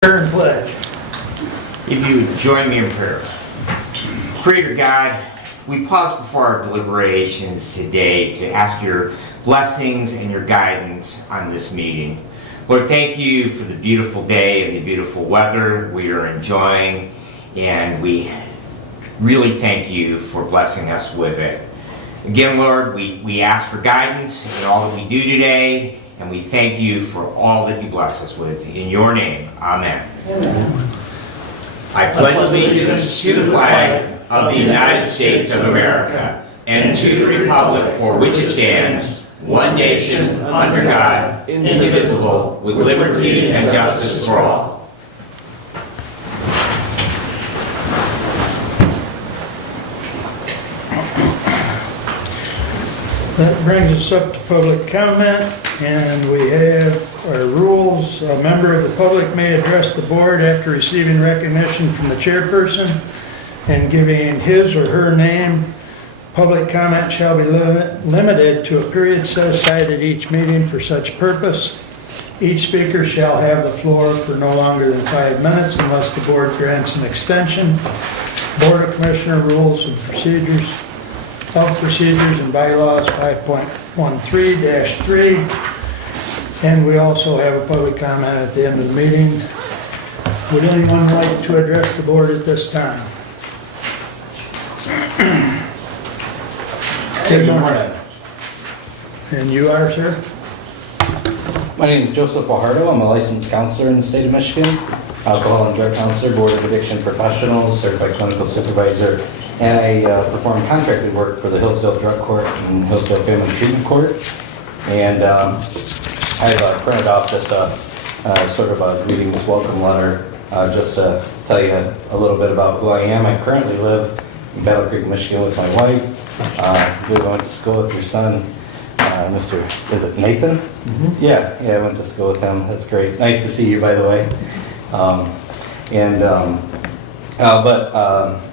Prayer and pledge. If you would join me in prayer. Creator God, we pause before our deliberations today to ask your blessings and your guidance on this meeting. Lord, thank you for the beautiful day and the beautiful weather we are enjoying, and we really thank you for blessing us with it. Again, Lord, we ask for guidance in all that we do today, and we thank you for all that you bless us with. In your name, amen. Amen. I pledge allegiance to the flag of the United States of America and to the republic for which it stands, one nation, under God, indivisible, with liberty and justice for all. That brings us up to public comment, and we have our rules. A member of the public may address the board after receiving recognition from the chairperson and giving his or her name. Public comment shall be limited to a period set aside at each meeting for such purpose. Each speaker shall have the floor for no longer than 5 minutes unless the board grants an extension. Board of Commissioner Rules and Procedures, Health Procedures and Bylaws 5.13-3, and we also have a public comment at the end of the meeting. Would anyone like to address the board at this time? Good morning. And you are, sir? My name is Joseph Fajardo. I'm a licensed counselor in the state of Michigan, alcohol and drug counselor, board of addiction professionals, certified clinical supervisor, and I perform contracted work for the Hillsdale Drug Court and Hillsdale Family Treatment Court. And I've printed off just a sort of a greetings welcome letter just to tell you a little bit about who I am. I currently live in Battle Creek, Michigan with my wife. We went to school with your son, Mr. Is it Nathan? Mm-hmm. Yeah, I went to school with him. That's great. Nice to see you, by the way.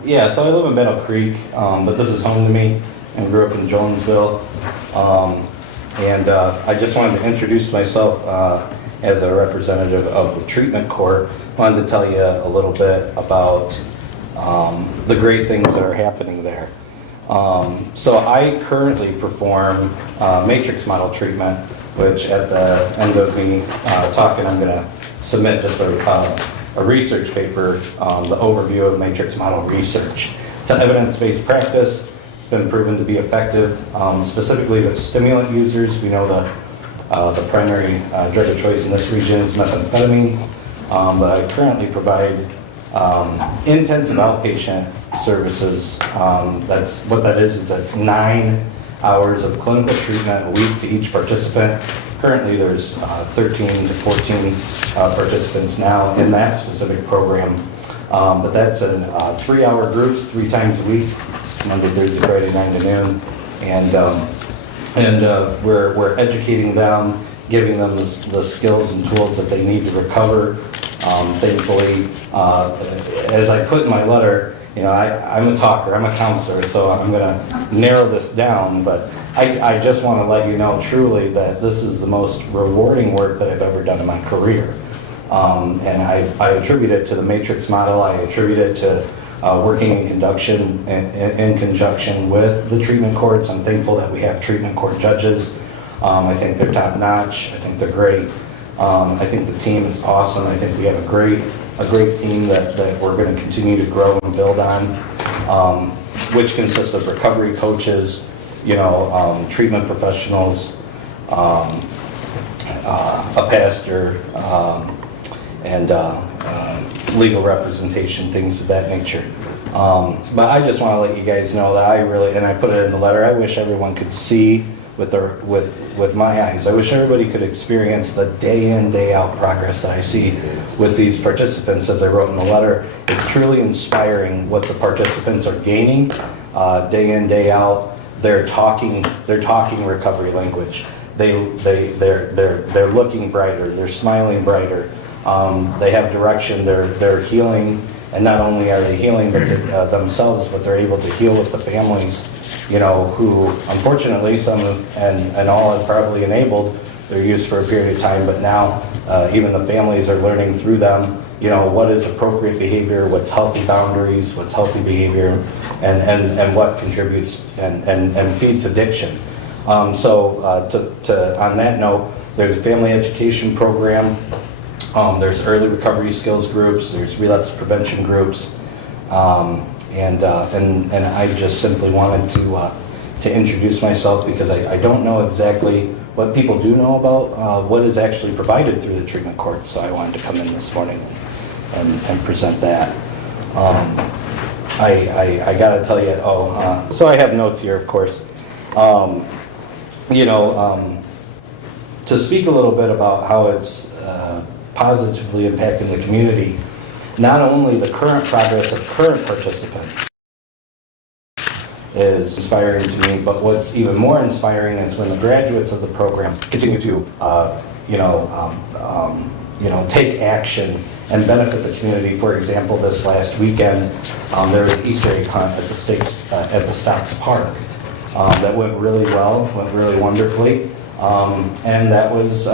Yeah, so I live in Battle Creek, but this is home to me, and grew up in Jonesville. I just wanted to introduce myself as a representative of the treatment court. Wanted to tell you a little bit about the great things that are happening there. So I currently perform matrix model treatment, which at the end of me talking, I'm going to submit just a research paper, the overview of matrix model research. It's an evidence-based practice. It's been proven to be effective, specifically with stimulant users. We know the primary drug of choice in this region is methamphetamine, but I currently provide intensive outpatient services. That's what that is that's 9 hours of clinical treatment a week to each participant. Currently there's 13 to 14 participants now in that specific program, but that's in 3-hour groups 3 times a week, Monday, Thursday, Friday, 9 to noon, and we're educating them, giving them the skills and tools that they need to recover. Thankfully, as I put in my letter, I'm a talker, I'm a counselor, so I'm going to narrow this down, but I just want to let you know truly that this is the most rewarding work that I've ever done in my career. And I attribute it to the matrix model. I attribute it to working in conjunction with the treatment courts. I'm thankful that we have treatment court judges. I think they're top notch. I think they're great. I think the team is awesome. I think we have a great team that we're going to continue to grow and build on, which consists of recovery coaches, treatment professionals, a pastor, and legal representation, things of that nature. But I just want to let you guys know that I really, and I put it in the letter, I wish everyone could see with my eyes. I wish everybody could experience the day in, day out progress that I see with these participants. As I wrote in the letter, it's truly inspiring what the participants are gaining day in, day out. They're talking recovery language. They're looking brighter. They're smiling brighter. They have direction. They're healing, and not only are they healing themselves, but they're able to heal with the families, who unfortunately some and all have probably enabled they're used for a period of time, but now even the families are learning through them, what is appropriate behavior, what's healthy boundaries, what's healthy behavior, and what contributes and feeds addiction. So on that note, there's a family education program, there's early recovery skills groups, there's relapse prevention groups, and I just simply wanted to introduce myself because I don't know exactly what people do know about what is actually provided through the treatment court, so I wanted to come in this morning and present that. I gotta tell you, so I have notes here, of course. To speak a little bit about how it's positively impacting the community, not only the current progress of current participants is inspiring to me, but what's even more inspiring is when the graduates of the program continue to, take action and benefit the community. For example, this last weekend, there was an Easter egg hunt at the Stocks Park that went really well, went really wonderfully, and that was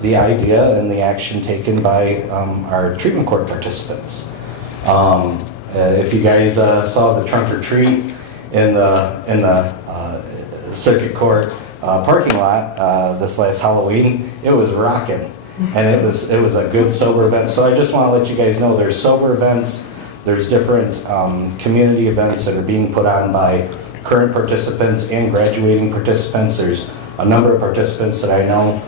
the idea and the action taken by our treatment court participants. If you guys saw the trunk or treat in the circuit court parking lot this last Halloween, it was rocking, and it was a good sober event. So I just want to let you guys know there's sober events, there's different community events that are being put on by current participants and graduating participants. There's a number of participants that I know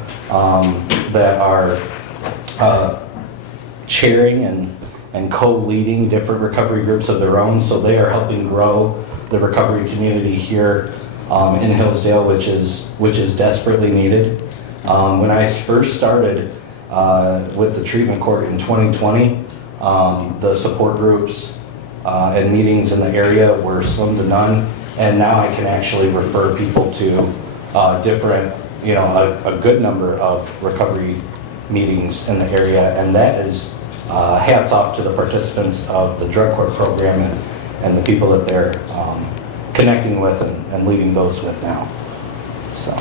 that are chairing and co-leading different recovery groups of their own, so they are helping grow the recovery community here in Hillsdale, which is desperately needed. When I first started with the treatment court in 2020, the support groups and meetings in the area were slim to none, and now I can actually refer people to different, a good number of recovery meetings in the area, and that is hats off to the participants of the drug court program and the people that they're connecting with and leading those with now. So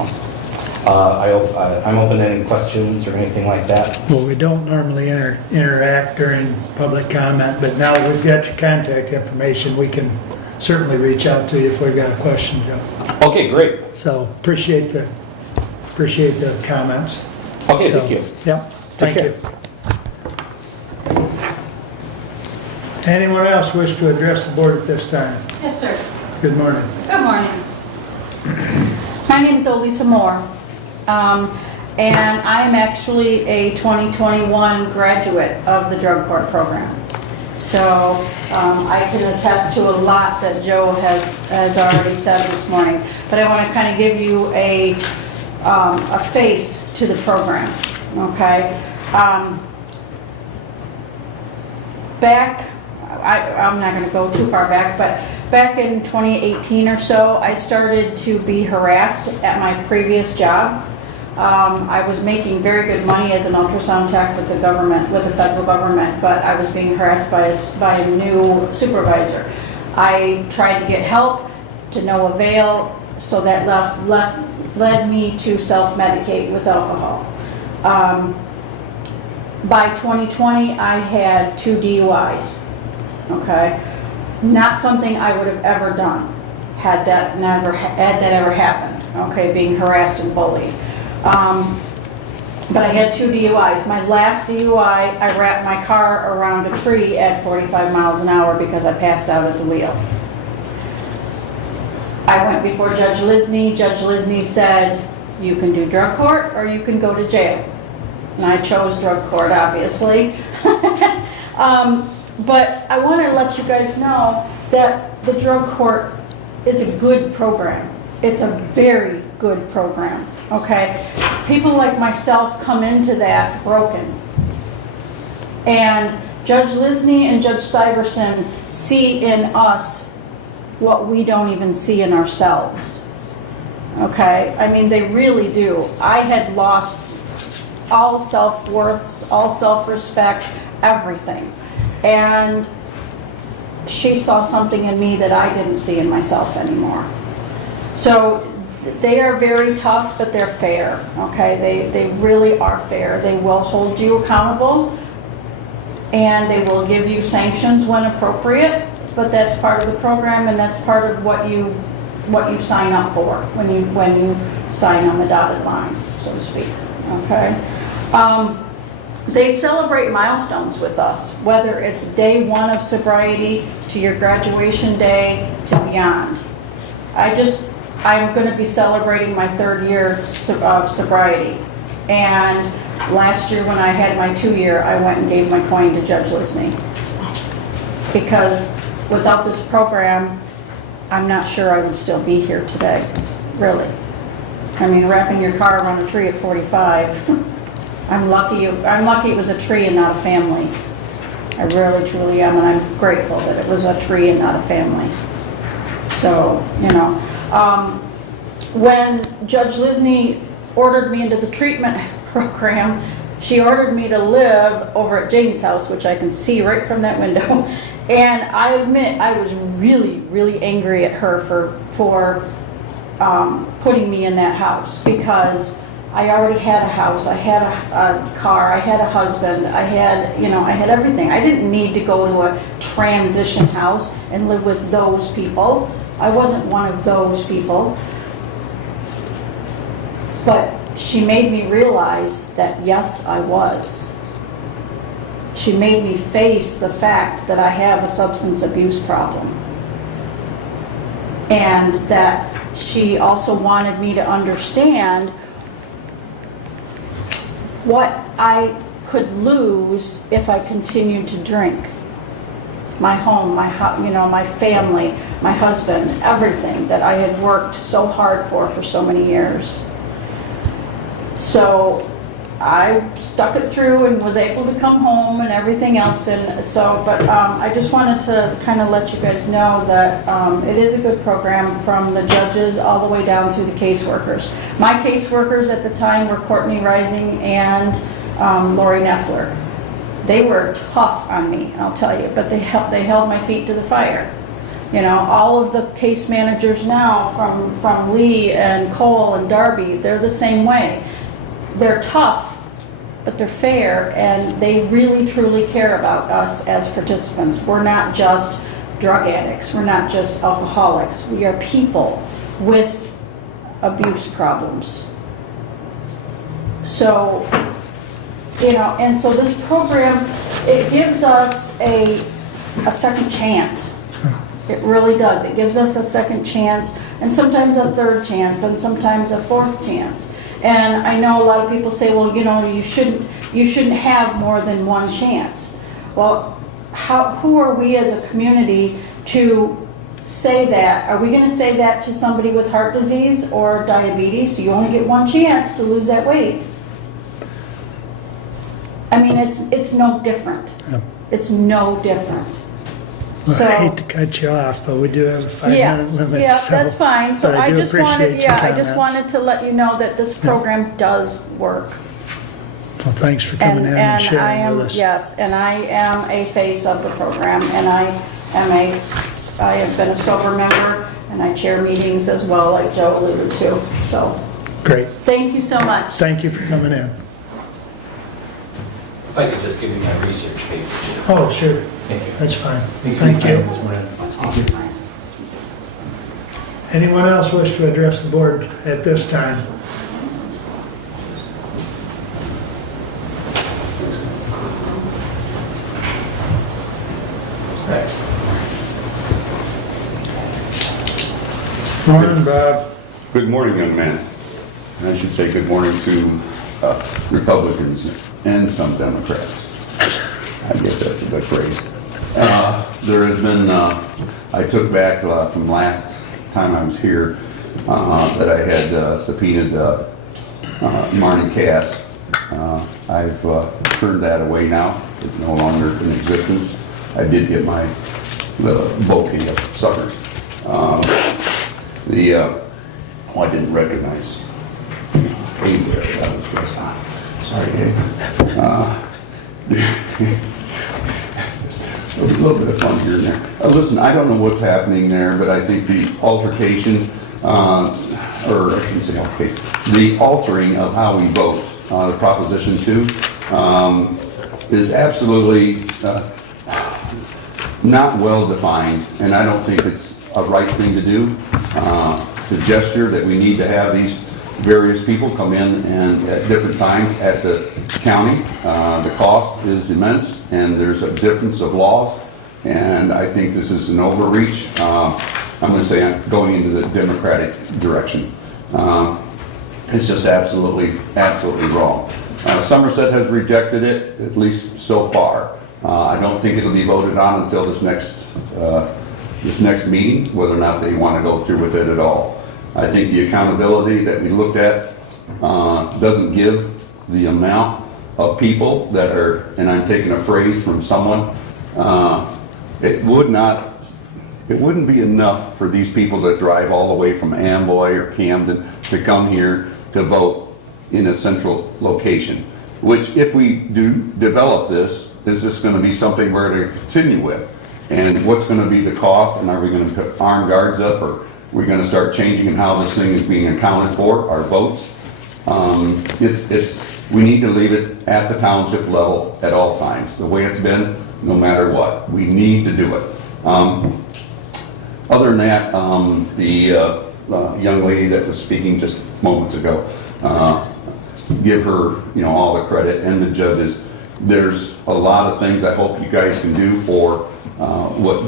I'm open to any questions or anything like that. Well, we don't normally interact during public comment, but now that we've got your contact information, we can certainly reach out to you if we've got a question, Joe. Okay, great. So appreciate the comments. Okay, So, thank you. Yep, thank Take you. Anyone else wish to address the board at this time? Yes, sir. Good morning. Good morning. My name is Olisa Moore, and I'm actually a 2021 graduate of the drug court program. So I can attest to a lot that Joe has already said this morning, but I want to kind of give you a face to the program, okay? I'm not going to go too far back, but back in 2018 or so, I started to be harassed at my previous job. I was making very good money as an ultrasound tech with the federal government, but I was being harassed by a new supervisor. I tried to get help, to no avail, so that led me to self-medicate with alcohol. By 2020, I had 2 DUIs, okay? Not something I would have ever done had that ever happened, okay, being harassed and bullied. But I had 2 DUIs. My last DUI, I wrapped my car around a tree at 45 miles an hour because I passed out at the wheel. I went before Judge Lisney. Judge Lisney said, you can do drug court or you can go to jail. And I chose drug court, obviously. But I want to let you guys know that the drug court is a good program. It's a very good program, okay? People like myself come into that broken. And Judge Lisney and Judge Stuyvesant see in us what we don't even see in ourselves, okay? I mean, they really do. I had lost all self-worth, all self-respect, everything. And she saw something in me that I didn't see in myself anymore. So they are very tough, but they're fair, okay? They really are fair. They will hold you accountable, and they will give you sanctions when appropriate, but that's part of the program, and that's part of what you sign up for when you sign on the dotted line, so to speak, okay? They celebrate milestones with us, whether it's day 1 of sobriety to your graduation day to beyond. I'm going to be celebrating my 3rd year of sobriety. And last year when I had my 2-year, I went and gave my coin to Judge Lisney. Because without this program, I'm not sure I would still be here today, really. I mean, wrapping your car around a tree at 45, I'm lucky it was a tree and not a family. I really, truly am, and I'm grateful that it was a tree and not a family. So, you know, when Judge Lisney ordered me into the treatment program, she ordered me to live over at Jane's house, which I can see right from that window. And I admit, I was really, really angry at her for putting me in that house, because I already had a house, I had a car, I had a husband, I had everything. I didn't need to go to a transition house and live with those people. I wasn't one of those people. But she made me realize that yes, I was. She made me face the fact that I have a substance abuse problem. And that she also wanted me to understand what I could lose if I continued to drink. My home, my family, my husband, everything that I had worked so hard for so many years. So I stuck it through and was able to come home and everything else. And so, but I just wanted to kind of let you guys know that it is a good program, from the judges all the way down to the caseworkers. My caseworkers at the time were Courtney Rising and Lori Neffler. They were tough on me, I'll tell you, but they held my feet to the fire. You know, all of the case managers now from Lee and Cole and Darby, they're the same way. They're tough, but they're fair, and they really truly care about us as participants. We're not just drug addicts, we're not just alcoholics. We are people with abuse problems. So, you know, and so this program, it gives us a second chance. It really does. It gives us a second chance, and sometimes a third chance, and sometimes a 4th chance. And I know a lot of people say, well, you know, you shouldn't have more than one chance. Well, who are we as a community to say that? Are we going to say that to somebody with heart disease or diabetes? So you only get one chance to lose that weight. I mean, it's no different. Yeah. It's no different. Well, So, I hate to cut you off, but we do have a 5-minute limit. yeah, so- that's fine. So but I do just appreciate your I just comments. wanted to let you know that this program does work. Well, thanks for coming in and I sharing am, with us. yes, and I am a face of the program, and I have been a sober member, and I chair meetings as well, like Joe alluded to. So, Great. thank you so much. Thank you for coming in. If I could just give you my research paper. Oh, sure. Thank you. That's fine. Thanks for your Thank time you. this morning. Anyone else wish to address the board at this time? Morning, Bob. Good morning, young man. And I should say good morning to Republicans and some Democrats. I guess that's a good phrase. There has been, I took back from last time I was here that I had subpoenaed Marnie Cass. I've turned that away now. It's no longer in existence. I did get my bouquet of suckers. I didn't recognize Abe there. That was just, sorry, Abe. Just a little bit of fun here and there. Listen, I don't know what's happening there, but I think the altercation or I shouldn't say altercation, the altering of how we vote, the Proposition 2, is absolutely not well defined, and I don't think it's a right thing to do, to gesture that we need to have these various people come in and at different times at the county. The cost is immense, and there's a difference of laws, and I think this is an overreach. I'm going to say I'm going into the Democratic direction. It's just absolutely wrong. Somerset has rejected it, at least so far. I don't think it'll be voted on until this next meeting, whether or not they want to go through with it at all. I think the accountability that we looked at doesn't give the amount of people that are, and I'm taking a phrase from someone, it wouldn't be enough for these people that drive all the way from Amboy or Camden to come here to vote in a central location, which if we do develop this, is this going to be something we're going to continue with? And what's going to be the cost, and are we going to put armed guards up, or are we going to start changing in how this thing is being accounted for, our votes? We need to leave it at the township level at all times, the way it's been, no matter what. We need to do it. Other than that, the young lady that was speaking just moments ago, give her, all the credit, and the judges. There's a lot of things I hope you guys can do for what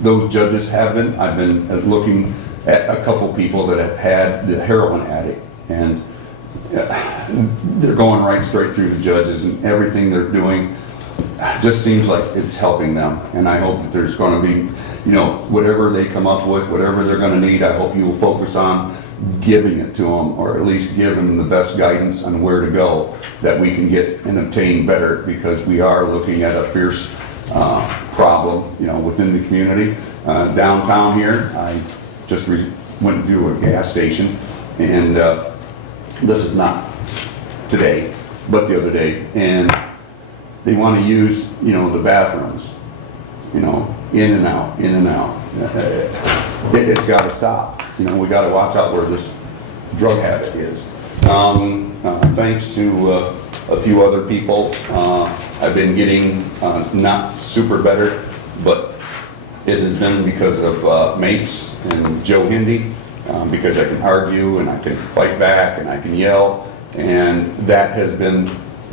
those judges have been. I've been looking at a couple people that have had the heroin addict, and they're going right straight through the judges, and everything they're doing just seems like it's helping them. And I hope that there's going to be, whatever they come up with, whatever they're going to need, I hope you will focus on giving it to them, or at least give them the best guidance on where to go, that we can get and obtain better, because we are looking at a fierce problem, within the community. Downtown here, I just went to a gas station, and this is not today, but the other day, and they want to use, the bathrooms, in and out, in and out. It's got to stop. We got to watch out where this drug habit is. Thanks to a few other people, I've been getting not super better, but it has been because of Mapes and Joe Hindy, because I can argue and I can fight back and I can yell, and that has been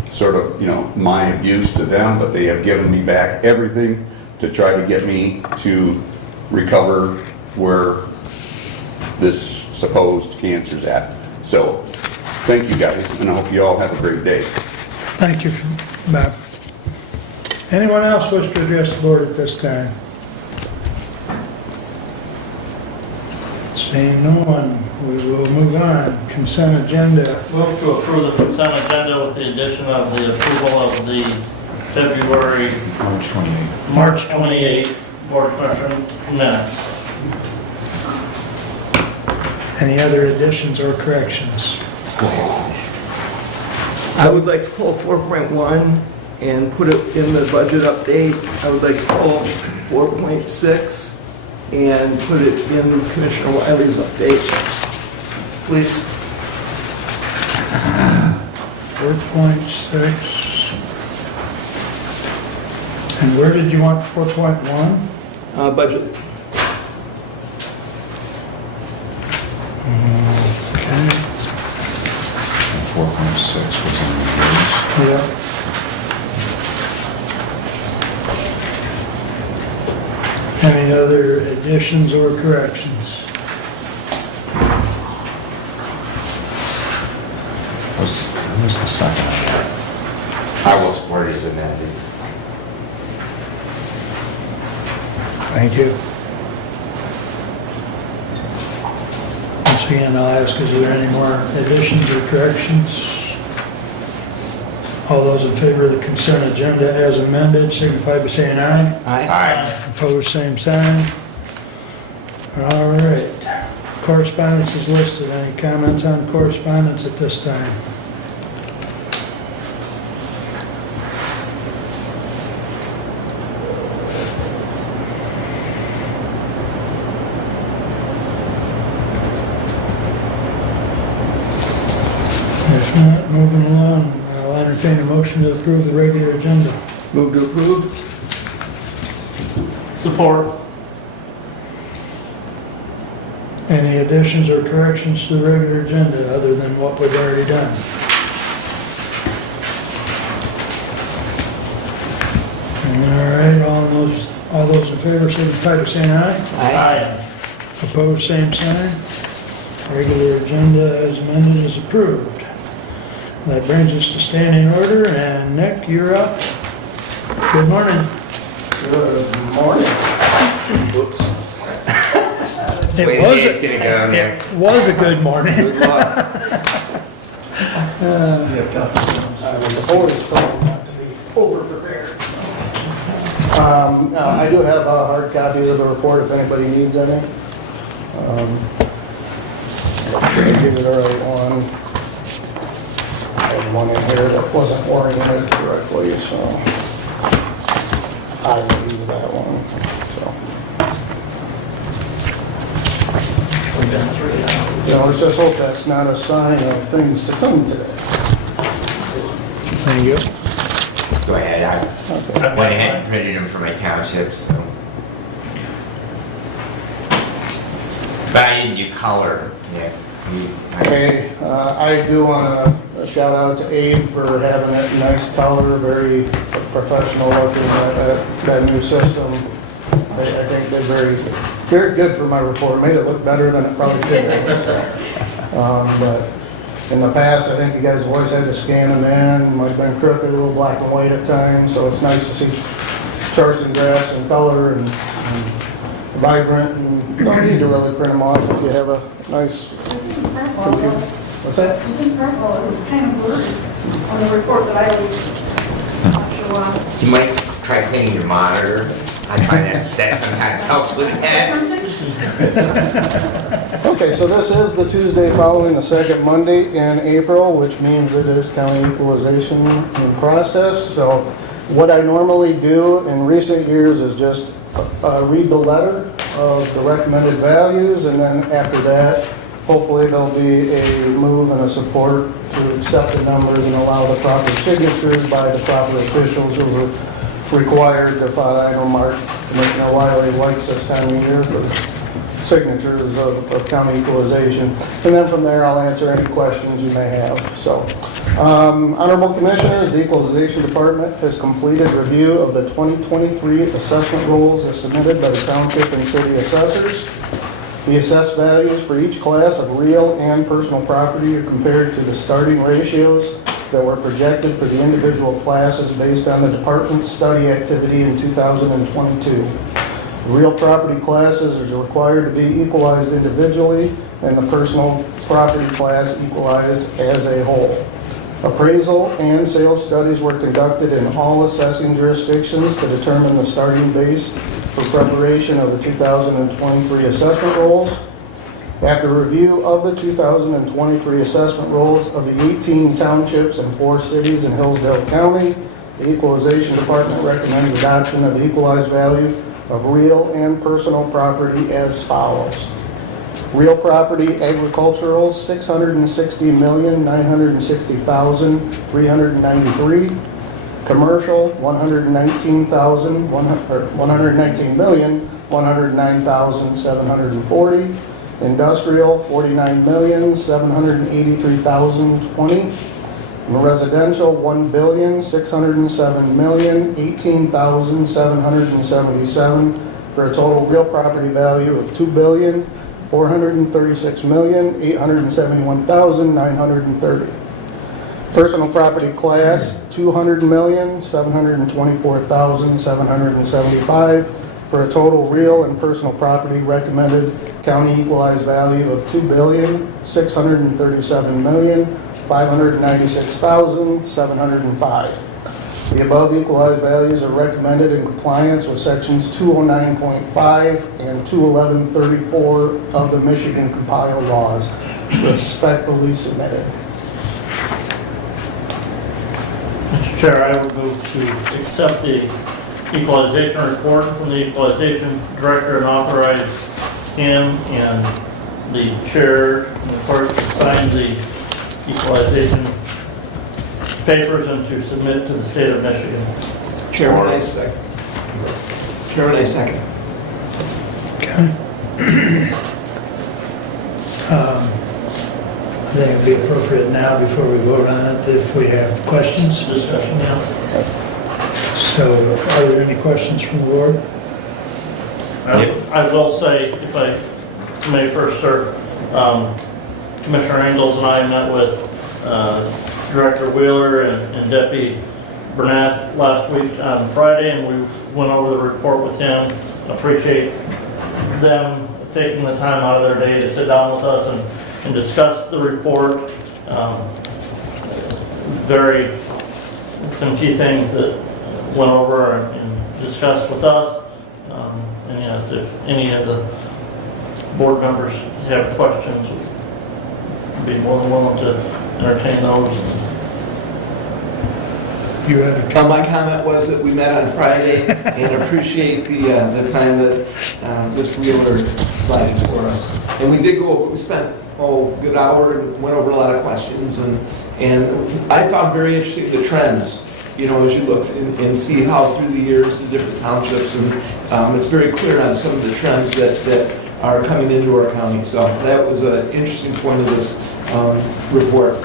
sort of, my abuse to them, but they have given me back everything to try to get me to recover where this supposed cancer's at. So, thank you guys, and I hope you all have a great day. Thank you, Bob. Anyone else wish to address the board at this time? Seeing no one, we will move on. Consent agenda. Move to approve the consent agenda with the addition of the approval of the February... March 28th Board of Commissioners minutes. Any other additions or corrections? I would like to pull 4.1 and put it in the budget update. I would like to pull 4.6 and put it in Commissioner Wiley's update, please. 4.6. And where did you want 4.1? Budget. Okay. 4.6 was on the news. Yeah. Any other additions or corrections? Who was the second? I will support it as amended. Thank you. Once again, I'll ask, is there any more additions or corrections? All those in favor of the consent agenda as amended, signify by saying aye. Aye. Opposed, same sign. All right. Correspondence is listed. Any comments on correspondence at this time? Moving along, I'll entertain a motion to approve the regular agenda. Move to approve? Support. Any additions or corrections to the regular agenda other than what we've already done? All right, all those in favor signify by saying aye. Aye. Opposed, same sign. Regular agenda as amended is approved. That brings us to standing order, and Nick, you're up. Good morning. Good morning. Oops. It Way the day's gonna go, Nick. was a good morning. Good luck. I was always told not to be over-prepared. I do have hard copies of the report if anybody needs any. I'll give you the right one. I had one in here that wasn't oriented correctly, so I will use that one, so. Let's just hope that's not a sign of things to come today. Thank you. Go ahead, I Okay. went ahead and printed them for my township, so. But I didn't do color, Nick. Okay, I do want to shout out to Abe for having that nice color, very professional looking, that new system. I think they're very good for my report, made it look better than it probably should have. So, but in the past, I think you guys have always had to scan them in, might have been crooked, a little black and white at times, so it's nice to see charts and graphs and color and vibrant, and you don't need to really print them off if you have a nice computer. What's that? You think purple, it was kind of blurry on the report that I was not sure why. You might try cleaning your monitor. I find that sometimes helps with that. Okay, so this is the Tuesday following the second Monday in April, which means it is county equalization in process. So what I normally do in recent years is just read the letter of the recommended values, and then after that, hopefully there'll be a move and a support to accept the numbers and allow the proper signatures by the proper officials who were required to file. I know Mark, Commissioner Wiley likes this time of year for signatures of county equalization. And then from there, I'll answer any questions you may have. So, Honorable Commissioners, the Equalization Department has completed review of the 2023 assessment rolls as submitted by the Township and City Assessors. The assessed values for each class of real and personal property are compared to the starting ratios that were projected for the individual classes based on the department's study activity in 2022. Real property classes are required to be equalized individually, and the personal property class equalized as a whole. Appraisal and sales studies were conducted in all assessing jurisdictions to determine the starting base for preparation of the 2023 assessment rolls. After review of the 2023 assessment rolls of the 18 townships and 4 cities in Hillsdale County, the Equalization Department recommends adoption of the equalized value of real and personal property as follows. Real property agricultural, $660,960,393. Commercial, $119,109,740. Industrial, $49,783,020. And residential, $1,607,018,777 for a total real property value of $2,436,871,930. Personal property class, $200,724,775 for a total real and personal property recommended county equalized value of $2,637,596,705. The above equalized values are recommended in compliance with sections 209.5 and 211.34 of the Michigan compiled laws. Respectfully submitted. Mr. Chair, I would move to accept the equalization report from the equalization director and authorize him and the chair and the clerk to sign the equalization papers and to submit to the state of Michigan. Chairman, I second. Chairman, I second. Okay. I think it'd be appropriate now before we vote on it if we have questions. Discussion now. So are there any questions from the board? I will say, if I may first, sir, Commissioner Engels and I met with Director Wheeler and Deputy Bernath last week on Friday, and we went over the report with him. Appreciate them taking the time out of their day to sit down with us and discuss the report. Some key things that went over and discussed with us. And yes, if any of the board members have questions, I'd be more than willing to entertain those. You had a comment? My comment was that we met on Friday and appreciate the time that Mr. Wheeler provided for us. And we did we spent a good hour and went over a lot of questions. And I found very interesting the trends, you know, as you look and see how through the years the different townships, and it's very clear on some of the trends that are coming into our county. So that was an interesting point of this report.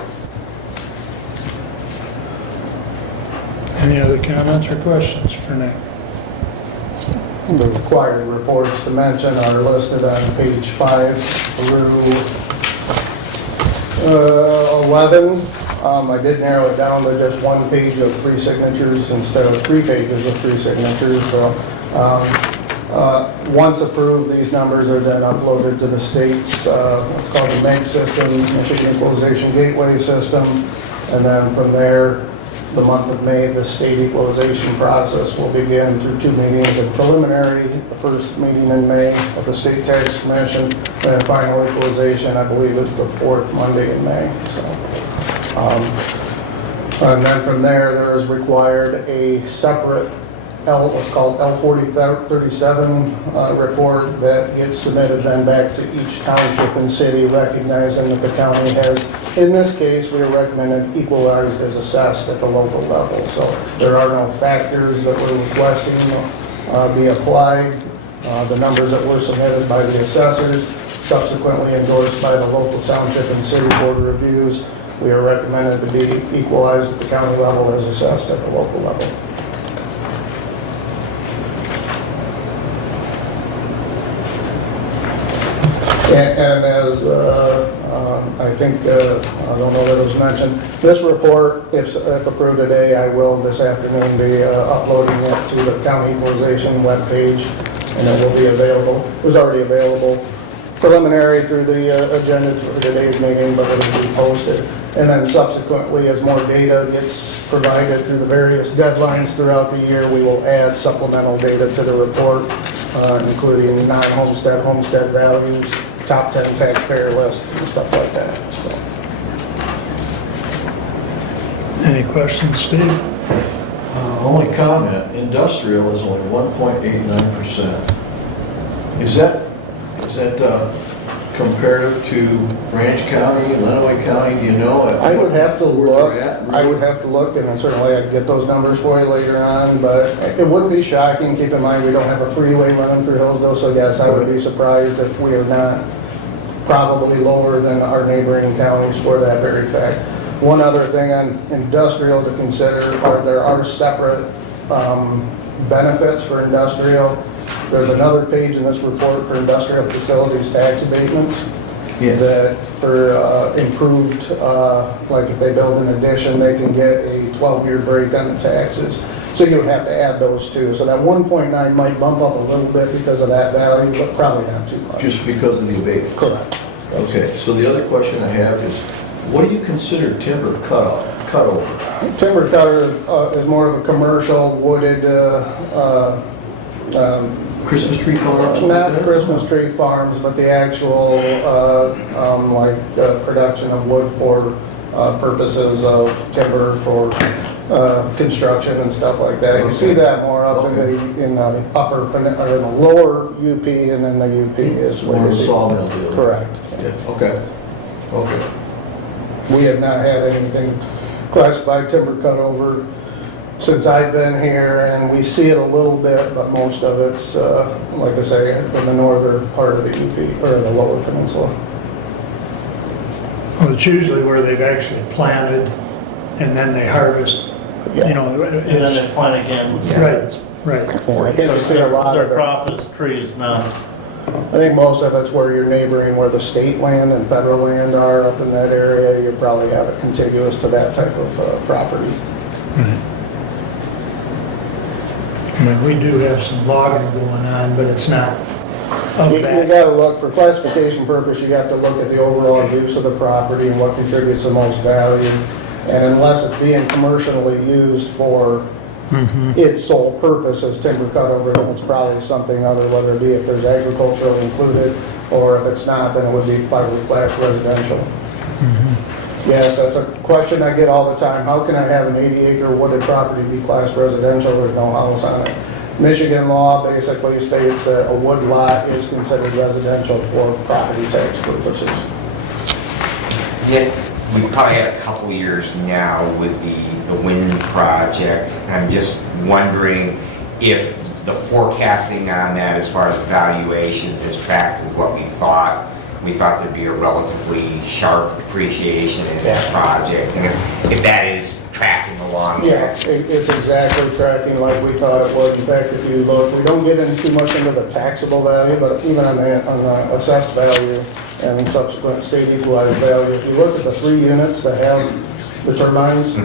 Any other comments or questions for Nick? The required reports to mention are listed on page 5 through 11. I did narrow it down to just one page of 3 signatures instead of 3 pages of 3 signatures. So once approved, these numbers are then uploaded to the state's what's called the MEG system, Michigan Equalization Gateway System, and then from there, the month of May, the state equalization process will begin through 2 meetings of preliminary, the first meeting in May of the State Tax Commission, then final equalization, I believe it's the 4th Monday in May. So, and then from there is required a separate what's called L4037 report that gets submitted then back to each township and city, recognizing that the county has, in this case, we are recommended equalized as assessed at the local level. So there are no factors that we're requesting be applied. The numbers that were submitted by the assessors, subsequently endorsed by the local township and city board reviews, we are recommended to be equalized at the county level as assessed at the local level. And as I think, I don't know that it was mentioned, this report, if approved today, I will this afternoon be uploading it to the county equalization webpage, and it will be available. It was already available preliminary through the agenda for today's meeting, but it will be posted. And then subsequently, as more data gets provided through the various deadlines throughout the year, we will add supplemental data to the report, including non-homestead, homestead values, top 10 taxpayer lists and stuff like that. So. Any questions, Steve? Only comment, industrial is only 1.89%. Is that comparative to Ranch County, Lenawee County? Do you know? I would have to where look. they're at, really? I would have to look, and certainly I'd get those numbers for you later on. But it wouldn't be shocking. Keep in mind we don't have a freeway running through Hillsdale, so yes, I would be surprised if we are not probably lower than our neighboring counties for that very fact. One other thing on industrial to consider, there are separate benefits for industrial. There's another page in this report for industrial facilities tax abatements. Yeah. That for improved, like if they build an addition, they can get a 12-year break on the taxes. So you would have to add those two. So that 1.9 might bump up a little bit because of that value, but probably not too much. Just because of the abatement? Correct. Okay, so the other question I have is, what do you consider timber cutover? Timber cutter is more of a commercial wooded, Christmas tree farms? not Christmas tree farms, but the actual production of wood for purposes of timber for construction and stuff like that. You see that more up in the upper, or in the lower UP, and then the UP is where More you see. sawmill deal? Correct. Yeah, okay. Okay. We have not had anything classified timber cutover since I've been here, and we see it a little bit, but most of it's, like I say, in the northern part of the UP, or the lower peninsula. Well, it's usually where they've actually planted and then they harvest, you know, And then it's, they plant again. right, right. I think we see a lot Their of it. crop is trees now. I think most of it's where you're neighboring where the state land and federal land are up in that area. You probably have it contiguous to that type of property. I mean, we do have some logging going on, but it's not of You that. gotta look, for classification purpose, you have to look at the overall use of the property and what contributes the most value. And unless it's being commercially used for its sole purpose as timber cutover, then it's probably something other, whether it be if there's agricultural included, or if it's not, then it would be probably class residential. Yes, that's a question I get all the time. How can I have an 80-acre wooded property be classed residential? There's no house on it. Michigan law basically states that a wood lot is considered residential for property tax purposes. Yeah, we probably had a couple years now with the wind project. I'm just wondering if the forecasting on that as far as valuations is tracked with what we thought. We thought there'd be a relatively sharp appreciation in that project, and if that is tracking along. Yeah, it's exactly tracking like we thought it would. In fact, if you look, we don't get in too much into the taxable value, but even on the assessed value and subsequent state equalized value, if you look at the 3 units that have the turbines,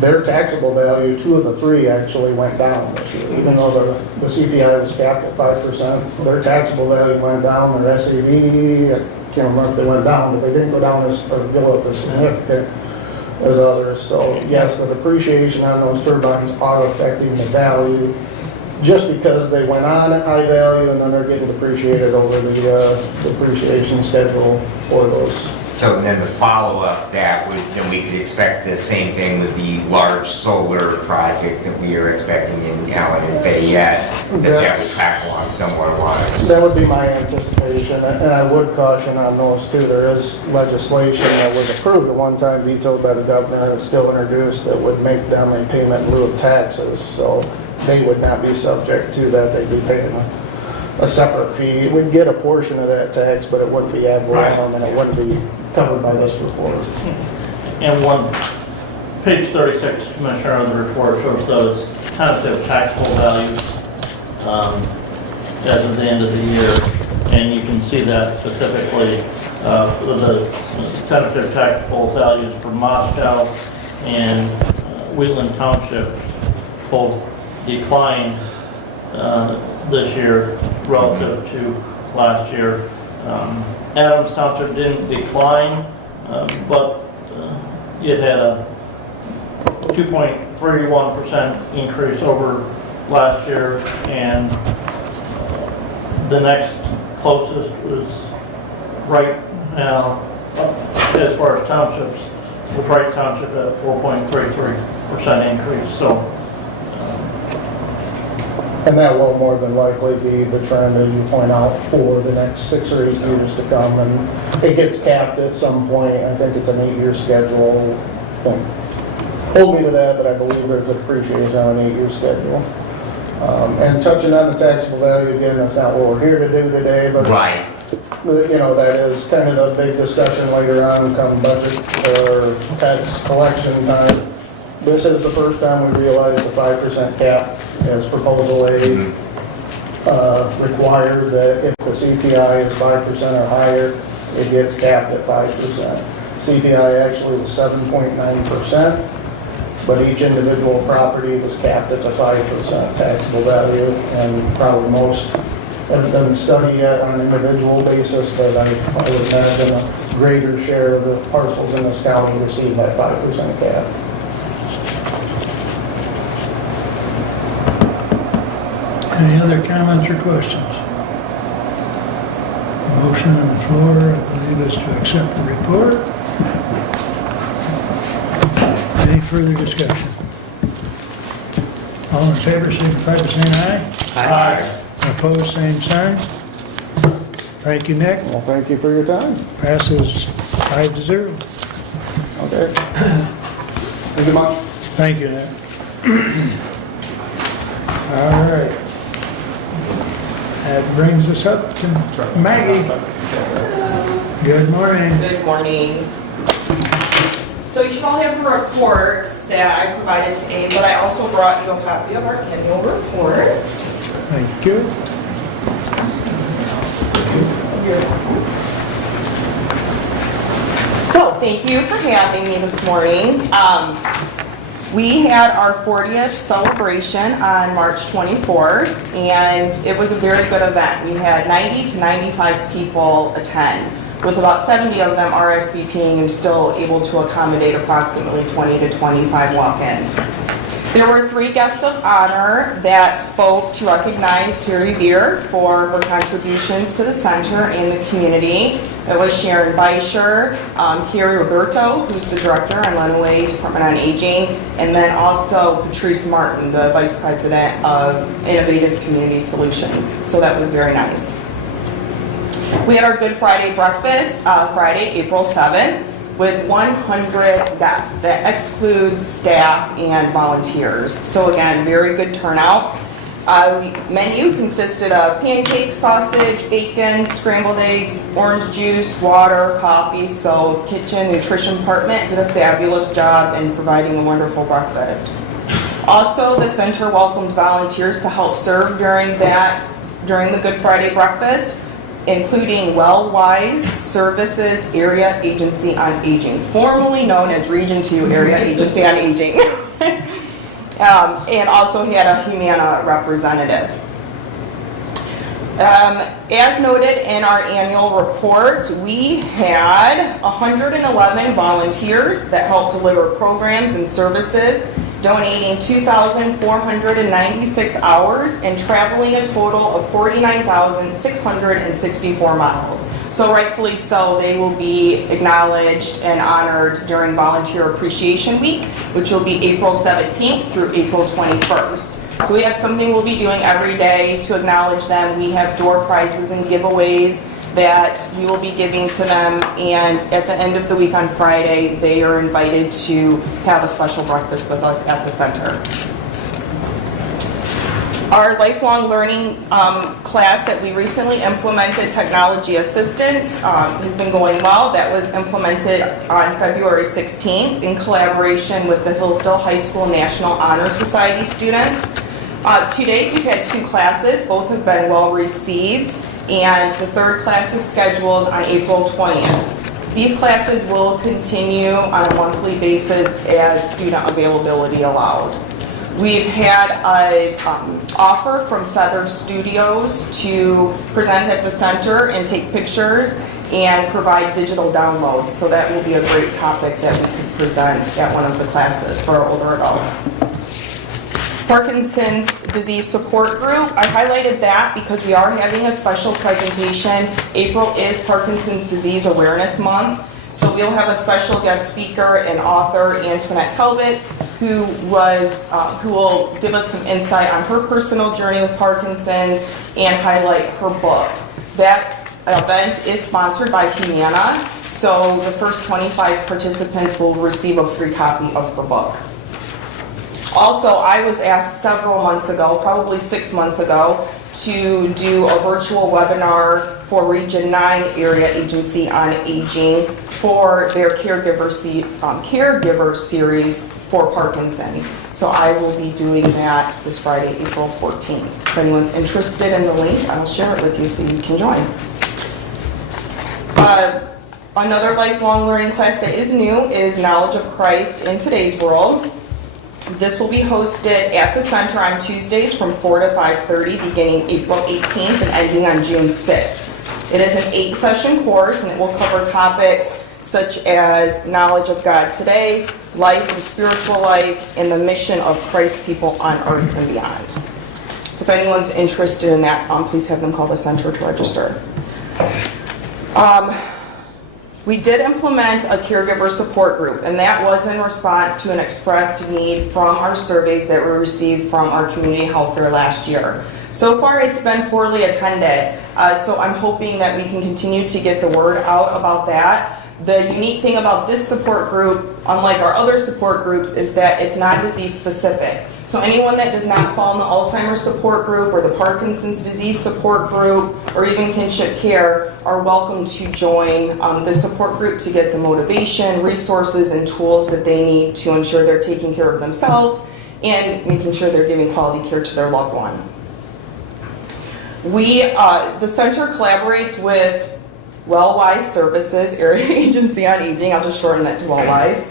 their taxable value, 2 of the 3 actually went down this year. Even though the CPI was capped at 5%, their taxable value went down, their SAV, I can't remember if they went down, but they didn't go down as, or go up as significant as others. So yes, the depreciation on those turbines are affecting the value just because they went on at high value and then they're getting depreciated over the depreciation schedule for those. So then the follow-up that would, then we could expect the same thing with the large solar project that we are expecting in Allen and Fayette, that would track along similar lines. That would be my anticipation, and I would caution on those too. There is legislation that was approved at one time, vetoed by the governor, and still introduced, that would make them a payment in lieu of taxes. So they would not be subject to that. They'd be paying a separate fee. We'd get a portion of that tax, but it wouldn't be ad valorem, and it wouldn't be covered by this report. And page 36, Commissioner, of the report shows those tentative taxable values as of the end of the year. And you can see that specifically for the tentative taxable values for Moscow and Wheatland Township both declined this year relative to last year. Adams Township didn't decline, but it had a 2.31% increase over last year, and the next closest was right now, as far as townships, was Wright Township at a 4.33% increase. So. And that will more than likely be the trend, as you point out, for the next 6 or 8 years to come. And it gets capped at some point. I think it's an 8-year schedule. Don't hold me to that, but I believe there's a depreciation on an 8-year schedule. And touching on the taxable value, again, that's not what we're here to do today, but Right. you know, that is kind of the big discussion later on come budget or tax collection time. This is the first time we realized the 5% cap as proposal A required that if the CPI is 5% or higher, it gets capped at 5%. CPI actually was 7.9%, but each individual property was capped at the 5% taxable value, and probably most haven't done the study yet on an individual basis, but I would imagine a greater share of the parcels in this county receive that 5% cap. Any other comments or questions? Motion on the floor, I believe, is to accept the report. Any further discussion? All in favor, signify by saying aye. Aye. Opposed, same sign. Thank you, Nick. Well, thank you for your time. Passes 5-0. Okay. Thank you much. Thank you, Nick. All right. That brings us up to Maggie. Good morning. Good morning. So you should all have the report that I provided today, but I also brought you a copy of our annual report. Thank you. So thank you for having me this morning. We had our 40th celebration on March 24th, and it was a very good event. We had 90 to 95 people attend, with about 70 of them RSVPing and still able to accommodate approximately 20 to 25 walk-ins. There were 3 guests of honor that spoke to recognize Terry Beer for her contributions to the center and the community. It was Sharon Beischer, Carrie Roberto, who's the director on Lenawee Department on Aging, and then also Patrice Martin, the vice president of Innovative Community Solutions. So that was very nice. We had our Good Friday breakfast, Friday, April 7th. With 100 guests. That excludes staff and volunteers. So again, very good turnout. Menu consisted of pancakes, sausage, bacon, scrambled eggs, orange juice, water, coffee. So kitchen nutrition department did a fabulous job in providing a wonderful breakfast. Also, the center welcomed volunteers to help serve during the Good Friday breakfast, including WellWise Services Area Agency on Aging, formerly known as Region 2 Area Agency on Aging, and also had a Humana representative. As noted in our annual report, we had 111 volunteers that helped deliver programs and services, donating 2,496 hours and traveling a total of 49,664 miles. So rightfully so, they will be acknowledged and honored during Volunteer Appreciation Week, which will be April 17th through April 21st. So we have something we'll be doing every day to acknowledge them. We have door prizes and giveaways that we will be giving to them, and at the end of the week on Friday, they are invited to have a special breakfast with us at the center. Our lifelong learning class that we recently implemented, Technology Assistance, has been going well. That was implemented on February 16th in collaboration with the Hillsdale High School National Honor Society students. To date, we've had 2 classes. Both have been well received, and the 3rd class is scheduled on April 20th. These classes will continue on a monthly basis as student availability allows. We've had an offer from Feather Studios to present at the center and take pictures and provide digital downloads. So that will be a great topic that we could present at one of the classes for our older adults. Parkinson's Disease Support Group, I highlighted that because we are having a special presentation. April is Parkinson's Disease Awareness Month. So we'll have a special guest speaker and author, Antoinette Talbot, who will give us some insight on her personal journey with Parkinson's and highlight her book. That event is sponsored by Humana, so the first 25 participants will receive a free copy of her book. Also, I was asked several months ago, probably 6 months ago, to do a virtual webinar for Region 9 Area Agency on Aging for their caregiver series for Parkinson's. So I will be doing that this Friday, April 14th. If anyone's interested in the link, I'll share it with you so you can join. Another lifelong learning class that is new is Knowledge of Christ in Today's World. This will be hosted at the center on Tuesdays from 4 to 5:30, beginning April 18th and ending on June 6th. It is an 8-session course, and it will cover topics such as knowledge of God today, life and spiritual life, and the mission of Christ's people on earth and beyond. So if anyone's interested in that, please have them call the center to register. We did implement a caregiver support group, and that was in response to an expressed need from our surveys that we received from our community health fair last year. So far, it's been poorly attended, so I'm hoping that we can continue to get the word out about that. The unique thing about this support group, unlike our other support groups, is that it's not disease specific. So anyone that does not fall in the Alzheimer's support group or the Parkinson's disease support group or even kinship care are welcome to join the support group to get the motivation, resources, and tools that they need to ensure they're taking care of themselves and making sure they're giving quality care to their loved one. The center collaborates with Wellwise Services, Area Agency on Aging, I'll just shorten that to Wellwise,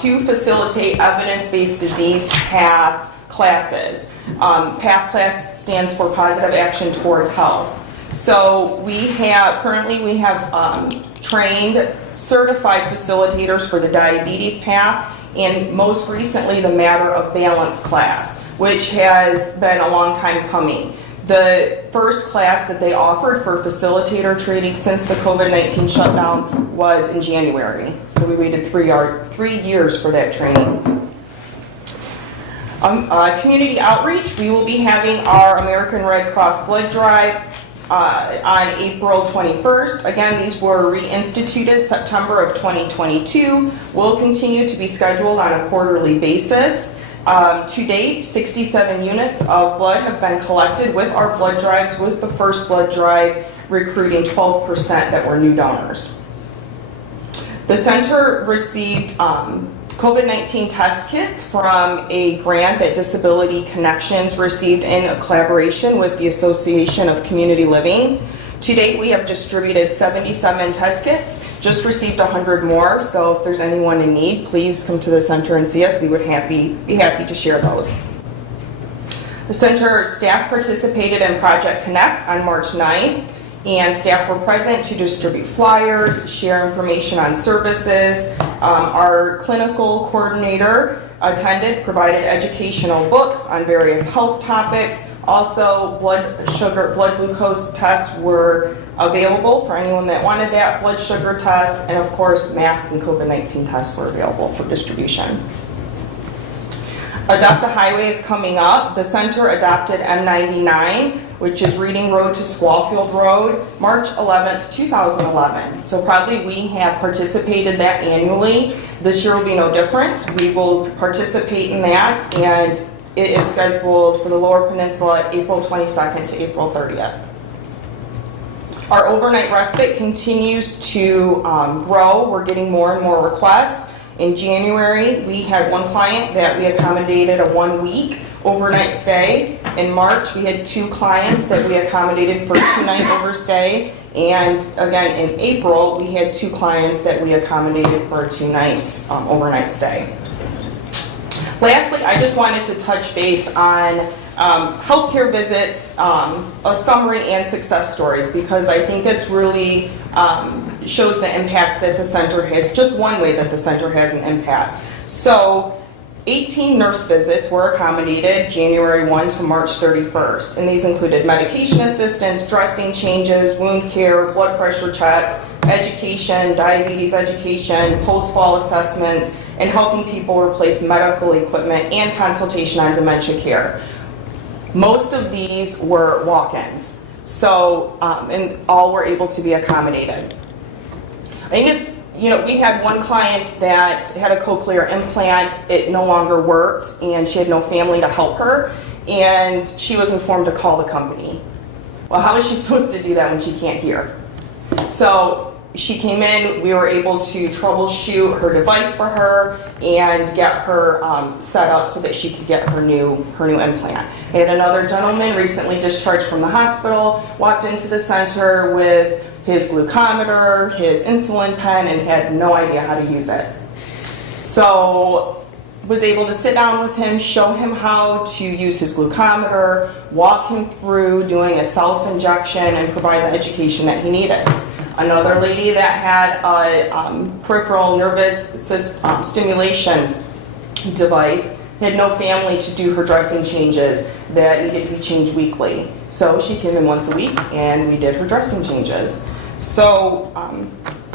to facilitate evidence-based disease PATH classes. PATH class stands for Positive Action Towards Health. So currently we have trained certified facilitators for the diabetes PATH, and most recently the Matter of Balance class, which has been a long time coming. The first class that they offered for facilitator training since the COVID-19 shutdown was in January. So we waited 3 years for that training. Community outreach, we will be having our American Red Cross blood drive on April 21st. Again, these were reinstituted September of 2022. Will continue to be scheduled on a quarterly basis. To date, 67 units of blood have been collected with our blood drives, with the first blood drive recruiting 12% that were new donors. The center received COVID-19 test kits from a grant that Disability Connections received in a collaboration with the Association of Community Living. To date, we have distributed 77 test kits, just received 100 more, so if there's anyone in need, please come to the center and see us. We would be happy to share those. The center staff participated in Project Connect on March 9th, and staff were present to distribute flyers, share information on services. Our clinical coordinator attended, provided educational books on various health topics. Also, blood glucose tests were available for anyone that wanted that, blood sugar tests, and of course, masks and COVID-19 tests were available for distribution. Adopt a Highway is coming up. The center adopted M99, which is Reading Road to Swallfield Road, March 11th, 2011. So probably we have participated that annually. This year will be no different. We will participate in that, and it is scheduled for the Lower Peninsula April 22nd to April 30th. Our overnight respite continues to grow. We're getting more and more requests. In January, we had one client that we accommodated a 1-week overnight stay. In March, we had 2 clients that we accommodated for a 2-night overstay. And again, in April, we had 2 clients that we accommodated for a 2 nights overnight stay. Lastly, I just wanted to touch base on healthcare visits, a summary and success stories, because I think it's really shows the impact that the center has, just one way that the center has an impact. So 18 nurse visits were accommodated January 1 to March 31st, and these included medication assistance, dressing changes, wound care, blood pressure checks, education, diabetes education, post-fall assessments, and helping people replace medical equipment and consultation on dementia care. Most of these were walk-ins, so and all were able to be accommodated. I think it's, we had one client that had a cochlear implant. It no longer worked, and she had no family to help her, and she was informed to call the company. Well, how is she supposed to do that when she can't hear? So she came in, we were able to troubleshoot her device for her and get her set up so that she could get her new implant. I had another gentleman recently discharged from the hospital, walked into the center with his glucometer, his insulin pen, and had no idea how to use it. So was able to sit down with him, show him how to use his glucometer, walk him through doing a self-injection, and provide the education that he needed. Another lady that had a peripheral nervous system stimulation device had no family to do her dressing changes that needed to be changed weekly. So she came in once a week and we did her dressing changes. So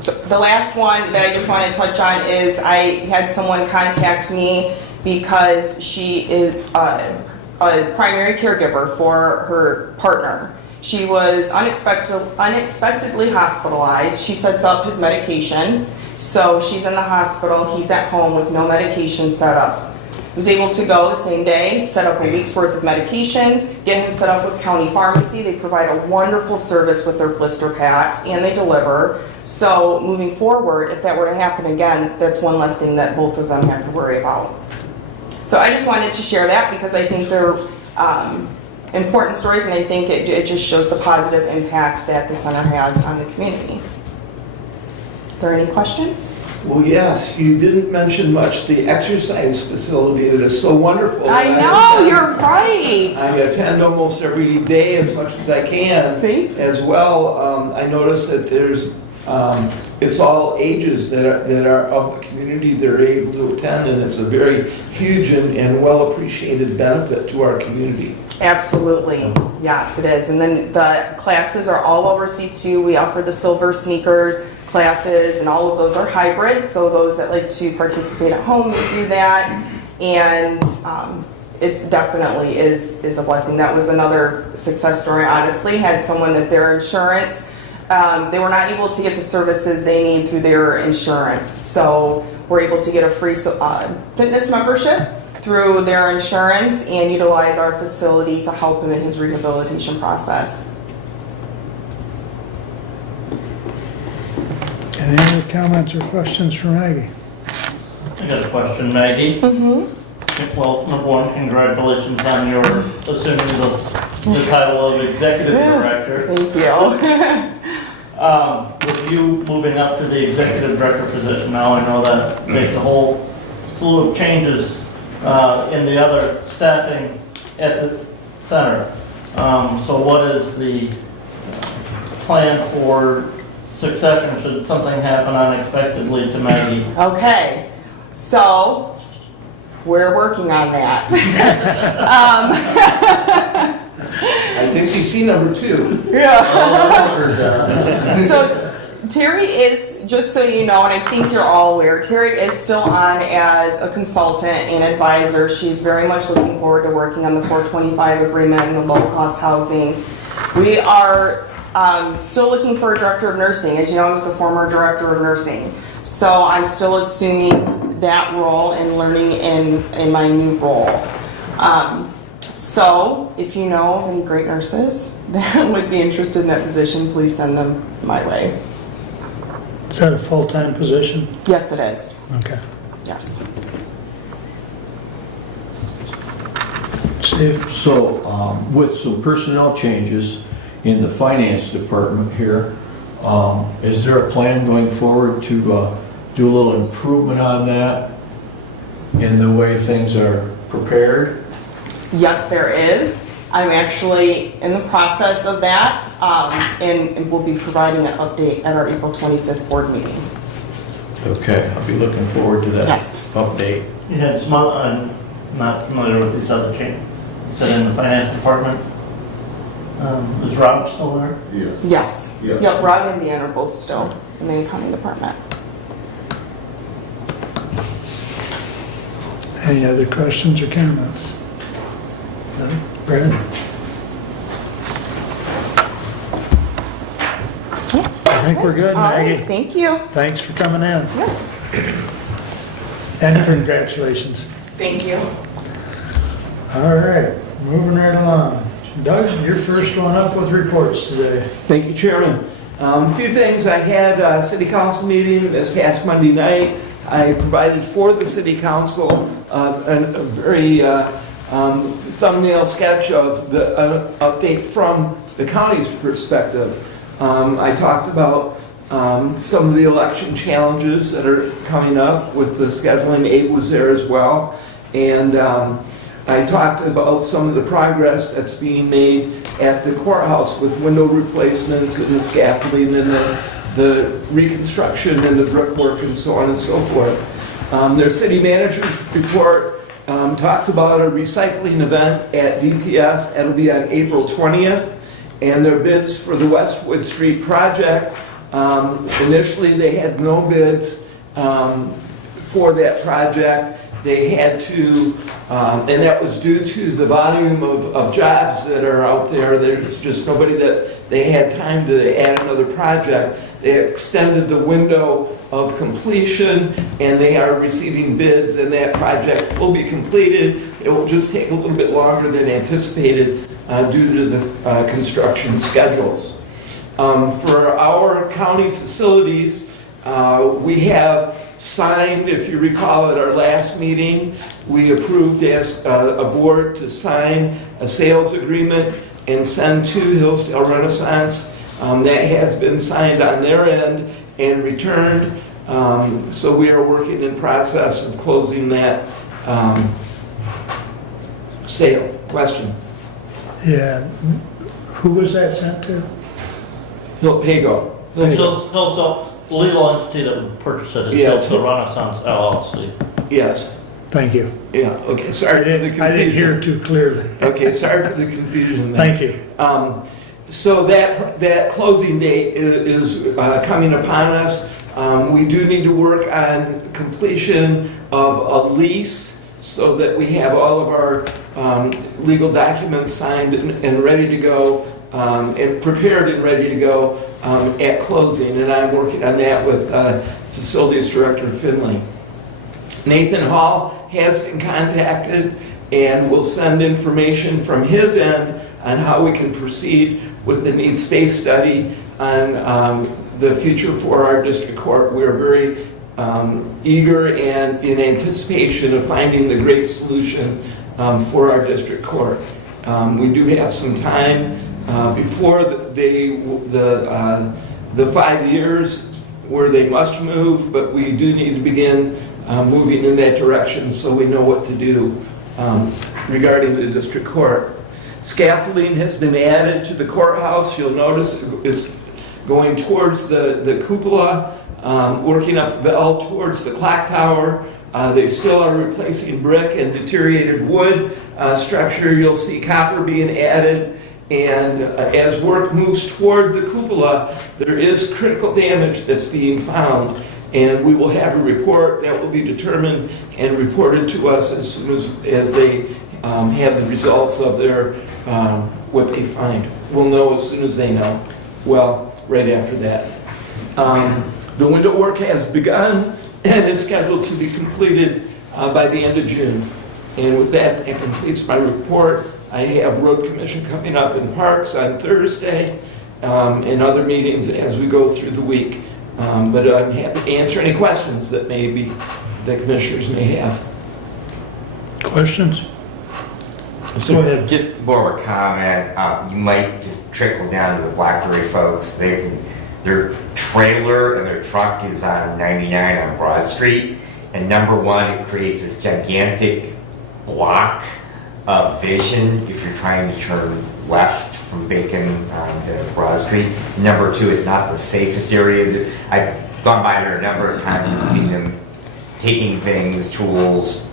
the last one that I just want to touch on is I had someone contact me because she is a primary caregiver for her partner. She was unexpectedly hospitalized. She sets up his medication. So she's in the hospital, he's at home with no medication set up. Was able to go the same day, set up a week's worth of medications, get him set up with county pharmacy. They provide a wonderful service with their blister packs, and they deliver. So moving forward, if that were to happen again, that's one less thing that both of them have to worry about. So I just wanted to share that because I think they're important stories, and I think it just shows the positive impact that the center has on the community. Are there any questions? Well, yes, you didn't mention much the exercise facility that is so wonderful. I know, you're right. I attend almost every day as much as I can. Thank you. As well, I noticed that there's, it's all ages that are of the community that are able to attend, and it's a very huge and well appreciated benefit to our community. Absolutely, yes, it is. And then the classes are all well received too. We offer the silver sneakers classes, and all of those are hybrid, so those that like to participate at home, we do that. And it definitely is a blessing. That was another success story, honestly. Had someone that their insurance, they were not able to get the services they need through their insurance, so we're able to get a free fitness membership through their insurance and utilize our facility to help him in his rehabilitation process. Any other comments or questions for Maggie? I got a question, Maggie. Well, number one, congratulations on your assuming the title of executive director. Thank you. With you moving up to the executive director position now, I know that makes a whole slew of changes in the other staffing at the center. So what is the plan for succession should something happen unexpectedly to Maggie? Okay, so we're working on that. I think you see number 2. Yeah. So Terry is, just so you know, and I think you're all aware, Terry is still on as a consultant and advisor. She's very much looking forward to working on the 425 agreement and the low-cost housing. We are still looking for a director of nursing. As you know, I was the former director of nursing. So I'm still assuming that role and learning in my new role. So if you know of any great nurses that would be interested in that position, please send them my way. Is that a full-time position? Yes, it is. Okay. Yes. Steve? So, with some personnel changes in the finance department here, is there a plan going forward to do a little improvement on that in the way things are prepared? Yes, there is. I'm actually in the process of that, and we'll be providing an update at our April 25th board meeting. Okay, I'll be looking forward to that Yes. update. You had some other, I'm not familiar with these other changes. You said in the finance department. Is Rob still there? Yes. Yes. Yeah. Yep, Rob and Dan are both still in the accounting department. Any other questions or comments? No? Brad? I think we're good, All right, Maggie. thank you. Thanks for coming in. Yep. And congratulations. Thank you. All right, moving right along. Doug, you're first one up with reports today. Thank you, Chairman. A few things. I had a city council meeting this past Monday night. I provided for the city council a very thumbnail sketch of the update from the county's perspective. I talked about some of the election challenges that are coming up with the scheduling. Abe was there as well. And I talked about some of the progress that's being made at the courthouse with window replacements and the scaffolding and the reconstruction and the brickwork and so on and so forth. Their city manager's report talked about a recycling event at DPS. That'll be on April 20th. And their bids for the Westwood Street project, initially they had no bids for that project. they had to, and that was due to the volume of jobs that are out there. There's just nobody that they had time to add another project. They extended the window of completion, and they are receiving bids, and that project will be completed. It will just take a little bit longer than anticipated due to the construction schedules. For our county facilities, we have signed, if you recall at our last meeting, we approved as a board to sign a sales agreement and send to Hillsdale Renaissance. That has been signed on their end and returned. So we are working in process of closing that sale. Question? Yeah, who was that sent to? Pago. Hillsdale, the legal entity that would purchase it is Yeah. Hillsdale Renaissance LLC. Yes. Thank you. Yeah, okay, sorry for the confusion. I didn't hear too clearly. Okay, sorry for the confusion there. Thank you. So that closing date is coming upon us. We do need to work on completion of a lease so that we have all of our legal documents signed and ready to go, and prepared and ready to go at closing. And I'm working on that with Facilities Director Finley. Nathan Hall has been contacted and will send information from his end on how we can proceed with the needs space study on the future for our district court. We are very eager and in anticipation of finding the great solution for our district court. We do have some time before the 5 years where they must move, but we do need to begin moving in that direction so we know what to do regarding the district court. Scaffolding has been added to the courthouse. You'll notice it's going towards the cupola, working up the bell towards the clock tower. They still are replacing brick and deteriorated wood structure. You'll see copper being added. And as work moves toward the cupola, there is critical damage that's being found. And we will have a report that will be determined and reported to us as soon as they have the results of their what they find. We'll know as soon as they know. Well, right after that. The window work has begun and is scheduled to be completed by the end of June. And with that, it completes my report. I have road commission coming up in Parks on Thursday and other meetings as we go through the week. But I'm happy to answer any questions that the commissioners may have. Questions? So, Go ahead. Just more of a comment. You might just trickle down to the Blackberry folks. Their trailer and their truck is on 99 on Broad Street. And number one, it creates this gigantic block of vision if you're trying to turn left from Bacon to Broad Street. Number two, it's not the safest area. I've gone by there a number of times and seen them taking things, tools,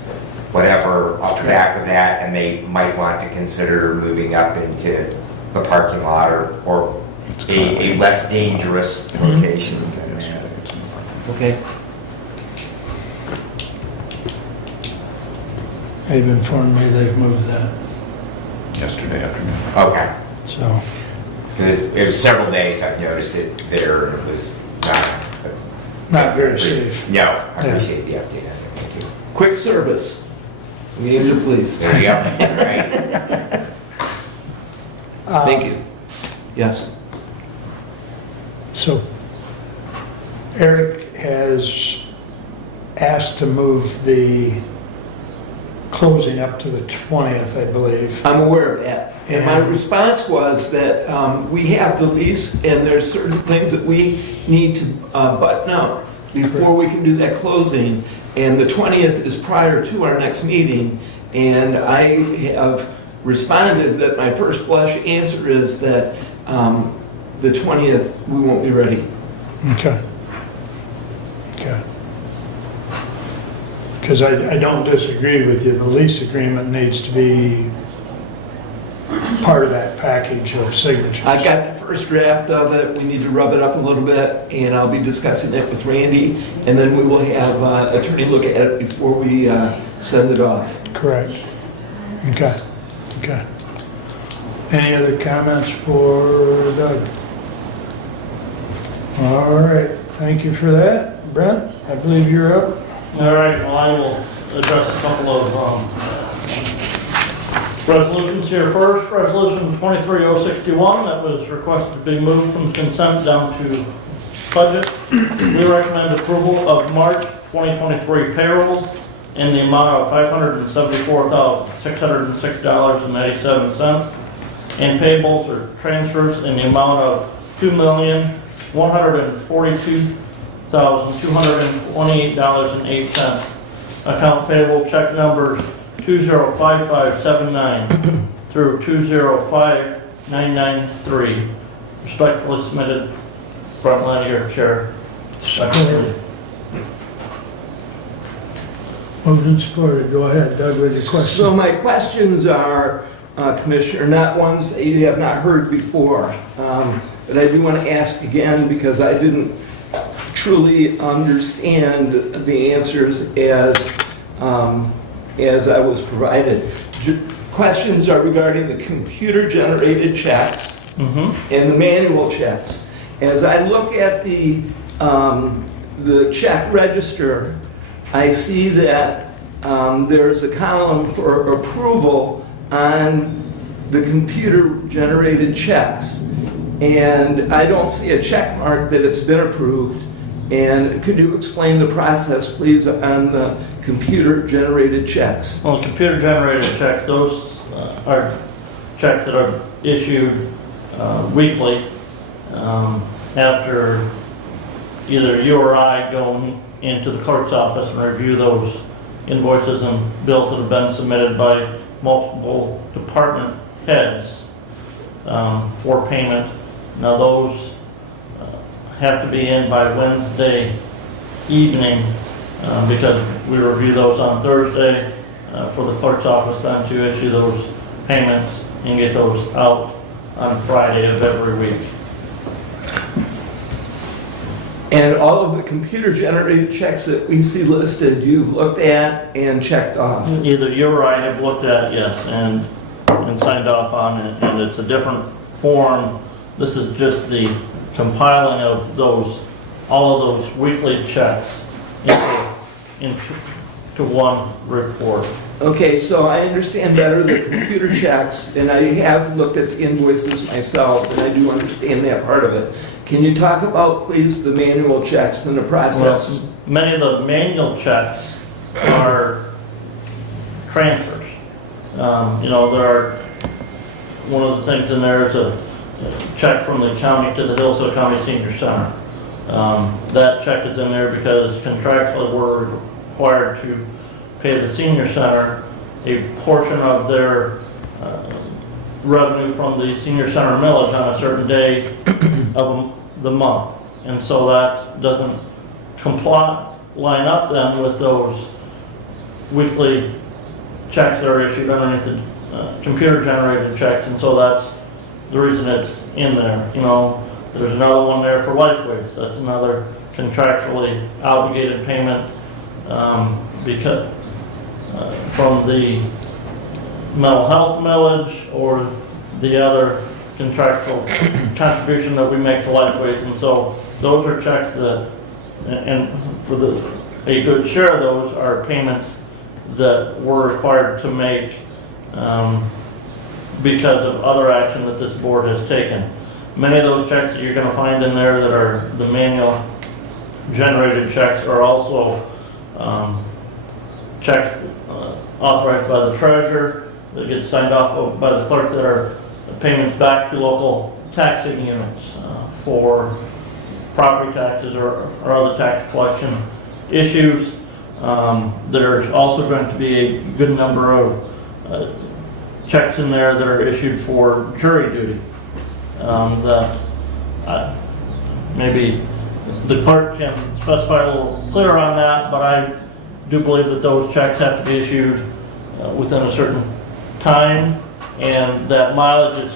whatever, off the back of that, and they might want to consider moving up into the parking lot or a less dangerous location than that. okay. They've informed me they've moved that, Yesterday afternoon. Okay. so. It was several days I've noticed it there, and it was Not very safe. No, I appreciate the update on it. Thank you. Quick service. We need you, please. There you go. Right. Thank you. Yes. So Eric has asked to move the closing up to the 20th, I believe. I'm aware of that. And my And- response was that we have the lease and there's certain things that we need to button up before we can do that closing. And the 20th is prior to our next meeting. And I have responded that my first blush answer is that the 20th, we won't be ready. Okay. Okay. Because I don't disagree with you, the lease agreement needs to be part of that package of signatures. I got the first draft of it, we need to rub it up a little bit, and I'll be discussing it with Randy, and then we will have Attorney look at it before we send it off. Correct. Okay, okay. Any other comments for Doug? All right, thank you for that. Brent, I believe you're up. All right, well, I will address a couple of resolutions here. First, Resolution 23061, that was requested to be moved from consent down to budget. We recommend approval of March 2023 payrolls in the amount of $574,606.87, and payables or transfers in the amount of $2,142,228.08. Account payable check numbers 205579 through 205993. Respectfully submitted, front line here, Chair. Secretary. Moved and supported. Go ahead, Doug, with your question. So my questions are, Commissioner, not ones that you have not heard before, but I do want to ask again because I didn't truly understand the answers as I was provided. Questions are regarding the computer-generated checks and the manual checks. As I look at the check register, I see that there's a column for approval on the computer-generated checks, and I don't see a check mark that it's been approved. And could you explain the process, please, on the computer-generated checks? Well, computer-generated checks, those are checks that are issued weekly after either you or I go into the clerk's office and review those invoices and bills that have been submitted by multiple department heads for payment. Now those have to be in by Wednesday evening because we review those on Thursday for the clerk's office then to issue those payments and get those out on Friday of every week. And all of the computer-generated checks that we see listed, you've looked at and checked off? Either you or I have looked at, yes, and signed off on it, and it's a different form. This is just the compiling of all of those weekly checks into one report. Okay, so I understand better the computer checks, and I have looked at the invoices myself, and I do understand that part of it. Can you talk about, please, the manual checks and the process? Well, many of the manual checks are transfers. There are, one of the things in there is a check from the county to the Hillsdale County Senior Center. That check is in there because contractually we're required to pay the senior center a portion of their revenue from the senior center millage on a certain day of the month. And so that doesn't line up then with those weekly checks that are issued underneath the computer generated checks, and so that's the reason it's in there. There's another one there for Lifeways. That's another contractually obligated payment because from the mental health millage or the other contractual contribution that we make to Lifeways. And so those are checks that, and for a good share of those are payments that we're required to make because of other action that this board has taken. Many of those checks that you're going to find in there that are the manual generated checks are also checks authorized by the treasurer that get signed off of by the clerk that are payments back to local taxing units for property taxes or other tax collection issues. There's also going to be a good number of checks in there that are issued for jury duty. That maybe the clerk can specify a little clearer on that, but I do believe that those checks have to be issued within a certain time, and that mileage is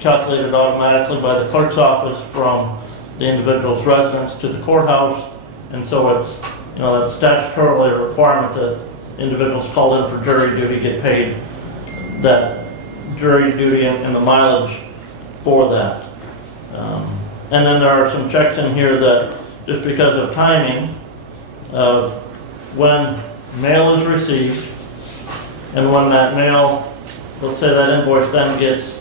calculated automatically by the clerk's office from the individual's residence to the courthouse, and so it's that's statutorily a requirement that individuals called in for jury duty get paid that jury duty and the mileage for that. And then there are some checks in here that, just because of timing of when mail is received and when that mail, let's say that invoice then gets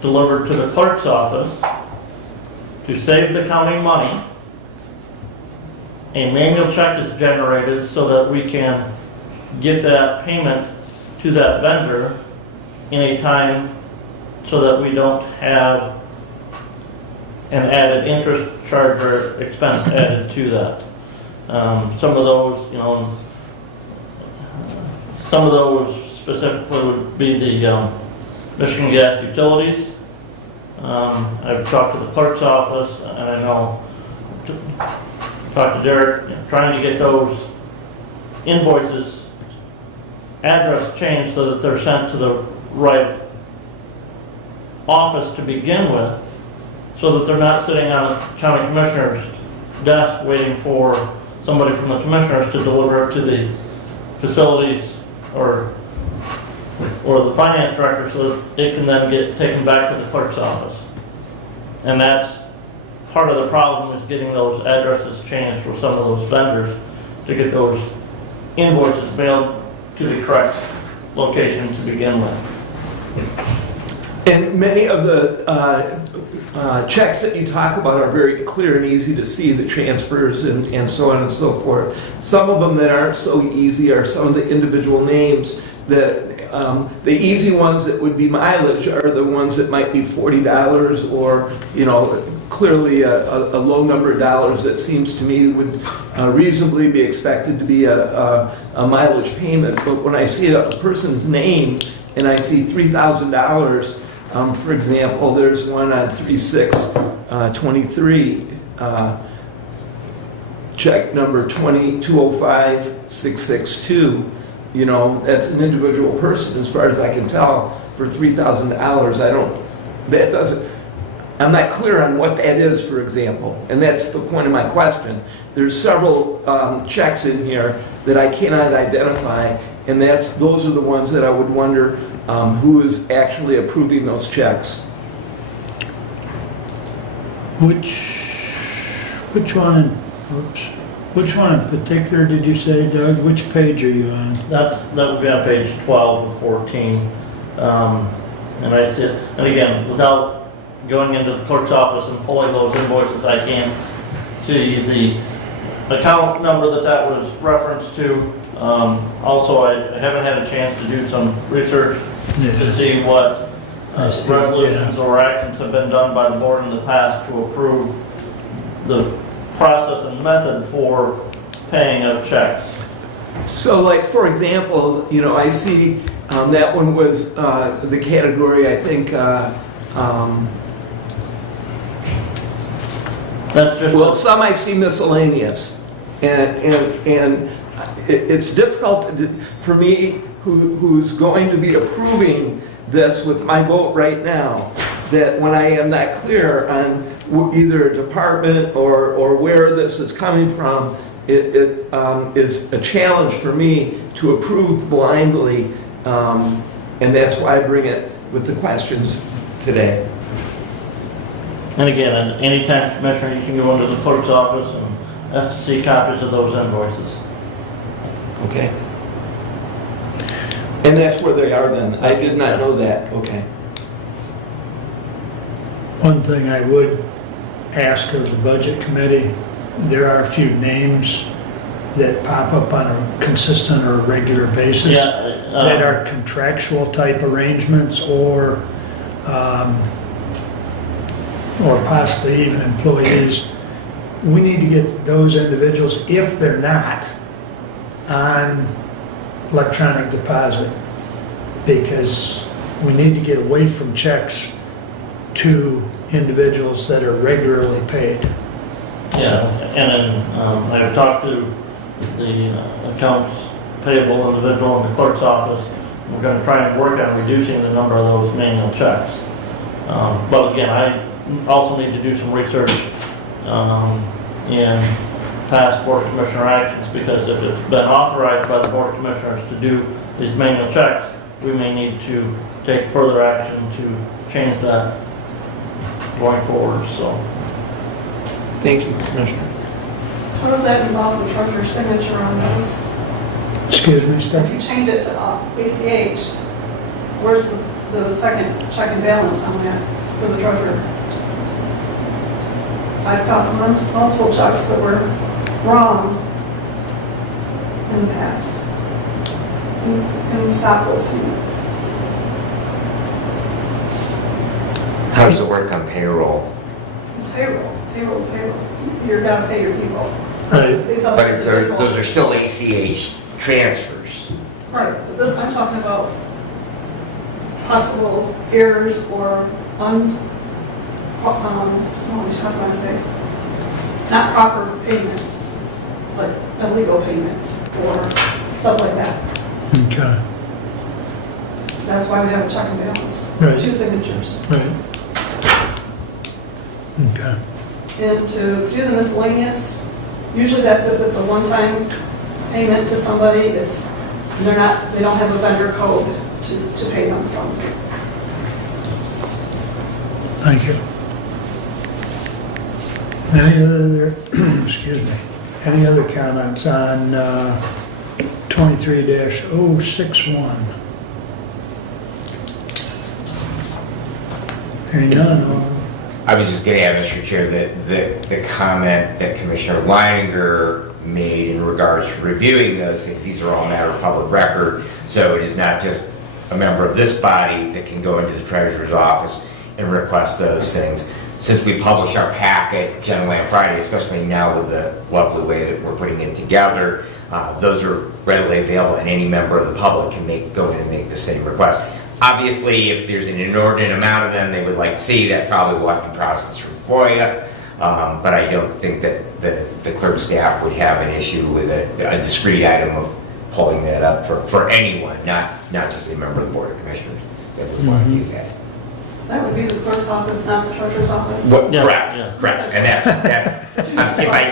delivered to the clerk's office, to save the county money, a manual check is generated so that we can get that payment to that vendor in a time so that we don't have an added interest charge or expense added to that. Some of those, you know, some of those specifically would be the Michigan Gas Utilities. I've talked to the clerk's office, and I know, talked to Derek, you know, trying to get those invoices address changed so that they're sent to the right office to begin with, so that they're not sitting on a county commissioner's desk waiting for somebody from the commissioners to deliver it to the facilities or the finance director, so that it can then get taken back to the clerk's office. And that's part of the problem, is getting those addresses changed for some of those vendors to get those invoices mailed to the correct location to begin with. And many of the checks that you talk about are very clear and easy to see, the transfers and so on and so forth. Some of them that aren't so easy are some of the individual names that, the easy ones that would be mileage are the ones that might be $40 or, you know, clearly a low number of dollars that seems to me would reasonably be expected to be a mileage payment. But when I see a person's name and I see $3,000, for example, there's one on 3/6/23, check number 205-662. You know, that's an individual person, as far as I can tell, for $3,000. I'm not clear on what that is, for example, and that's the point of my question. There's several checks in here that I cannot identify, and those are the ones that I would wonder who is actually approving those checks. Which one in particular did you say, Doug? Which page are you on? That would be on page 12 of 14. And I said, and again, without going into the clerk's office and pulling those invoices, I can't see the account number that was referenced to. Also, I haven't had a chance to do some research to see what resolutions or actions have been done by the board in the past to approve the process and method for paying of checks. So, like, for example, you know, I see that one was the category, I think, that's just well, some I see miscellaneous, and it's difficult for me, who's going to be approving this with my vote right now, that when I am not clear on either a department or where this is coming from, it is a challenge for me to approve blindly, and that's why I bring it with the questions today. And again, anytime, Commissioner, you can go into the clerk's office and ask to see copies of those invoices. Okay. And that's where they are then. I did not know that. Okay. One thing I would ask of the budget committee, there are a few names that pop up on a consistent or regular basis that are contractual type arrangements or possibly even employees. We need to get those individuals, if they're not, on electronic deposit, because we need to get away from checks to individuals that are regularly paid. Yeah, and then I've talked to the accounts payable individual in the clerk's office. We're going to try and work on reducing the number of those manual checks. But again, I also need to do some research and past Board of Commissioner actions, because if it's been authorized by the Board of Commissioners to do these manual checks, we may need to take further action to change that going forward, so. Thank you, Commissioner. How does that involve the treasurer's signature on those? Excuse me, If Steph? you change it to ACH, where's the second check and balance on that for the treasurer? I've got multiple checks that were wrong in the past. And we stop those payments. How does it work on payroll? It's payroll. Payroll's payroll. You've got to pay your people. These other But if individuals- those are still ACH transfers. Right, but this, I'm talking about possible errors or how can I say? Not proper payment, like illegal payment or stuff like that. Okay, That's why we have a check and balance. Right. 2 signatures. right. Okay, And to do the miscellaneous, usually that's if it's a one-time payment to somebody, they don't have a vendor code to pay them from. thank you. Any other, excuse me, any other comments on 23-061? Hearing none, I was just going to add, Mr. Chair, that the comment that Commissioner Leininger made in regards to reviewing those things, these are all matter of public record, so it is not just a member of this body that can go into the treasurer's office and request those things. Since we publish our packet generally on Friday, especially now with the lovely way that we're putting it together, those are readily available and any member of the public can go in and make the same request. Obviously, if there's an inordinate amount of them they would like to see, that probably will have to be processed through FOIA, but I don't think that the clerk staff would have an issue with a discrete item of pulling that up for anyone, not just a member of the Board of Commissioners that would want to do that. That would be the clerk's office, not the treasurer's office. Yeah, Correct, yeah. correct. And that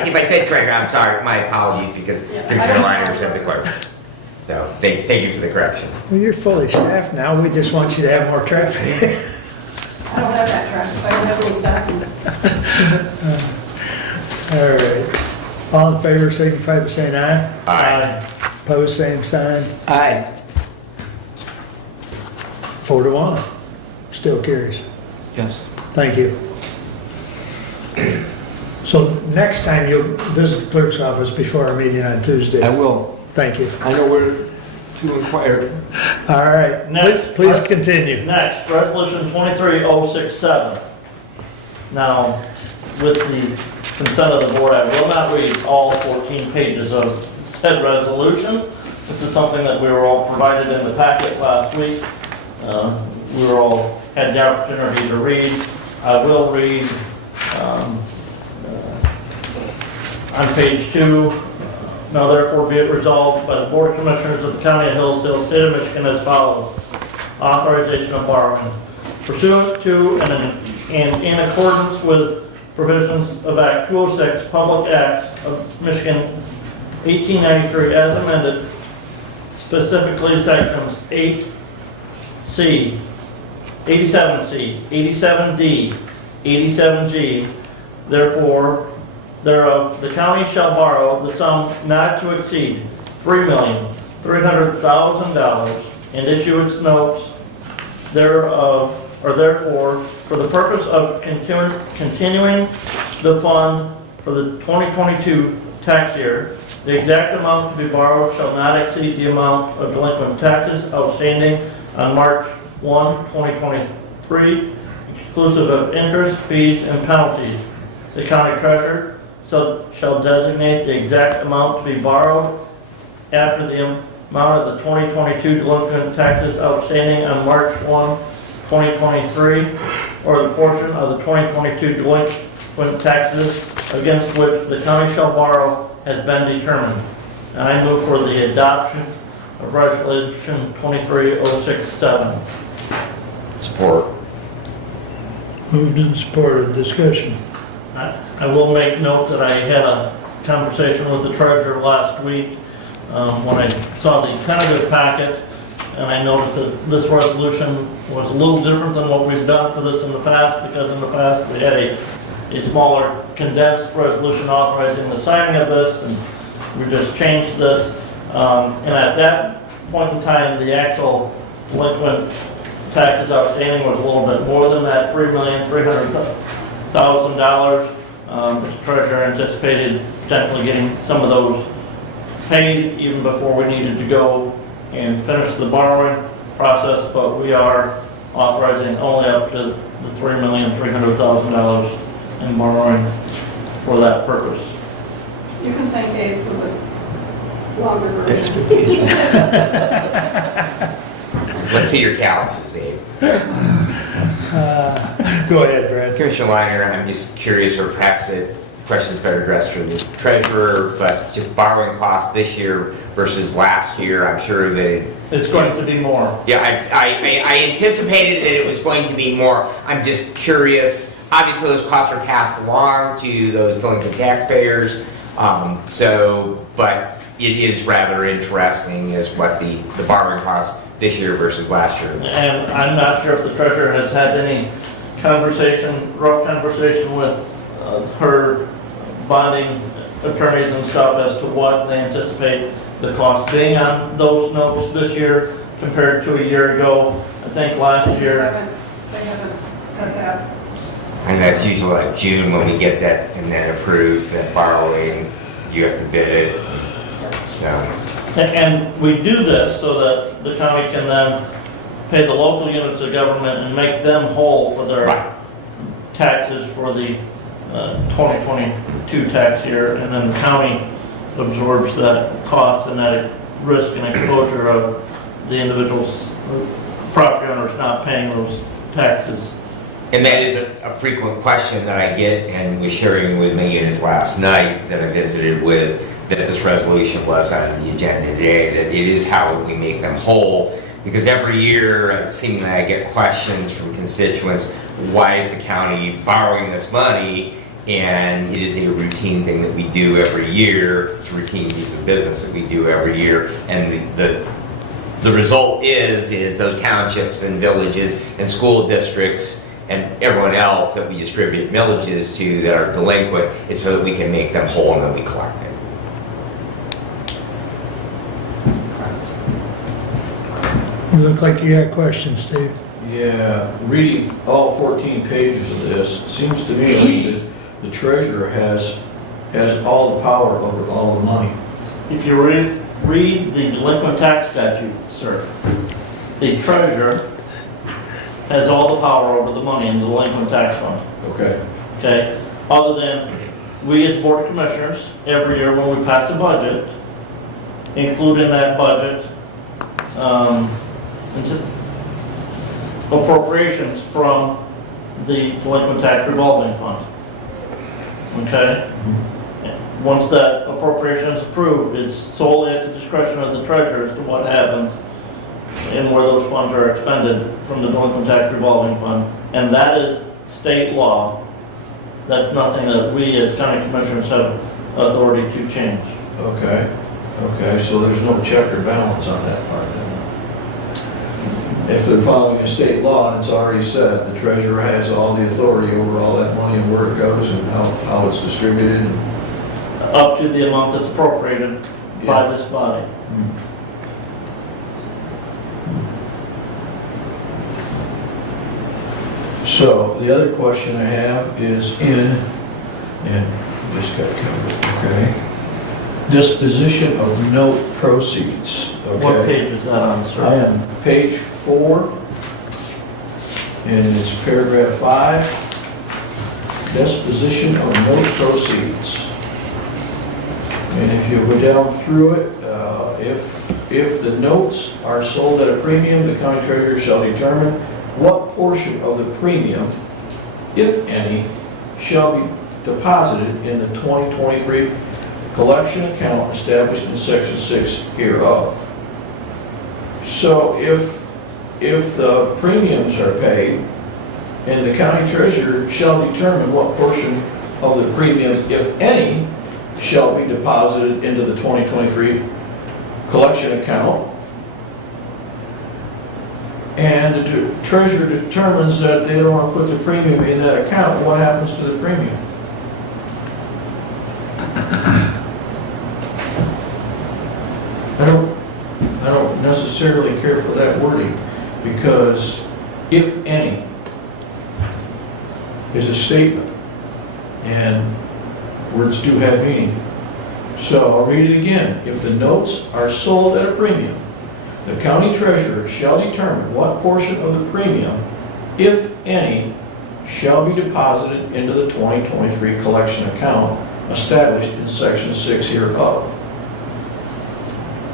if I said treasurer, I'm sorry, my apologies, because Yeah. Commissioner Leiner said the clerk. So, thank you for the correction. well, you're fully staffed now, we just want you to have more traffic. I don't have that traffic, I don't have those documents. All right, all in favor, signify by saying aye. Aye. Opposed, same sign. Aye. 4-1, still carries. Yes. Thank you. So next time you'll visit the clerk's office before our meeting on Tuesday. I will. Thank you. I know where to inquire. All right, Next. please continue. Next, Resolution 23067. Now, with the consent of the board, I will not read all 14 pages of said resolution. This is something that we were all provided in the packet last week. We were all had the opportunity to read. I will read on page 2. Now therefore be it resolved by the Board of Commissioners of the County of Hillsdale, State of Michigan as follows. Authorization of borrowing. Pursuant to and in accordance with provisions of Act 206, Public Acts of Michigan 1893 as amended, specifically sections 8C, 87C, 87D, 87G, therefore, thereof, the county shall borrow the sum not to exceed $3,300,000 and issue its notes thereof, or therefore, for the purpose of continuing the fund for the 2022 tax year. The exact amount to be borrowed shall not exceed the amount of delinquent taxes outstanding on March 1, 2023, exclusive of interest, fees, and penalties. The county treasurer shall designate the exact amount to be borrowed after the amount of the 2022 delinquent taxes outstanding on March 1, 2023, or the portion of the 2022 delinquent taxes against which the county shall borrow has been determined. And I move for the adoption of Resolution 23067. Support. Moved and supported, discussion. I will make note that I had conversation with the treasurer last week when I saw the tentative packet, and I noticed that this resolution was a little different than what we've done for this in the past, because in the past we had a smaller condensed resolution authorizing the signing of this, and we just changed this. And at that point in time, the actual delinquent taxes outstanding was a little bit more than that $3,300,000. But the treasurer anticipated potentially getting some of those paid even before we needed to go and finish the borrowing process, but we are authorizing only up to the $3,300,000 in borrowing for that purpose. You can thank Abe for the longer version. Let's see your calluses, Abe. Go ahead, Brad. Commissioner Weiner, I'm just curious, or perhaps the question's better addressed for the treasurer, but just borrowing costs this year versus last year, I'm sure that It's going to be more. yeah, I anticipated that it was going to be more. I'm just curious. Obviously, those costs are passed along to those delinquent taxpayers. But it is rather interesting as what the borrowing costs this year versus last year. And I'm not sure if the treasurer has had any rough conversation with her bonding attorneys and stuff as to what they anticipate the cost being on those notes this year compared to a year ago. I think last year. They haven't said that. And that's usually like June when we get that and then approve that borrowing. You have to bid it. And we do this so that the county can then pay the local units of government and make them whole for their taxes for the 2022 tax year, and then the county absorbs that cost and that risk and exposure of the individuals, property owners not paying those taxes. And that is a frequent question that I get, and was sharing with Megan last night that I visited with, that this resolution was on the agenda today, that it is how we make them whole. Because every year, seemingly I get questions from constituents, why is the county borrowing this money? And it is a routine thing that we do every year. It's a routine piece of business that we do every year. And the result is those townships and villages and school districts and everyone else that we distribute millages to that are delinquent, it's so that we can make them whole and then we collect it. You look like you got questions, Steve. Yeah, reading all 14 pages of this, seems to me like the treasurer has all the power over all the money. If you read the delinquent tax statute, sir, the treasurer has all the power over the money in the delinquent tax fund. Okay. Okay? Other than we as Board of Commissioners, every year when we pass a budget, include in that budget appropriations from the delinquent tax revolving fund. Okay? Once that appropriation is approved, it's solely at the discretion of the treasurer as to what happens and where those funds are expended from the delinquent tax revolving fund. And that is state law. That's nothing that we as county commissioners have authority to change. Okay. Okay, so there's no check or balance on that part then? If they're following a state law and it's already set, the treasurer has all the authority over all that money and where it goes and how it's distributed? Up to the amount that's appropriated by this body. So the other question I have is and just got covered, okay? Disposition of note proceeds, okay? What page is that on, sir? I am page 4, and it's paragraph 5. Disposition of note proceeds. And if you go down through it, if the notes are sold at a premium, the county treasurer shall determine what portion of the premium, if any, shall be deposited in the 2023 collection account established in section 6 hereof. So if the premiums are paid, and the county treasurer shall determine what portion of the premium, if any, shall be deposited into the 2023 collection account. And the treasurer determines that they don't want to put the premium in that account, what happens to the premium? I don't necessarily care for that wording, because if any is a statement, and words do have meaning. So I'll read it again. If the notes are sold at a premium, the county treasurer shall determine what portion of the premium, if any, shall be deposited into the 2023 collection account established in section 6 hereof.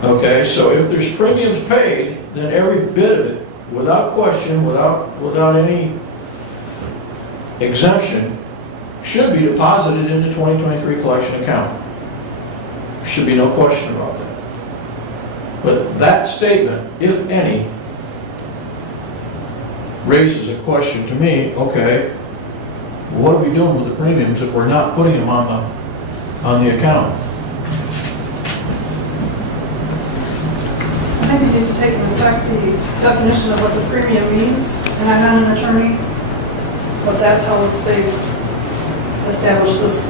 Okay, so if there's premiums paid, then every bit of it, without question, without any exemption, should be deposited in the 2023 collection account. Should be no question about that. But that statement, if any, raises a question to me, okay, what are we doing with the premiums if we're not putting them on the account? I think you need to take into effect the definition of what the premium means, and I'm not an attorney, but that's how they established this.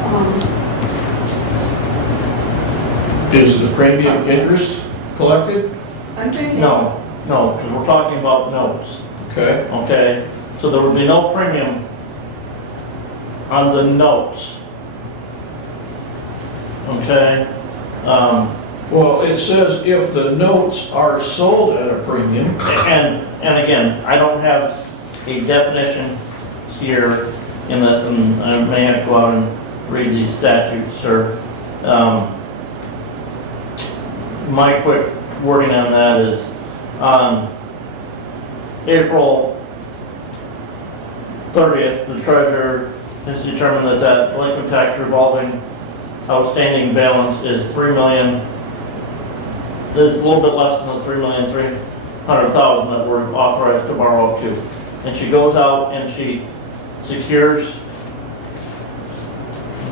Is the premium interest collected? I'm thinking. No, because we're talking about notes. Okay. Okay, so there would be no premium on the notes. Okay? Well, it says if the notes are sold at a premium. And again, I don't have a definition here in this, and I may have to go out and read these statutes, sir. My quick wording on that is, on April 30th, the treasurer has determined that that delinquent tax revolving outstanding balance is it's a little bit less than the $3,300,000 that we're authorized to borrow up to. And she goes out and she secures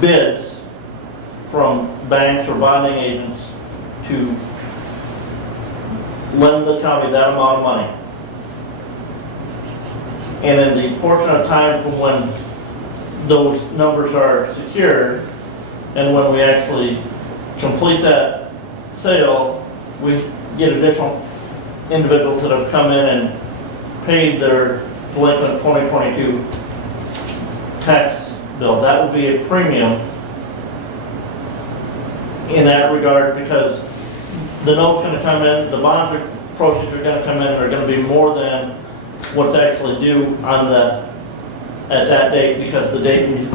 bids from banks or bonding agents to lend the county that amount of money. And in the portion of time from when those numbers are secured and when we actually complete that sale, we get additional individuals that have come in and paid their delinquent 2022 tax bill. That would be a premium in that regard, because the note's going to come in, the bond proceeds are going to come in, are going to be more than what's actually due on at that date, because the date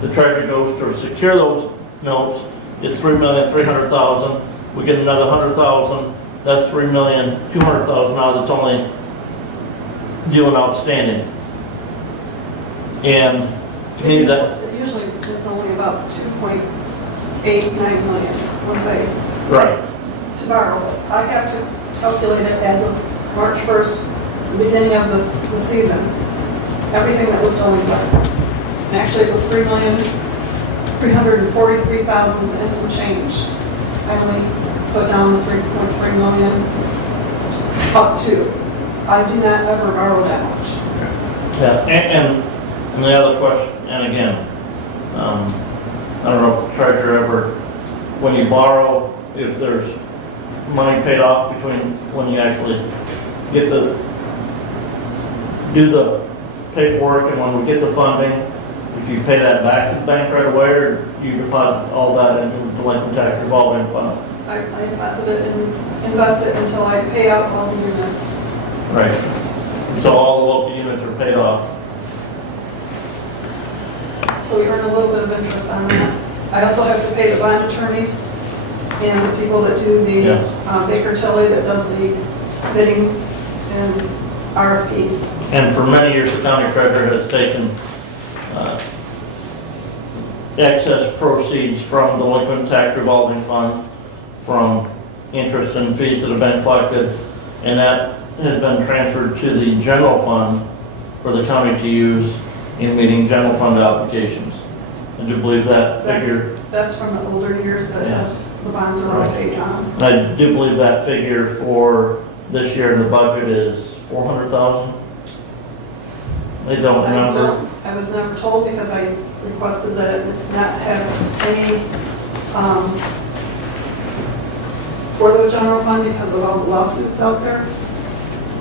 the treasurer goes to secure those notes, it's $3,300,000. We get another $100,000. That's $3,200,000 now that's only due and outstanding. And to me that It usually is only about 2.89 million once right. to borrow. I have to calculate it as of March 1st, the beginning of the season, everything that was delinquent. And actually it was $3,343,000 and some change. I only put down the 3.3 million up to. I do not ever borrow that much. Yeah, and the other question, and again, I don't know if the treasurer ever, when you borrow, if there's money paid off between when you actually get do the paperwork and when we get the funding, if you pay that back to the bank right away, or you deposit all that into the delinquent tax revolving fund? I deposit it and invest it until I pay out all the units. Right. So all the local units are paid off. So we earn a little bit of interest on that. I also have to pay the bond attorneys and the people that do the Baker Tilly that does the bidding and RFPs. And for many years, the county treasurer has taken excess proceeds from the delinquent tax revolving fund, from interest and fees that have been collected, and that has been transferred to the general fund for the county to use in meeting general fund obligations. And do you believe that figure That's from the older years that have, the bonds are all paid on. I do believe that figure for this year in the budget is 400,000. They don't remember. I was never told because I requested that it not have any, for the general fund because of all the lawsuits out there.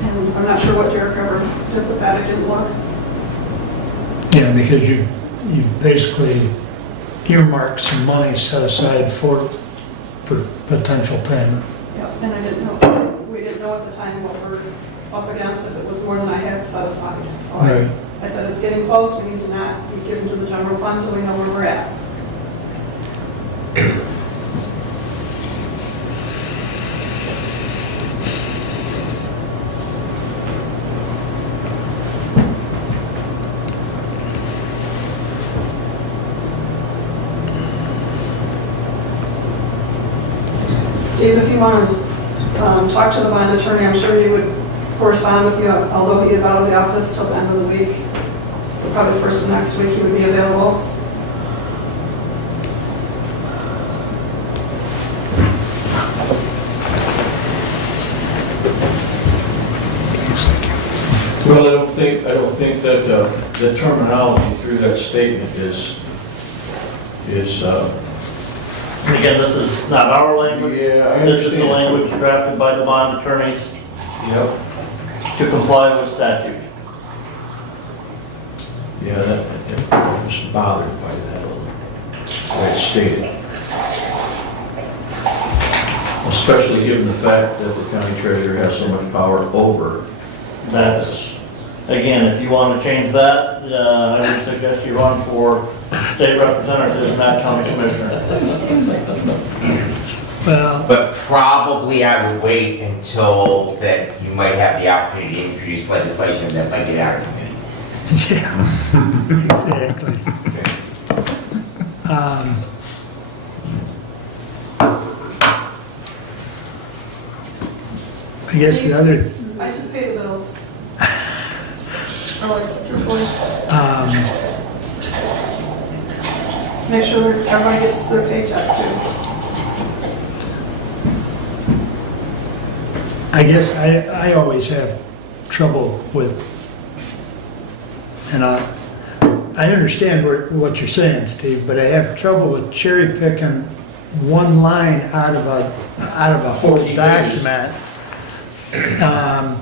And I'm not sure what Derek ever did with that, I didn't look. Yeah, because you basically earmarked some money set aside for potential payment. Yeah, and I didn't know, we didn't know at the time what we're up against, if it was more than I have set aside. So Right. I said, it's getting close, we need to not be given to the general fund so we know where we're at. Steve, if you want to talk to the bond attorney, I'm sure he would correspond with you, although he is out of the office till the end of the week. So probably first of next week he would be available. Well, I don't think that the terminology through that statement is, And again, this is not our language. yeah, I This is the understand. language drafted by the bond attorneys Yep, to comply with statute. yeah, that, I was bothered by that, way it's stated. Especially given the fact that the county treasurer has so much power over That's, again, if you want to change that, I would suggest you run for state representative and not county commissioner. Well, But probably I would wait until that you might have the opportunity to introduce legislation that might get out of committee. yeah, exactly. I guess the other, I just pay the bills. Or like, truthfully, make sure everybody gets their paycheck too. I guess I always have trouble with, and I understand what you're saying, Steve, but I have trouble with cherry picking one line out of a whole 14 pages. document.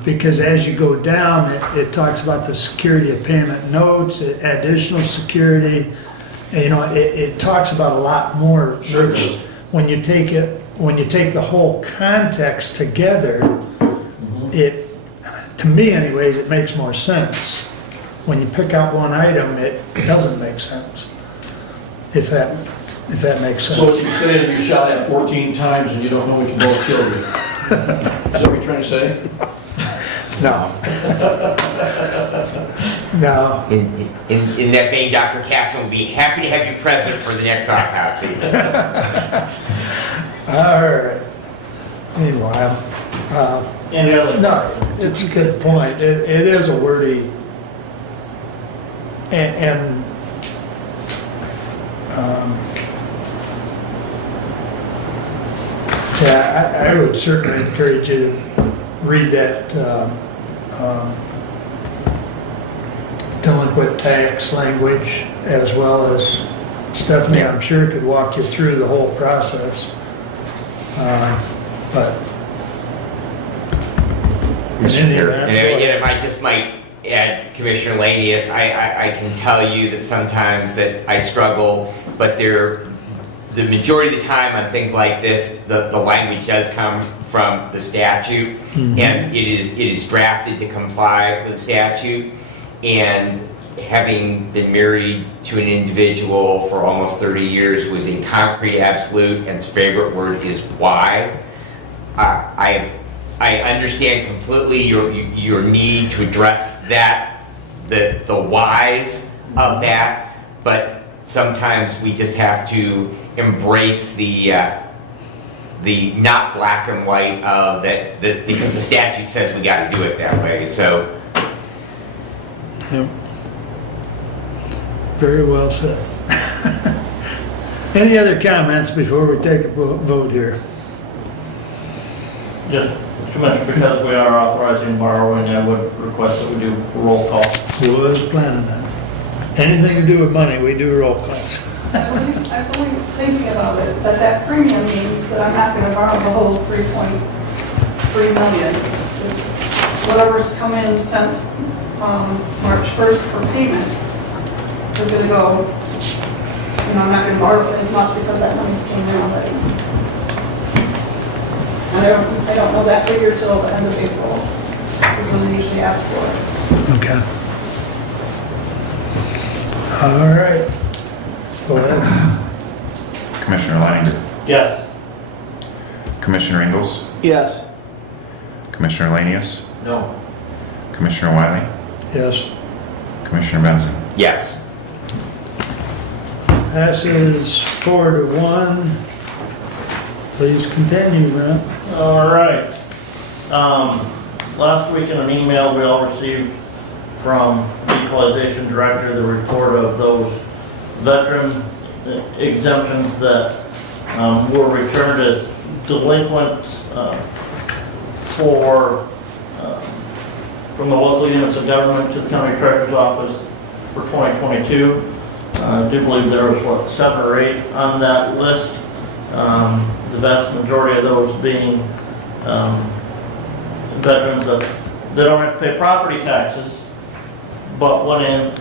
Because as you go down, it talks about the security of payment notes, additional security, you know, it talks about a lot more. Sure which, does. when you take the whole context together, to me anyways, it makes more sense. When you pick out one item, it doesn't make sense, if that makes sense. So what you're saying, you shot at 14 times and you don't know which bullet killed you? Is that what you're trying to say? No. No. In that vein, Dr. Casson will be happy to have you present for the next autopsy. All right. Meanwhile, Any other? no, it's a good point. It is a wordy, and yeah, I would certainly encourage you to read that delinquent tax language, as well as Stephanie, I'm sure, could walk you through the whole process. But in any event, And again, if I just might add, Commissioner Lanius, I can tell you that sometimes that I struggle, but the majority of the time on things like this, the language does come from the statute, and it is drafted to comply with the statute. And having been married to an individual for almost 30 years was a concrete absolute, and his favorite word is why. I understand completely your need to address that, the whys of that, but sometimes we just have to embrace the not black and white of that, because the statute says we got to do it that way. So yeah. Very well said. Any other comments before we take a vote here? Just, Commissioner, because we are authorizing borrowing, I would request that we do roll call. Was planning that. Anything to do with money, we do roll calls. I believe, thinking about it, that premium means that I'm not going to borrow the whole 3.3 million. It's whatever's come in since March 1st for payment is going to go, I'm not going to borrow as much because that money's came in already. And I don't know that figure till the end of April is when they usually ask for it. Okay. All right. Go ahead. Commissioner Leininger, Yes. Commissioner Ingalls, Yes. Commissioner Lanius, No. Commissioner Wiley, Yes. Commissioner Benson. Yes. Passes 4-1. Please continue, Brent. All right. Last week in an email, we all received from the equalization director the report of those veteran exemptions that were returned as delinquent from the local units of government to the county treasurer's office for 2022. I do believe there was, 7 or 8 on that list. The vast majority of those being veterans that they don't have to pay property taxes, but when a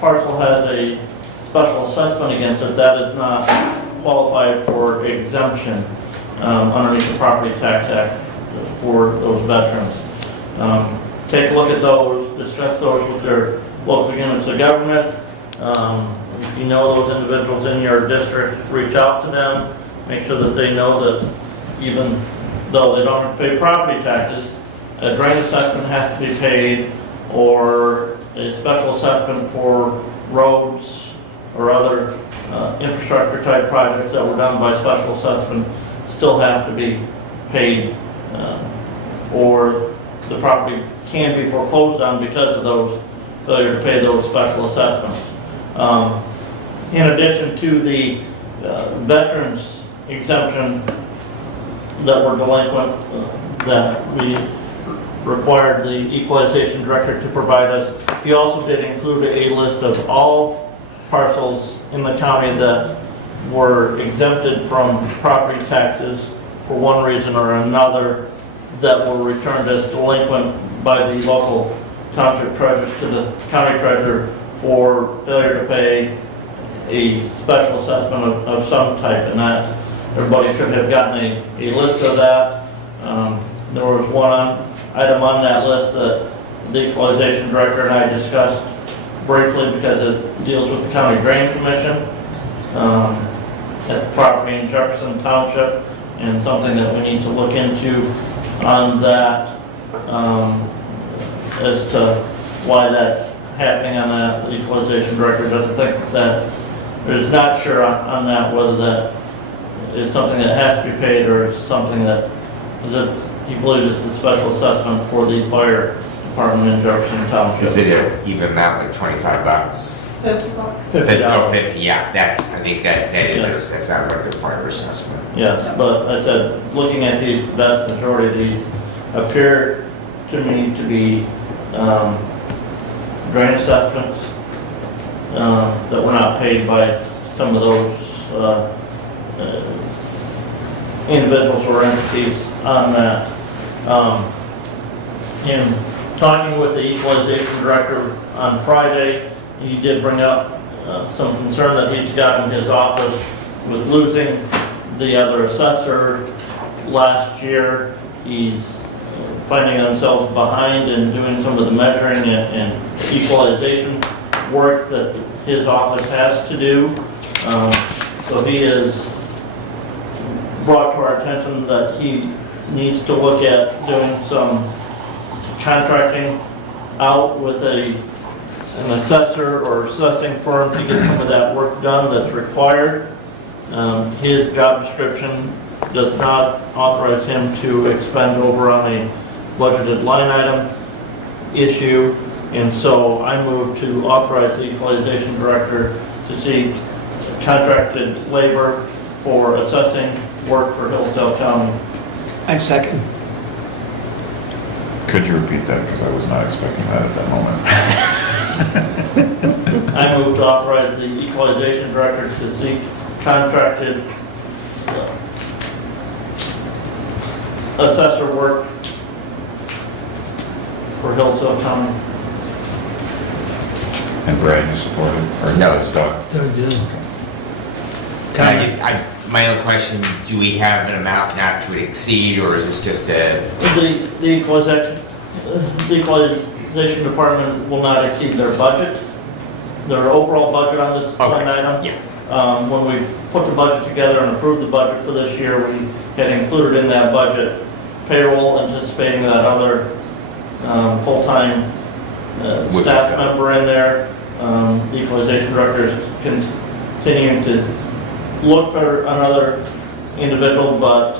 parcel has a special assessment against it, that is not qualified for exemption underneath the Property Tax Act for those veterans. Take a look at those, discuss those with their local units of government. If you know those individuals in your district, reach out to them, make sure that they know that even though they don't have to pay property taxes, a drain assessment has to be paid, or a special assessment for roads or other infrastructure type projects that were done by special assessment still have to be paid, or the property can be foreclosed on because of those failure to pay those special assessments. In addition to the veterans exemption that were delinquent, that we required the equalization director to provide us, he also did include a list of all parcels in the county that were exempted from property taxes for one reason or another, that were returned as delinquent by the local township treasurers to the county treasurer for failure to pay a special assessment of some type, and that everybody should have gotten a list of that. There was one item on that list that the equalization director and I discussed briefly because it deals with the county drain commission at the property in Jefferson Township, and something that we need to look into on that as to why that's happening on that. The equalization director doesn't think that, is not sure on that, whether that it's something that has to be paid or it's something that he believes it's a special assessment for the fire department in Jefferson Township. Is it even amount like $25? $50. Oh, 50, yeah, that's, I think that is, that sounds like the fire assessment. Yes, but I said, looking at these, the vast majority of these appear to me to be drain assessments that were not paid by some of those individuals or entities on that. In talking with the equalization director on Friday, he did bring up some concern that he's got in his office with losing the other assessor last year. He's finding themselves behind in doing some of the measuring and equalization work that his office has to do. So he has brought to our attention that he needs to look at doing some contracting out with an assessor or assessing firm to get some of that work done that's required. His job description does not authorize him to expend over on a budgeted line item issue, and so I move to authorize the equalization director to seek contracted labor for assessing work for Hillsdale County. I second. Could you repeat that, because I was not expecting that at that moment. I move to authorize the equalization director to seek contracted assessor work for Hillsdale County. And Brad, you supported? Or No. it's Doug? My other question, do we have an amount not to exceed, or is this just a, The equalization department will not exceed their budget, their overall budget on this line item. yeah. When we put the budget together and approved the budget for this year, we had included in that budget payroll, anticipating that other full-time staff member in there. The equalization director is continuing to look for another individual, but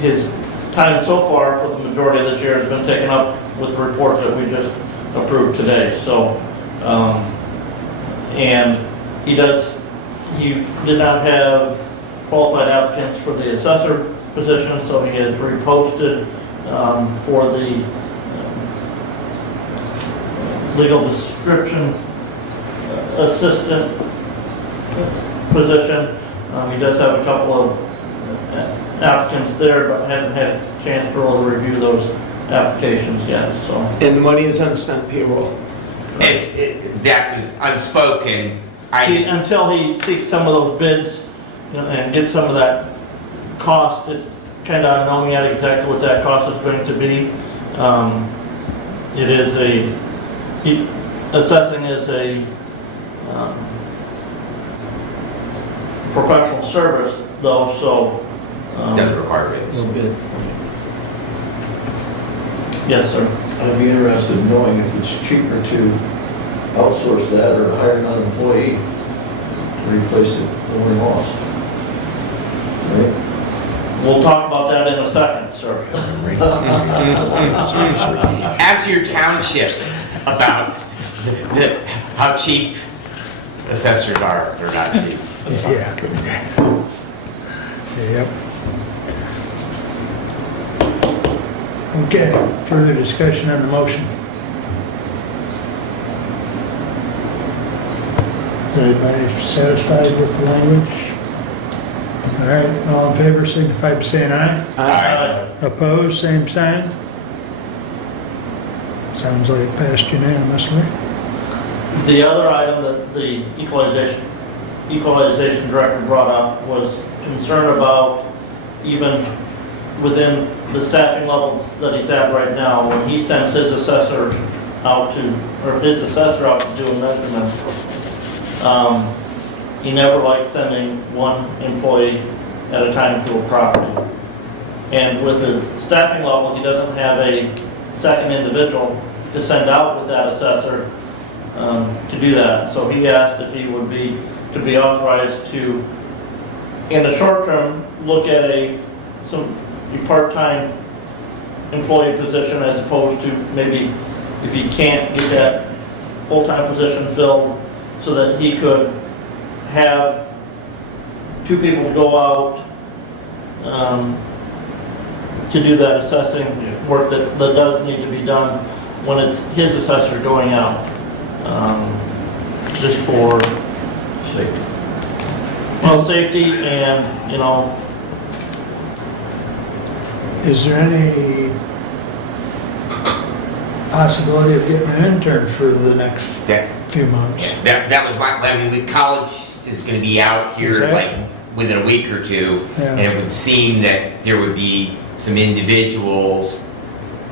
his time so far for the majority of this year has been taken up with the report that we just approved today. So, and he did not have qualified applicants for the assessor position, so he has reposted for the legal description assistant position. He does have a couple of applicants there, but hasn't had a chance to really review those applications yet, so. And the money is unspent payroll. that was unspoken? Until he seeks some of those bids, and gets some of that cost, it's kind of unknown yet exactly what that cost is going to be. It is assessing is a professional service though, so. Doesn't require bids. Yes, sir. I'd be interested in knowing if it's cheaper to outsource that or hire another employee to replace it when we lost. Right? We'll talk about that in a second, sir. Ask your townships about how cheap assessors are. They're not cheap. Yeah. Yep. Okay, further discussion on the motion? Is everybody satisfied with the language? All right, all in favor, signify by saying aye. Aye. Opposed, same sign. Sounds like it passed unanimously. The other item that the equalization director brought up was concern about even within the staffing levels that he's at right now, when he sends his assessor out to, or his assessor out to do a measurement, he never liked sending one employee at a time to a property. And with the staffing level, he doesn't have a second individual to send out with that assessor to do that. So he asked if he would be authorized to, in the short term, look at a part-time employee position as opposed to maybe if he can't get that full-time position filled, so that he could have two people go out to do that assessing work that does need to be done when it's his assessor going out, just for Safety. well, safety and, Is there any possibility of getting an intern for the next few months? That was college is going to be out here Exactly. like within a week or two, Yeah. and it would seem that there would be some individuals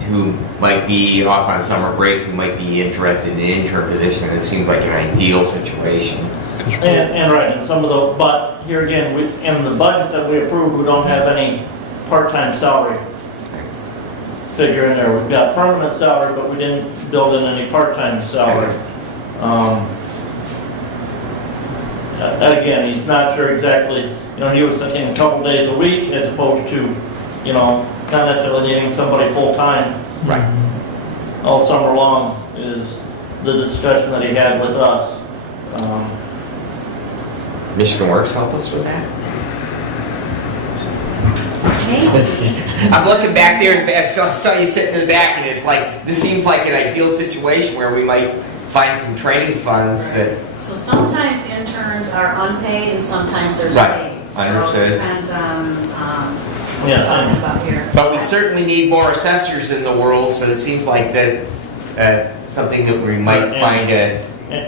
who might be off on summer break who might be interested in an intern position, and it seems like an ideal situation. And right, and some of the, but here again, in the budget that we approved, we don't have any part-time salary figure in there. We've got permanent salary, but we didn't build in any part-time salary. Again, he's not sure exactly, he was thinking a couple days a week as opposed to, not necessarily needing somebody full-time. Right. All summer long is the discussion that he had with us. Michigan Works help us with that? Maybe. I'm looking back there and I saw you sitting in the back, and it's like, this seems like an ideal situation where we might find some training funds that. So sometimes interns are unpaid and sometimes there's Right. paid. So Understood. it depends on what Yeah, you're talking about here. But we certainly need more assessors in the world, so it seems like that, something that we might find a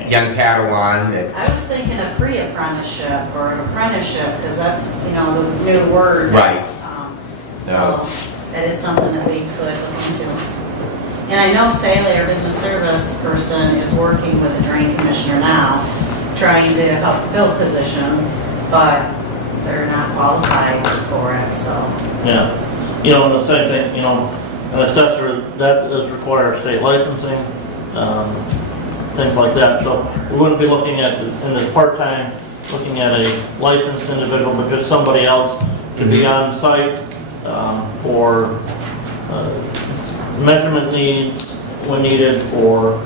young Padawan that. I was thinking a pre-apprenticeship or an apprenticeship, because that's, the new word. Right. So that is something that we could look into. And I know Saley, our business service person, is working with the drain commissioner now, trying to help fill a position, but they're not qualified for it, so. Yeah, and the same thing, an assessor, that does require state licensing, things like that. So we wouldn't be looking at, in this part-time, looking at a licensed individual, but just somebody else to be on site for measurement needs when needed, for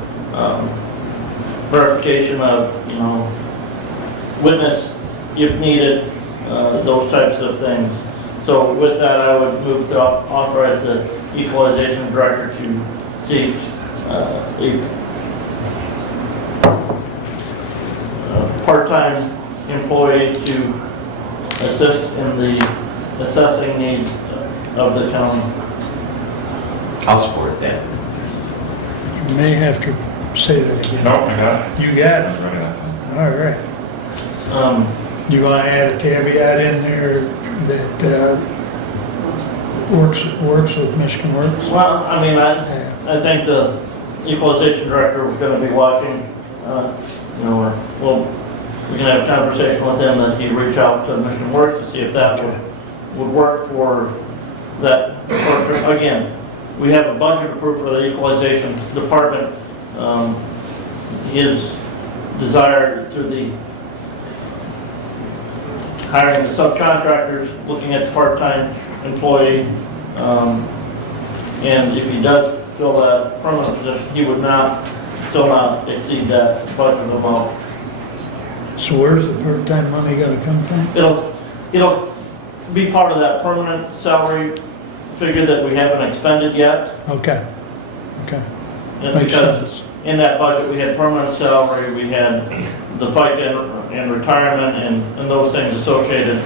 verification of, witness if needed, those types of things. So with that, I would move to authorize the equalization director to seek a part-time employee to assist in the assessing needs of the county. I'll support that. You may have to say that again. Nope, I got it. You got I was it? ready that time. All right. Do you want to add a caveat in there that works with Michigan Works? Well, I think the equalization director was going to be watching, we can have a conversation with him that he'd reach out to Michigan Works to see if that would work for that. Again, we have a budget approved for the equalization department. His desire through the hiring the subcontractors, looking at the part-time employee, and if he does fill that permanent position, he would still not exceed that budget amount. So where's the part-time money going to come from? It'll be part of that permanent salary figure that we haven't expended yet. Okay. And Makes because sense. in that budget, we had permanent salary, we had the FICA and retirement and those things associated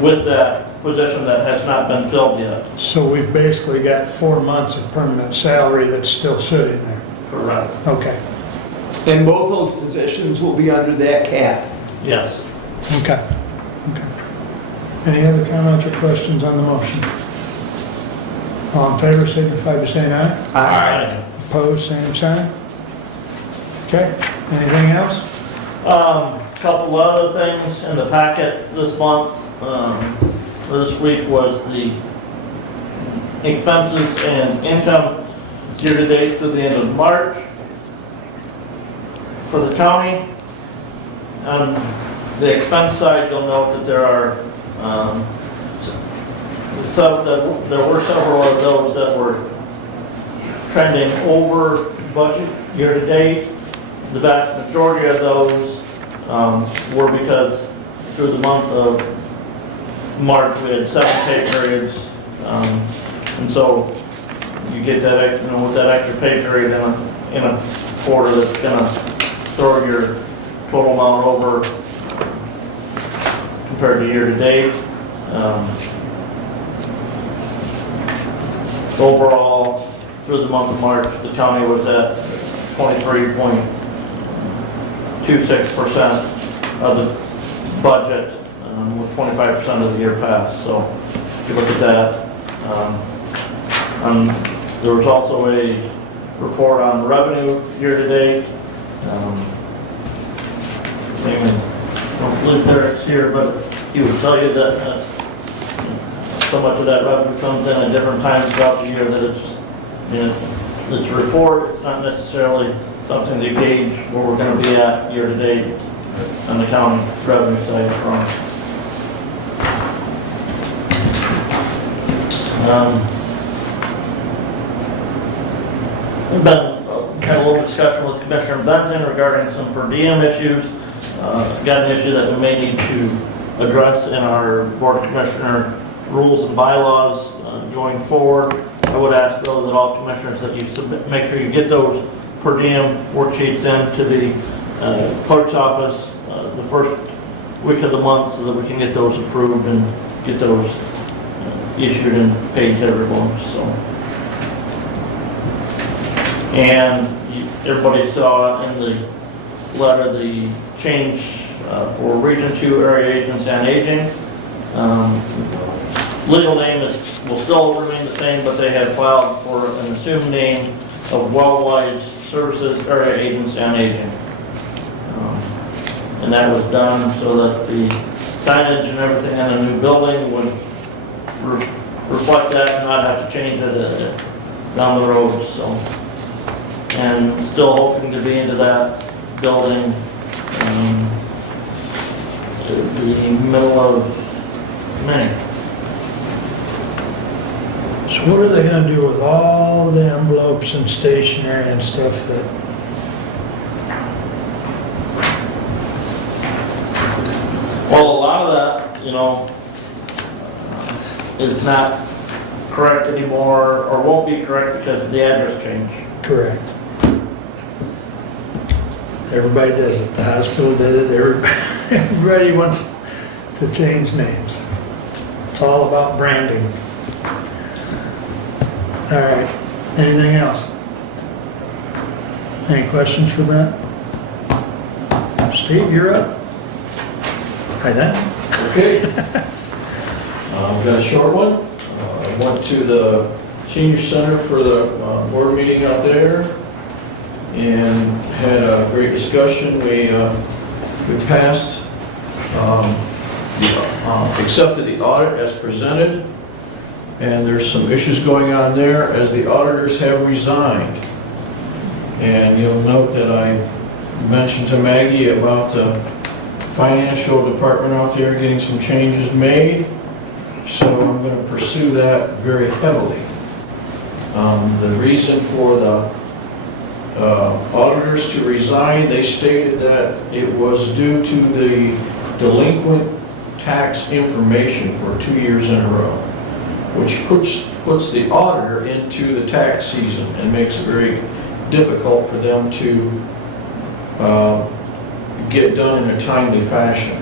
with that position that has not been filled yet. So we've basically got 4 months of permanent salary that's still sitting there. Correct. Okay. And both those positions will be under that cap. Yes. Okay. Any other comments or questions on the motion? All in favor, signify by saying aye. Aye. Opposed, same sign. Okay. Anything else? Couple other things in the packet this month, or this week, was the expenses and income year-to-date through the end of March for the county. On the expense side, you'll note that there are there were several of those that were trending over budget year-to-date. The vast majority of those were because through the month of March we had 7 pay periods, and so you get that, with that extra pay period in a quarter, that's gonna throw your total amount over compared to year-to-date. Overall, through the month of March, the county was at 23.26% of the budget, with 25% of the year passed. So if you look at that, there was also a report on revenue year-to-date. I don't believe Derek's here, but he would tell you that so much of that revenue comes in at different times throughout the year that it's a report. It's not necessarily something to gauge where we're going to be at year-to-date on the county revenue side from. We've had a little discussion with Commissioner Benton regarding some per diem issues. Got an issue that we may need to address in our Board of Commissioner rules and bylaws going forward. I would ask though that all commissioners that you submit, make sure you get those per diem worksheets into the clerk's office the first week of the month so that we can get those approved and get those issued and paid to everyone. So, and everybody saw in the letter the change for Region 2 area agents and aging. Legal name will still remain the same, but they have filed for an assumed name of Wellwise Services Area Agents and Aging. And that was done so that the signage and everything in a new building would reflect that and not have to change it down the road. So, and still hoping to be into that building the middle of May. So what are they gonna do with all the envelopes and stationery and stuff that? Well, a lot of that, is not correct anymore, or won't be correct because of the address change. Correct. Everybody does it. The hospital did it. Everybody wants to change names. It's all about branding. All right. Anything else? Any questions for that? Steve, you're up. Hi, then. Okay. We've got a short one. I went to the senior center for the board meeting out there and had a great discussion. We passed, accepted the audit as presented, and there's some issues going on there as the auditors have resigned. And you'll note that I mentioned to Maggie about the financial department out there getting some changes made. So I'm going to pursue that very heavily. The reason for the auditors to resign, they stated that it was due to the delinquent tax information for 2 years in a row, which puts the auditor into the tax season and makes it very difficult for them to get done in a timely fashion.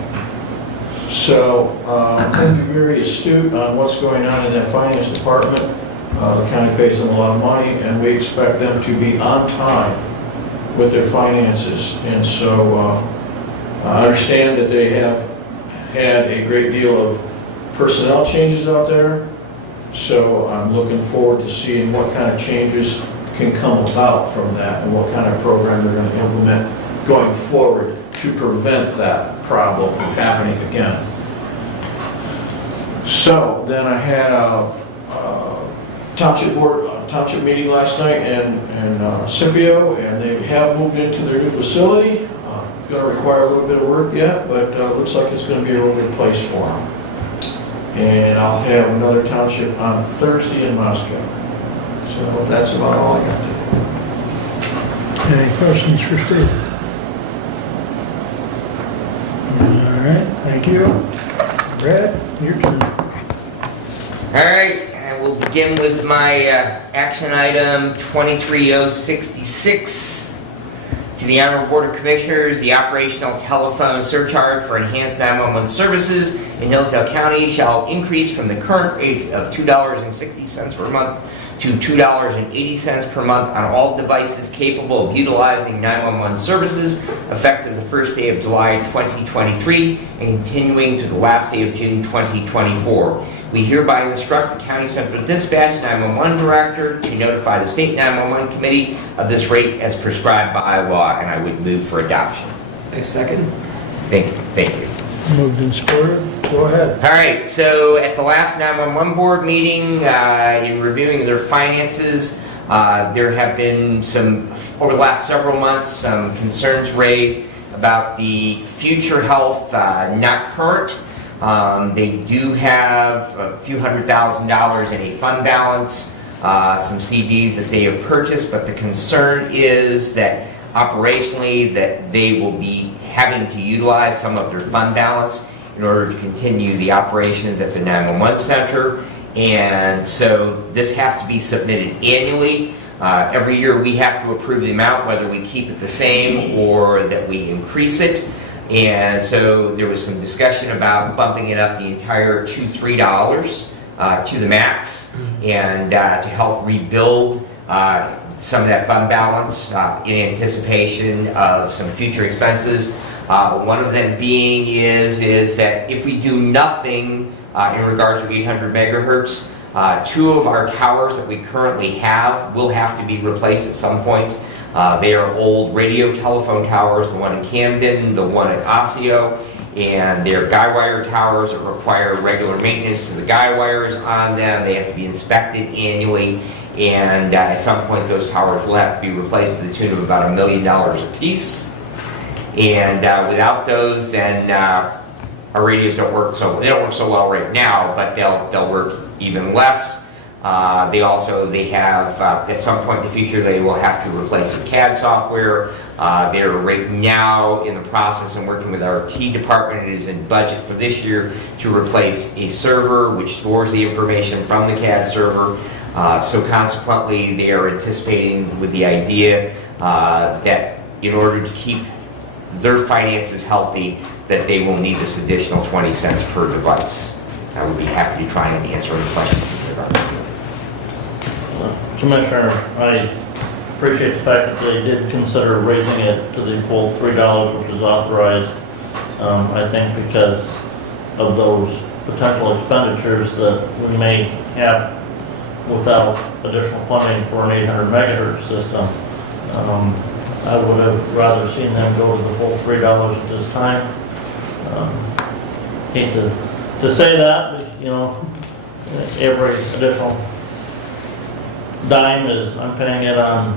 So I'm going to be very astute on what's going on in that finance department. The county pays them a lot of money, and we expect them to be on time with their finances. And so I understand that they have had a great deal of personnel changes out there. So I'm looking forward to seeing what kind of changes can come about from that and what kind of program they're going to implement going forward to prevent that problem from happening again. So then I had a township meeting last night in Scipio, and they have moved into their new facility. Going to require a little bit of work yet, but looks like it's going to be a real good place for them. And I'll have another township on Thursday in Moscow. So that's about all I got today. Any questions for Steve? All right, thank you. Brad, your turn. All right, and we'll begin with my action item 23066. To the Honorable Board of Commissioners, the operational telephone surcharge for enhanced 911 services in Hillsdale County shall increase from the current rate of $2.60 per month to $2.80 per month on all devices capable of utilizing 911 services, effective the first day of July 2023 and continuing to the last day of June 2024. We hereby instruct the County Central Dispatch 911 Director to notify the State 911 Committee of this rate as prescribed by law, and I would move for adoption. I second. Thank you. Moved and supported. Go ahead. All right, so at the last 911 board meeting, in reviewing their finances, there have been over the last several months, some concerns raised about the future health, not current. They do have a few $100,000 in a fund balance, some CDs that they have purchased, but the concern is that operationally that they will be having to utilize some of their fund balance in order to continue the operations at the 911 center. And so this has to be submitted annually. Every year we have to approve the amount, whether we keep it the same or that we increase it. And so there was some discussion about bumping it up the entire $2-3 to the max, and to help rebuild some of that fund balance in anticipation of some future expenses. One of them being is that if we do nothing in regards to 800 megahertz, 2 of our towers that we currently have will have to be replaced at some point. They are old radio telephone towers, the one in Camden, the one at Osseo, and they're guy wire towers that require regular maintenance to the guy wires on them. They have to be inspected annually, and at some point those towers will have to be replaced to the tune of about $1 million a piece. And without those, then our radios don't work so well right now, but they'll work even less. They have at some point in the future they will have to replace the CAD software. They're right now in the process and working with our IT department. It is in budget for this year to replace a server which stores the information from the CAD server. So consequently, they are anticipating with the idea that in order to keep their finances healthy, that they will need this additional 20 cents per device. I would be happy to try and answer any questions in regard to that. Commissioner, I appreciate the fact that they did consider raising it to the full $3, which is authorized. I think because of those potential expenditures that we may have without additional funding for an 800 megahertz system. I would have rather seen them go to the full $3 at this time. Hate to say that, but you know, every additional dime is, I'm paying it on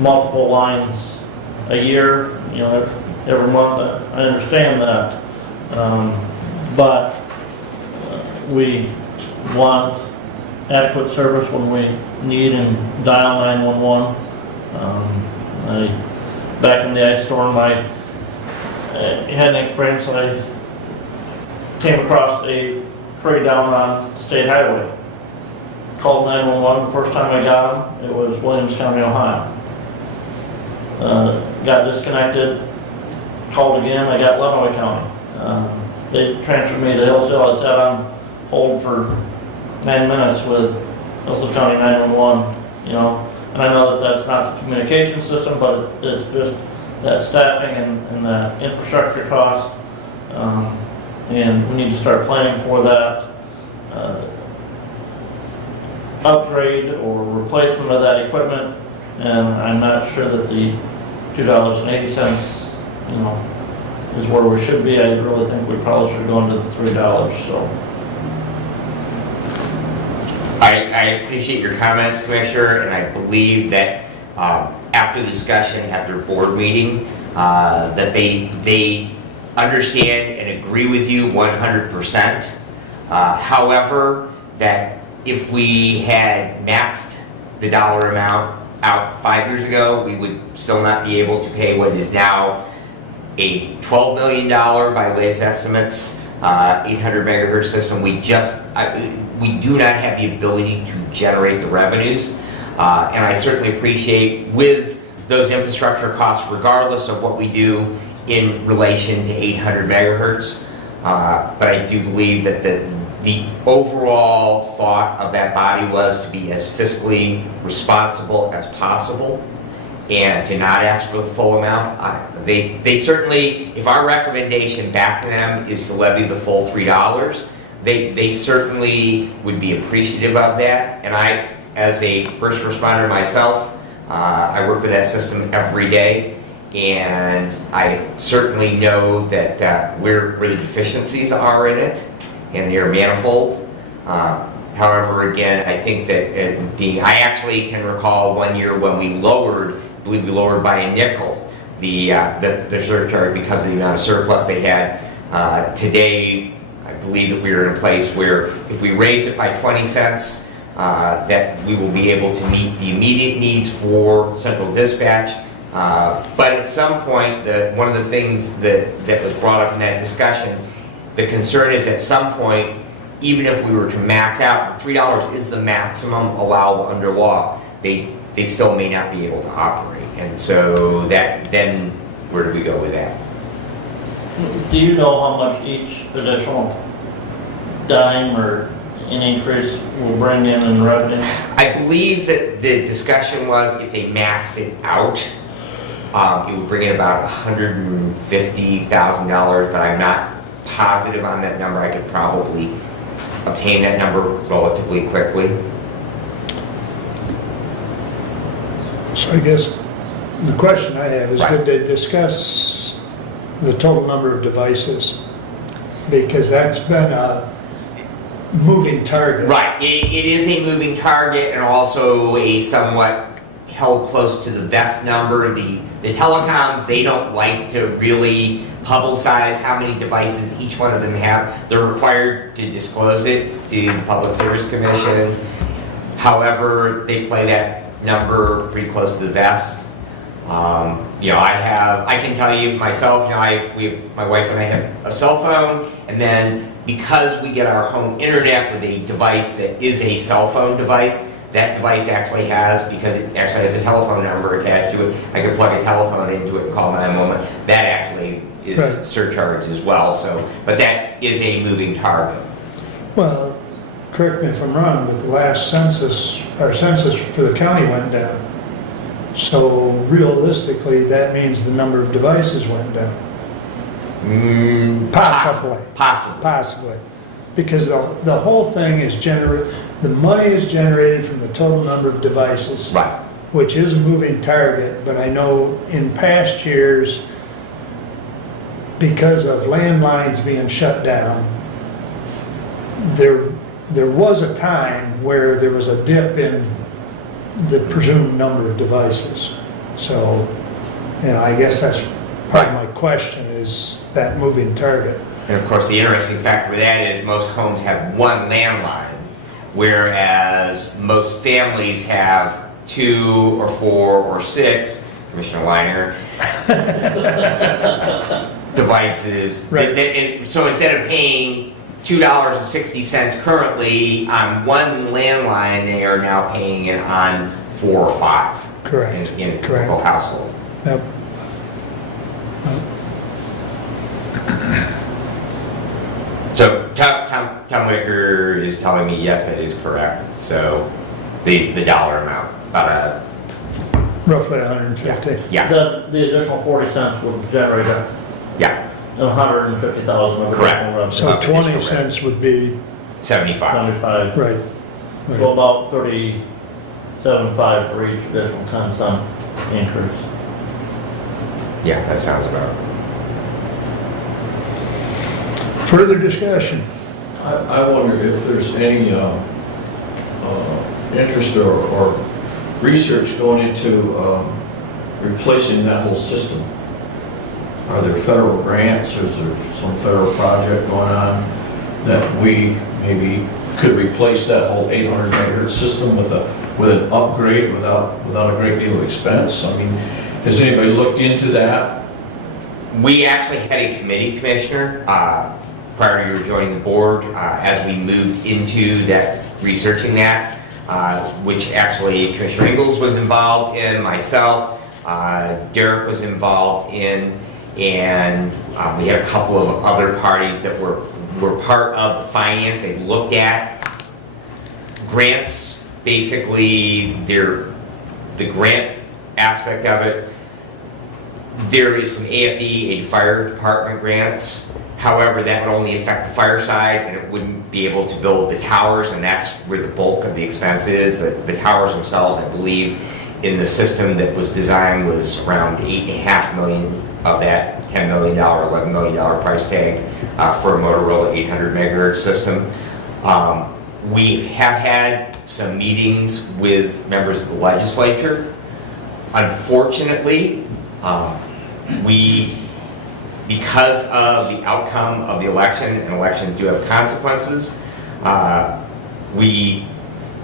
multiple lines a year, you know, every month. I understand that, but we want adequate service when we need and dial 911. Back in the ice storm, I had an experience. I came across a tree down on State Highway. Called 911 the first time I got them. It was Williams County, Ohio. Got disconnected, called again, I got Lenawee County. They transferred me to Hillsdale. I sat on hold for 9 minutes with Hillsdale County 911, you know. And I know that that's not the communication system, but it's just that staffing and that infrastructure cost. And we need to start planning for that upgrade or replacement of that equipment. And I'm not sure that the $2.80, you know, is where we should be. I really think we probably should go into the $3. So. I appreciate your comments, Commissioner, and I believe that after the discussion at their board meeting, that they understand and agree with you 100%. However, that if we had maxed the dollar amount out 5 years ago, we would still not be able to pay what is now a $12 million, by latest estimates, 800 megahertz system. We do not have the ability to generate the revenues. And I certainly appreciate with those infrastructure costs, regardless of what we do in relation to 800 megahertz. But I do believe that the overall thought of that body was to be as fiscally responsible as possible and to not ask for the full amount. They certainly, if our recommendation back to them is to levy the full $3, they certainly would be appreciative of that. And I, as a first responder myself, I work with that system every day, and I certainly know that where the deficiencies are in it, and they are manifold. However, again, I think that I actually can recall one year when we lowered, I believe we lowered by a nickel the surcharge because of the amount of surplus they had. Today, I believe that we are in a place where if we raise it by 20 cents, that we will be able to meet the immediate needs for central dispatch, But at some point, one of the things that was brought up in that discussion, the concern is at some point, even if we were to max out, $3 is the maximum allowable under law, they still may not be able to operate. And so then where do we go with that? Do you know how much each additional dime or an increase will bring in revenue? I believe that the discussion was if they maxed it out, it would bring in about $150,000, but I'm not positive on that number. I could probably obtain that number relatively quickly. So I guess the question I have is, Right. did they discuss the total number of devices? Because that's been a moving target. Right, it is a moving target and also a somewhat held close to the vest number. The telecoms, they don't like to really publicize how many devices each one of them have. They're required to disclose it to the Public Service Commission. However, they play that number pretty close to the vest. I can tell you myself, my wife and I have a cell phone, and then because we get our home internet with a device that is a cell phone device, that device actually has, because it actually has a telephone number attached to it, I can plug a telephone into it and call 911. That actually is Right. surcharged as well, but that is a moving target. Well, correct me if I'm wrong, but the last census, our census for the county went down. So realistically, that means the number of devices went down. Possibly. Possibly. Because the whole thing is the money is generated from the total number of devices. Right. Which is a moving target, but I know in past years, because of landlines being shut down, there was a time where there was a dip in the presumed number of devices. So, I guess that's part of my question, is that moving target. And of course, the interesting factor with that is most homes have one landline, whereas most families have 2 or 4 or 6, Commissioner Weiner, devices. Right. So instead of paying $2.60 currently on one landline, they are now paying it on 4 or 5. Correct. In a typical household. Yep. So Tom Whitaker is telling me, yes, that is correct. So the dollar amount, about Roughly 150. yeah. The additional 40 cents would generate Yeah, 150,000 of Correct. additional revenue. So 20 cents would be, 75. 75. right. So about 37.5 for each additional 10 cent increase. Yeah, that sounds about right. Further discussion? I wonder if there's any interest or research going into replacing that whole system. Are there federal grants, or is there some federal project going on that we maybe could replace that whole 800 megahertz system with an upgrade without a great deal of expense? I mean, has anybody looked into that? We actually had a committee, Commissioner, prior to your joining the board, as we moved into that, researching that, which actually Commissioner Ingalls was involved in, myself, Derek was involved in, and we had a couple of other parties that were part of the finance. They looked at grants, basically the grant aspect of it. There is some AFD, fire department grants. However, that would only affect the fire side, and it wouldn't be able to build the towers, and that's where the bulk of the expense is. The towers themselves, I believe, in the system that was designed was around $8.5 million of that $10 million, $11 million price tag for a Motorola 800 megahertz system. We have had some meetings with members of the legislature. Unfortunately, because of the outcome of the election, and elections do have consequences, we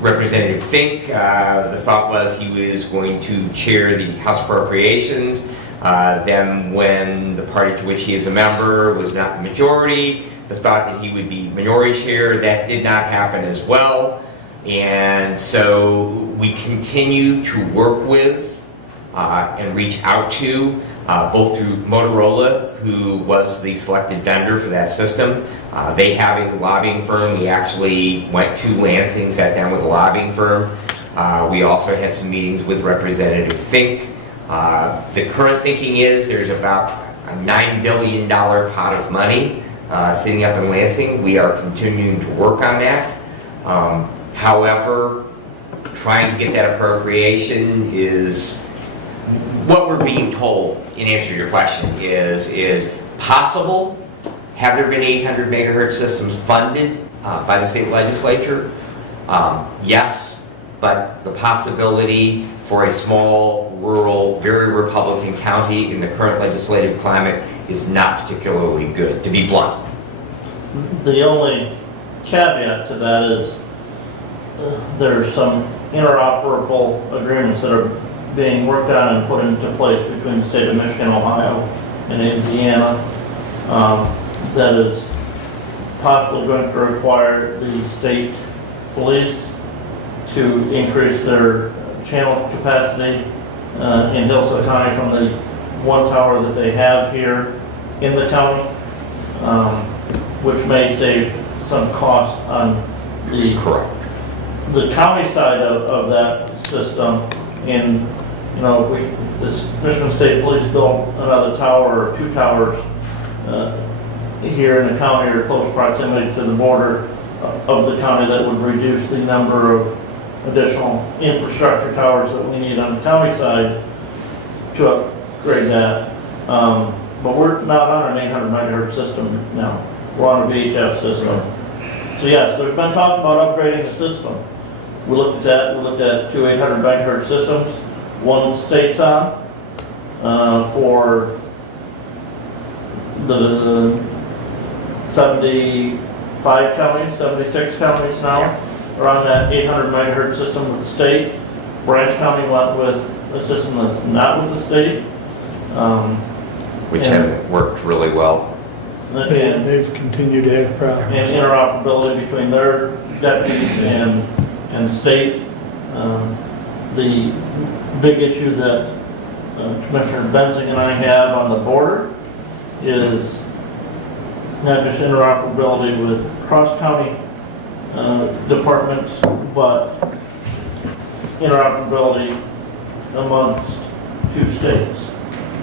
Representative Fink, the thought was he was going to chair the House Appropriations. Then when the party to which he is a member was not the majority, the thought that he would be minority chair, that did not happen as well. And so we continue to work with and reach out to, both through Motorola, who was the selected vendor for that system. They have a lobbying firm. We actually went to Lansing, sat down with a lobbying firm. We also had some meetings with Representative Fink. The current thinking is there's about a $9 billion pot of money sitting up in Lansing. We are continuing to work on that. However, trying to get that appropriation is what we're being told, in answer to your question, is possible. Have there been 800 megahertz systems funded by the state legislature? Yes, but the possibility for a small, rural, very Republican county in the current legislative climate is not particularly good, to be blunt. The only caveat to that is there's some interoperable agreements that are being worked on and put into place between the state of Michigan, Ohio, and Indiana that is possibly going to require the state police to increase their channel capacity in Hillsdale County from the one tower that they have here in the county, which may save some cost on the county side of that system. And you know, if this Michigan State Police built another tower or two towers here in the county or close proximity to the border of the county, that would reduce the number of additional infrastructure towers that we need on the county side to upgrade that. But we're not on an 800 megahertz system now. We're on a VHF system. So yes, there's been talk about upgrading the system. We looked at that. We looked at two 800 megahertz systems. One state's on for the 75 counties, 76 counties now are on that 800 megahertz system with the state. Branch County went with a system that's not with the state. Which hasn't worked really well. They've continued to have problems. And interoperability between their deputies and state. The big issue that Commissioner Benzing and I have on the border is not just interoperability with cross-county departments, but interoperability amongst two states.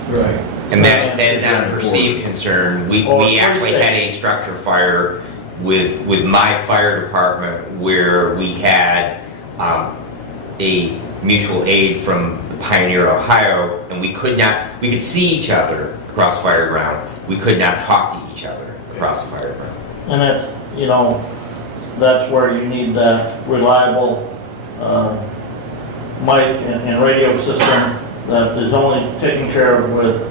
Right. And that is not a perceived concern. We actually had a structure fire with my fire department where we had a mutual aid from the Pioneer, Ohio, and we could see each other across the fire ground. We could not talk to each other across the fire ground. And that's, you know, that's where you need that reliable mic and radio system that is only taken care of with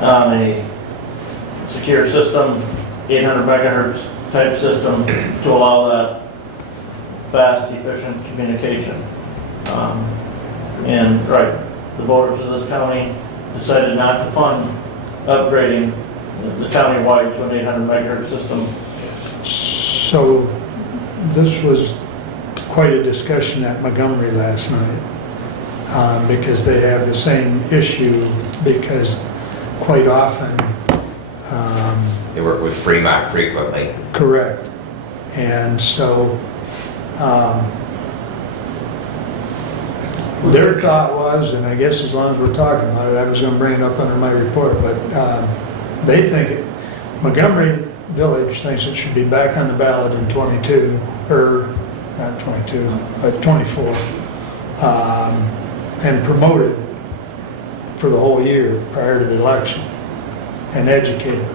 on a secure system, 800 megahertz type system to allow that fast, efficient communication. And the voters of this county decided not to fund upgrading the county-wide to an 800 megahertz system. So this was quite a discussion at Montgomery last night because they have the same issue because quite often they work with Fremont frequently. Correct. And so their thought was, and I guess as long as we're talking about it, I was going to bring it up under my report, but they think Montgomery Village thinks it should be back on the ballot in 22, or not 22, but 24, and promoted for the whole year prior to the election and educated.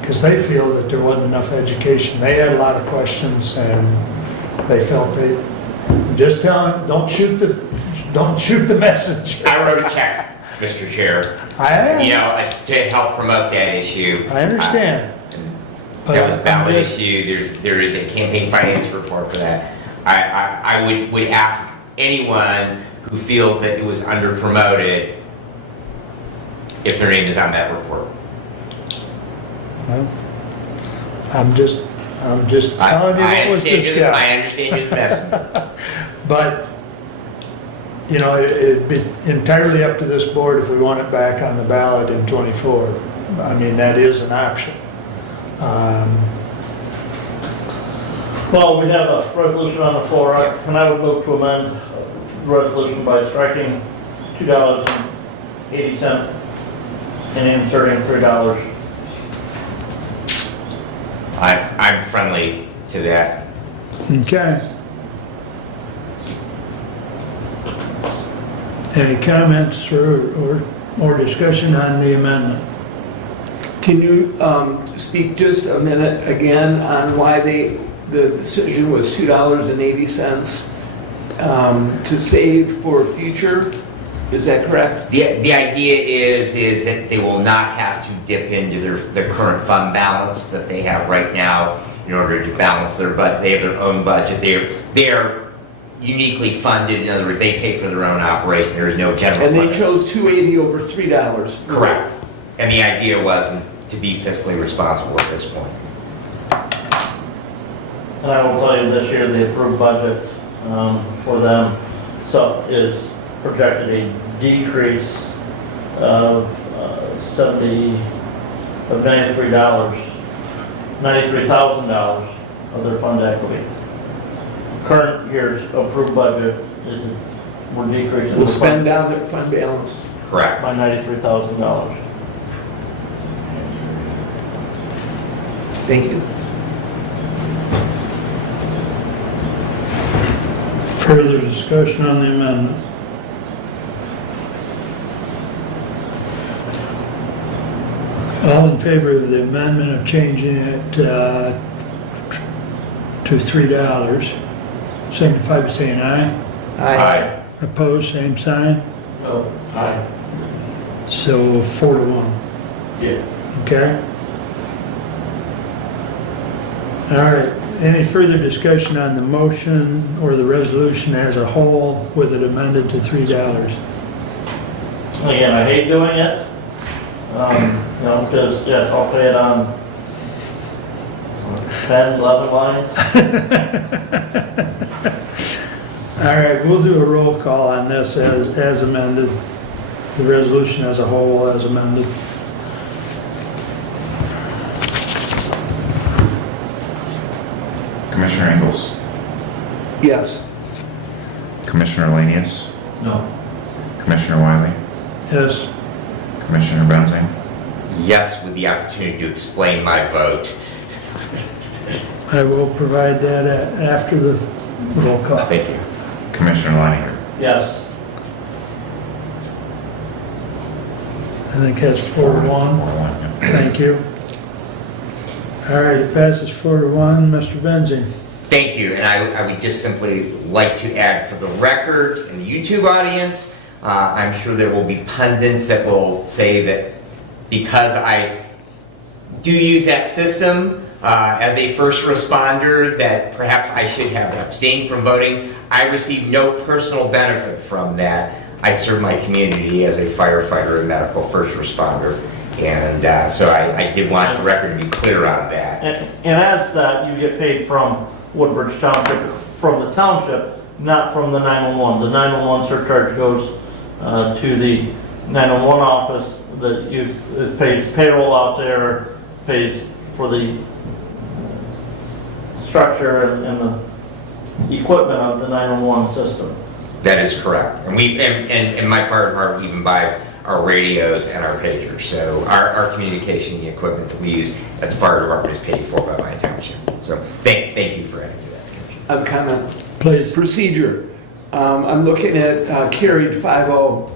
Because they feel that there wasn't enough education. They had a lot of questions and they felt they, just tell them, don't shoot the messenger. I wrote a check, Mr. Chair, to help promote that issue. I understand. That was a I'm ballot just- issue. There is a campaign finance report for that. I would ask anyone who feels that it was under promoted if their name is on that report. Well, I'm just telling you what was discussed. I understand your investment. But, you know, it'd be entirely up to this board if we want it back on the ballot in '24. I mean, that is an option. Well, we have a resolution on the floor, and I would move to amend the resolution by striking $2.80 and inserting $3. I'm friendly to that. Okay. Any comments or discussion on the amendment? Can you speak just a minute again on why the decision was $2.80 to save for future? Is that correct? The idea is that they will not have to dip into their current fund balance that they have right now in order to balance their budget. They have their own budget. They're uniquely funded. In other words, they pay for their own operation. There is no general And they fund. chose $2.80 over $3. Correct. And the idea was to be fiscally responsible at this point. And I will tell you, this year, the approved budget for them is projected a decrease of $93,000 of their fund equity. Current year's approved budget we're decreasing. We'll spend down their fund balance. Correct. By $93,000. Thank you. Further discussion on the amendment? All in favor of the amendment of changing it to $3, signify by saying aye. Aye. Opposed, same sign. Oh, aye. So 4-1, Yeah. okay? All right, any further discussion on the motion or the resolution as a whole with it amended to $3? Again, I hate doing it, because, yes, I'll pay it on 10, 11 lines. All right, we'll do a roll call on this as amended, the resolution as a whole as amended. Commissioner Engels, Yes. Commissioner Lanius, No. Commissioner Wiley, Yes, Commissioner Benzing, Yes, with the opportunity to explain my vote. I will provide that after the roll call. Thank you. Commissioner Leininger. Yes. I think that's 4-1. 4-1, yeah. Thank you. All right, it passes 4-1. Mr. Benzing. Thank you, and I would just simply like to add for the record in the YouTube audience, I'm sure there will be pundits that will say that because I do use that system as a first responder, that perhaps I should have abstained from voting. I receive no personal benefit from that. I serve my community as a firefighter and medical first responder, and so I did want the record to be clear on that. And as that, you get paid from Woodbridge Township, from the township, not from the 911. The 911 surcharge goes to the 911 office that it pays payroll out there, pays for the structure and the equipment of the 911 system. That is correct. And and my fire department even buys our radios and our pagers. So our communication equipment that we use at the fire department is paid for by my township. So thank you for adding to that, Commissioner. A comment. Please. Procedure. I'm looking at carried 5-0,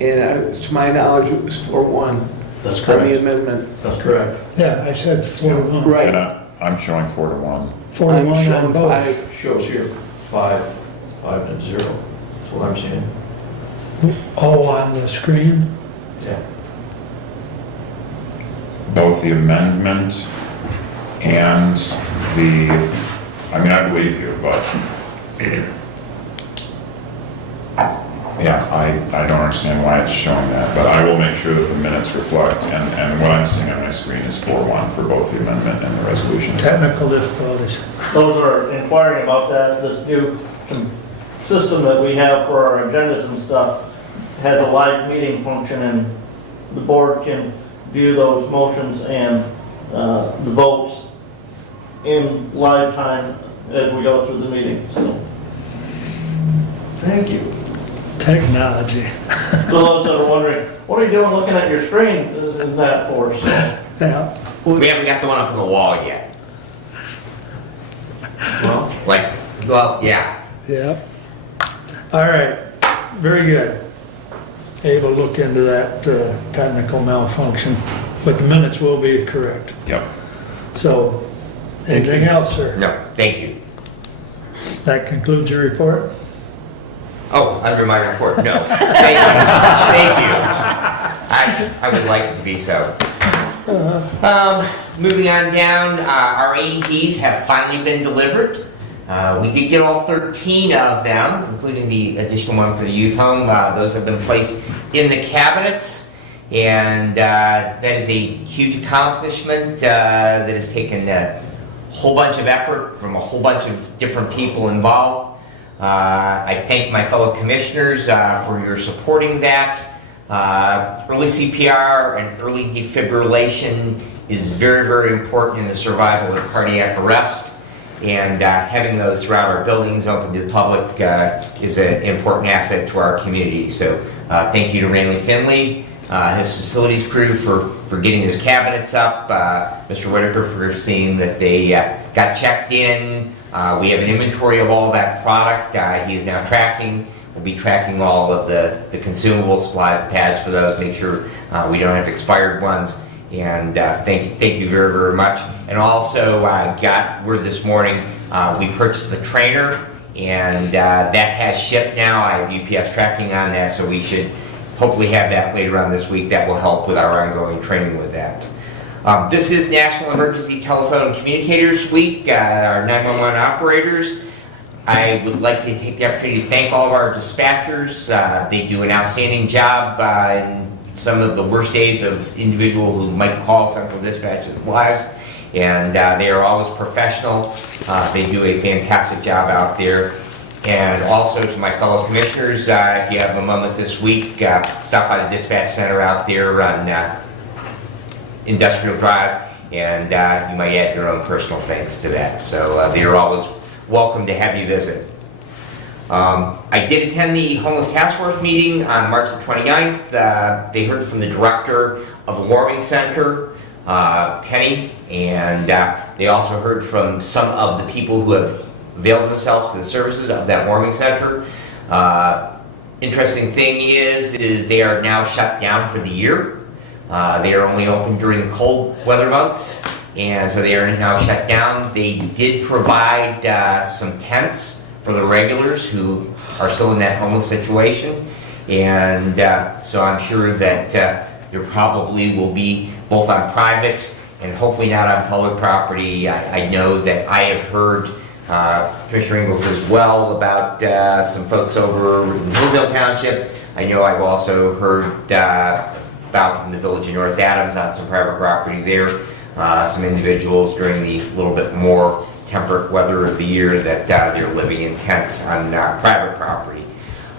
and to my knowledge, it was 4-1. That's On correct. the amendment. That's correct. Yeah, I said 4-1. Right. And I'm showing 4-1. 4-1 I'm on showing both. 5. Shows here 5 and 0. That's what I'm seeing. Oh, on the screen? Yeah. Both the amendment And I mean, I believe you, but yeah, I don't understand why it's showing that, but I will make sure that the minutes reflect, and what I'm seeing on my screen is 4-1 for both the amendment and the resolution. Technical difficulties. Those are inquiring about that, this new system that we have for our agendas and stuff has a live meeting function, and the board can view those motions and the votes in live time as we go through the meeting, so. Thank you. Technology. So those that are wondering, what are you doing looking at your screen in that for? So, Yeah. We haven't got the one up on the wall yet. Yeah. Yeah. All right, very good. Able to look into that technical malfunction, but the minutes will be correct. Yep. So, anything else, sir? No, thank you. That concludes your report? Oh, under my report, no. Thank you. Thank you. I would like it to be so. Moving on down, our AEDs have finally been delivered. We did get all 13 of them, including the additional one for the youth home. Those have been placed in the cabinets, and that is a huge accomplishment that has taken a whole bunch of effort from a whole bunch of different people involved. I thank my fellow commissioners for your supporting that. Early CPR and early defibrillation is very, very important in the survival of cardiac arrest. And having those throughout our buildings open to the public is an important asset to our community. So thank you to Randy Finley, his facilities crew for getting those cabinets up, Mr. Whitaker for seeing that they got checked in. We have an inventory of all that product. He is now tracking. We'll be tracking all of the consumable supplies, pads for those, make sure we don't have expired ones. And thank you very, very much. And also, I got word this morning, we purchased the trainer, and that has shipped now. I have UPS tracking on that, so we should hopefully have that later on this week. That will help with our ongoing training with that. This is National Emergency Telephone Communicators Week, our 911 operators. I would like to take the opportunity to thank all of our dispatchers. They do an outstanding job in some of the worst days of individuals who might call Central Dispatch's lives, and they are always professional. They do a fantastic job out there. And also to my fellow commissioners, if you have a moment this week, stop by the dispatch center out there on Industrial Drive, and you might add your own personal thanks to that. So they are always welcome to have you visit. I did attend the Homeless Task Force meeting on March the 29th. They heard from the director of the warming center, Penny, and they also heard from some of the people who have availed themselves to the services of that warming center. Interesting thing is they are now shut down for the year. They are only open during the cold weather months, and so they are now shut down. They did provide some tents for the regulars who are still in that homeless situation, and so I'm sure that there probably will be both on private and hopefully not on public property. I know that I have heard Commissioner Ingalls as well about some folks over in Hillsdale Township. I know I've also heard about in the village of North Adams on some private property there, some individuals during the little bit more temperate weather of the year that they're living in tents on private property.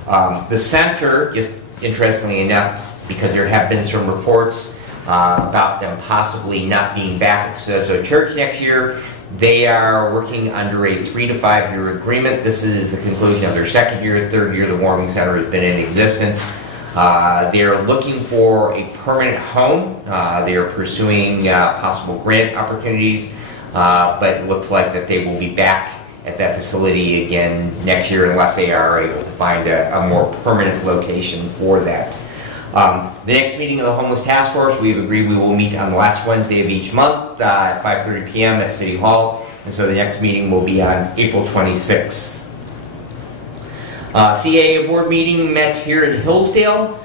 The center, just interestingly enough, because there have been some reports about them possibly not being back at Sozo Church next year, they are working under a 3 to 5 year agreement. This is the conclusion of their second year. Third year the warming center has been in existence. They are looking for a permanent home. They are pursuing possible grant opportunities, but it looks like that they will be back at that facility again next year unless they are able to find a more permanent location for that. The next meeting of the Homeless Task Force, we've agreed we will meet on the last Wednesday of each month at 5:30 p.m. at City Hall, and so the next meeting will be on April 26th. CAA board meeting met here in Hillsdale.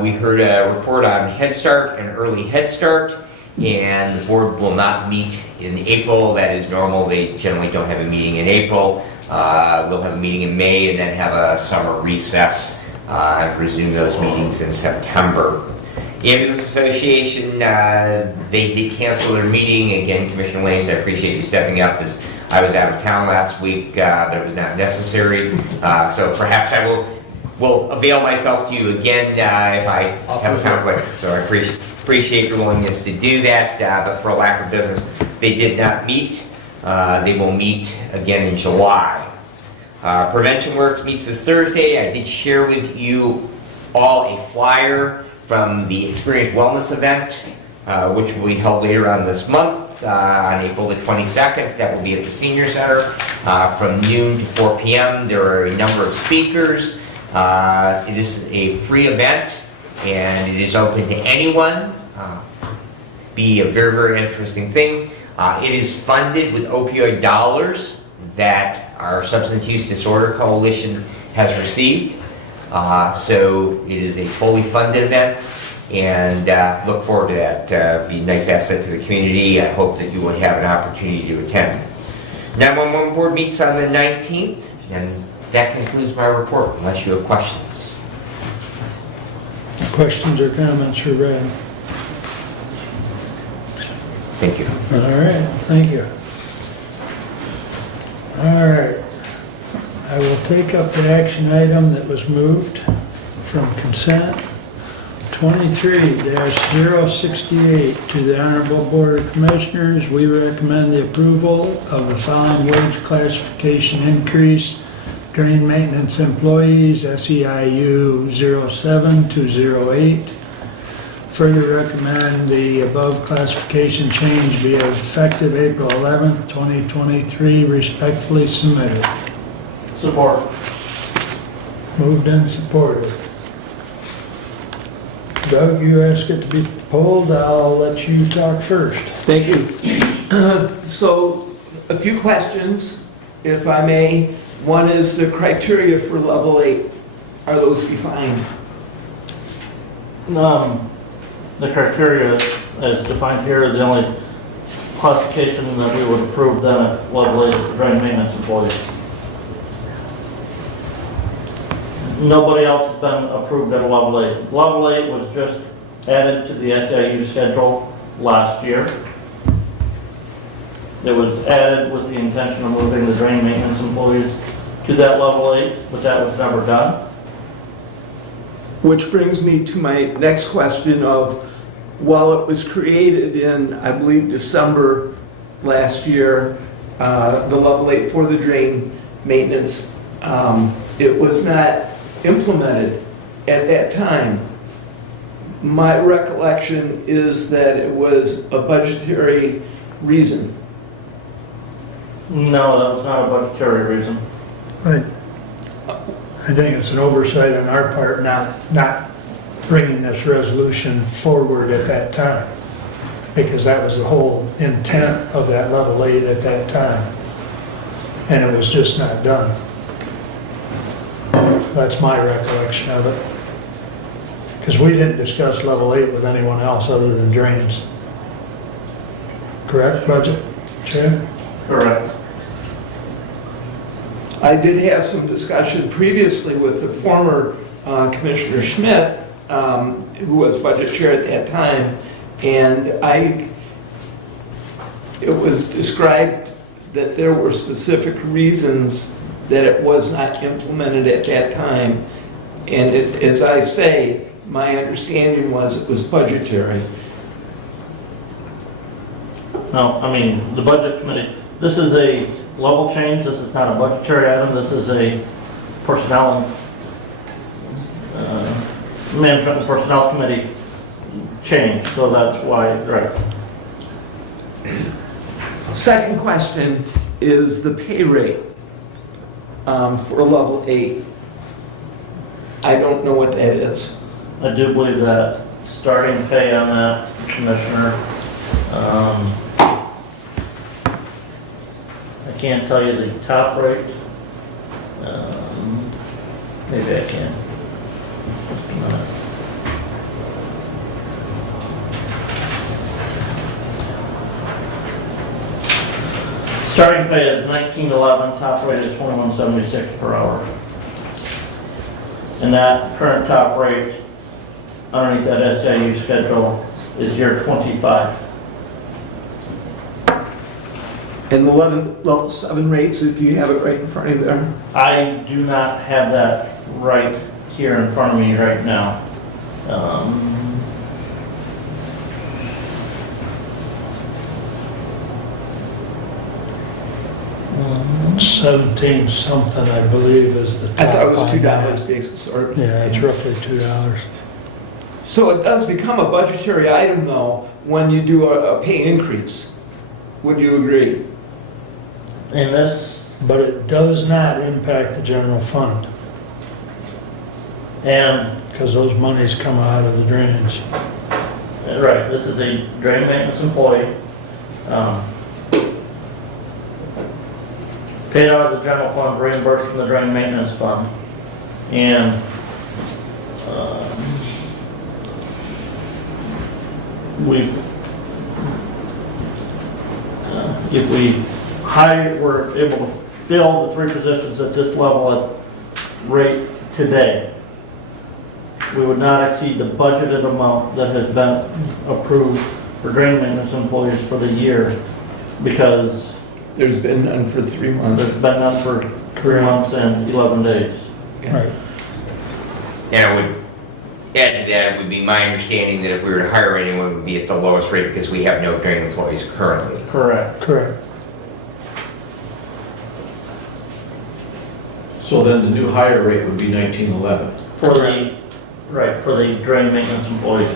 We heard a report on Head Start and early Head Start, and the board will not meet in April. That is normal. They generally don't have a meeting in April. We'll have a meeting in May and then have a summer recess. I presume those meetings in September. Ambulance Association, they did cancel their meeting. Again, Commissioner Williams, I appreciate you stepping up, as I was out of town last week, but it was not necessary. So perhaps I will avail myself to you again if I have a conflict. So I appreciate your willingness to do that, but for a lack of business, they did not meet. They will meet again in July. Prevention Works meets this Thursday. I did share with you all a flyer from the Experience Wellness event, which will be held later on this month, on April the 22nd. That will be at the Senior Center from noon to 4 p.m. There are a number of speakers. It is a free event, and it is open to anyone. Be a very, very interesting thing. It is funded with opioid dollars that our Substance Use Disorder Coalition has received. So it is a fully funded event, and look forward to that. Be a nice asset to the community. I hope that you will have an opportunity to attend. 911 Board meets on the 19th, and that concludes my report, unless you have questions. Questions or comments for Brad? Thank you. All right, thank you. All right. I will take up the action item that was moved from consent, 23-068, to the Honorable Board of Commissioners. We recommend the approval of the following wage classification increase: drain maintenance employees, SEIU 07 to 08. Further recommend the above classification change be effective April 11th, 2023. Respectfully submitted. Support. Moved and supported. Doug, you asked it to be pulled. I'll let you talk first. Thank you. So, a few questions, if I may. One is the criteria for level 8. Are those defined? The criteria as defined here, the only classification that we would approve then at level 8 is the drain maintenance employees. Nobody else has been approved at a level 8. Level 8 was just added to the SIU schedule last year. It was added with the intention of moving the drain maintenance employees to that level 8, but that was never done. Which brings me to my next question of, while it was created in, I believe, December last year, the level 8 for the drain maintenance, it was not implemented at that time. My recollection is that it was a budgetary reason. No, that was not a budgetary reason. Right. I think it's an oversight on our part not bringing this resolution forward at that time, because that was the whole intent of that level 8 at that time, and it was just not done. That's my recollection of it, because we didn't discuss level 8 with anyone else other than drains. Correct, Budget Chair? Correct. I did have some discussion previously with the former Commissioner Schmidt, who was budget chair at that time, and it was described that there were specific reasons that it was not implemented at that time. And as I say, my understanding was it was budgetary. No, I mean, the budget committee, this is a level change, this is not a budgetary item, this is a personnel, management and personnel committee change, so that's why, right. Second question is the pay rate for level 8. I don't know what that is. I do believe that starting pay on that, Commissioner, I can't tell you the top rate. Maybe I can. Starting pay is $19.11, top rate is $21.76 per hour. And that current top rate underneath that SIU schedule is year 25. And the level 7 rates, if you have it right in front of you there. I do not have that right here in front of me right now. 17 something, I believe, is the top. I thought it was on $2 that. basis, or? Yeah, it's roughly $2. So it does become a budgetary item, though, when you do a pay increase. Would you agree? And this, But it does not impact the general fund, and, because those monies come out of the drains. right, this is a drain maintenance employee. Paid out of the general fund, reimbursed from the drain maintenance fund. And, if we were able to fill the 3 positions at this level at rate today, we would not exceed the budgeted amount that has been approved for drain maintenance employees for the year, because There's been none for 3 months. there's been none for 3 months and 11 days. Right. And I would add to that, it would be my understanding that if we were to hire anyone, it would be at the lowest rate because we have no drain employees currently. Correct. Correct. So then the new higher rate would be 1911. For the, right, for the drain maintenance employees,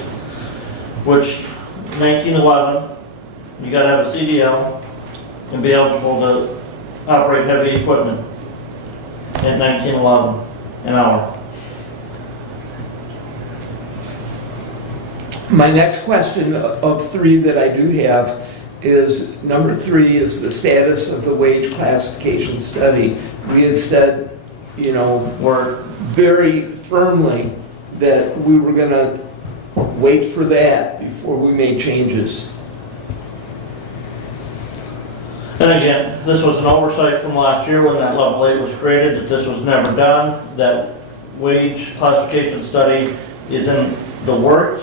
which 1911, you gotta have a CDL and be eligible to operate heavy equipment at 1911 an hour. My next question of 3 that I do have is, number 3 is the status of the wage classification study. We had said, you know, we're very firmly that we were going to wait for that before we made changes. And again, this was an oversight from last year when that level 8 was created, that this was never done. That wage classification study is in the works.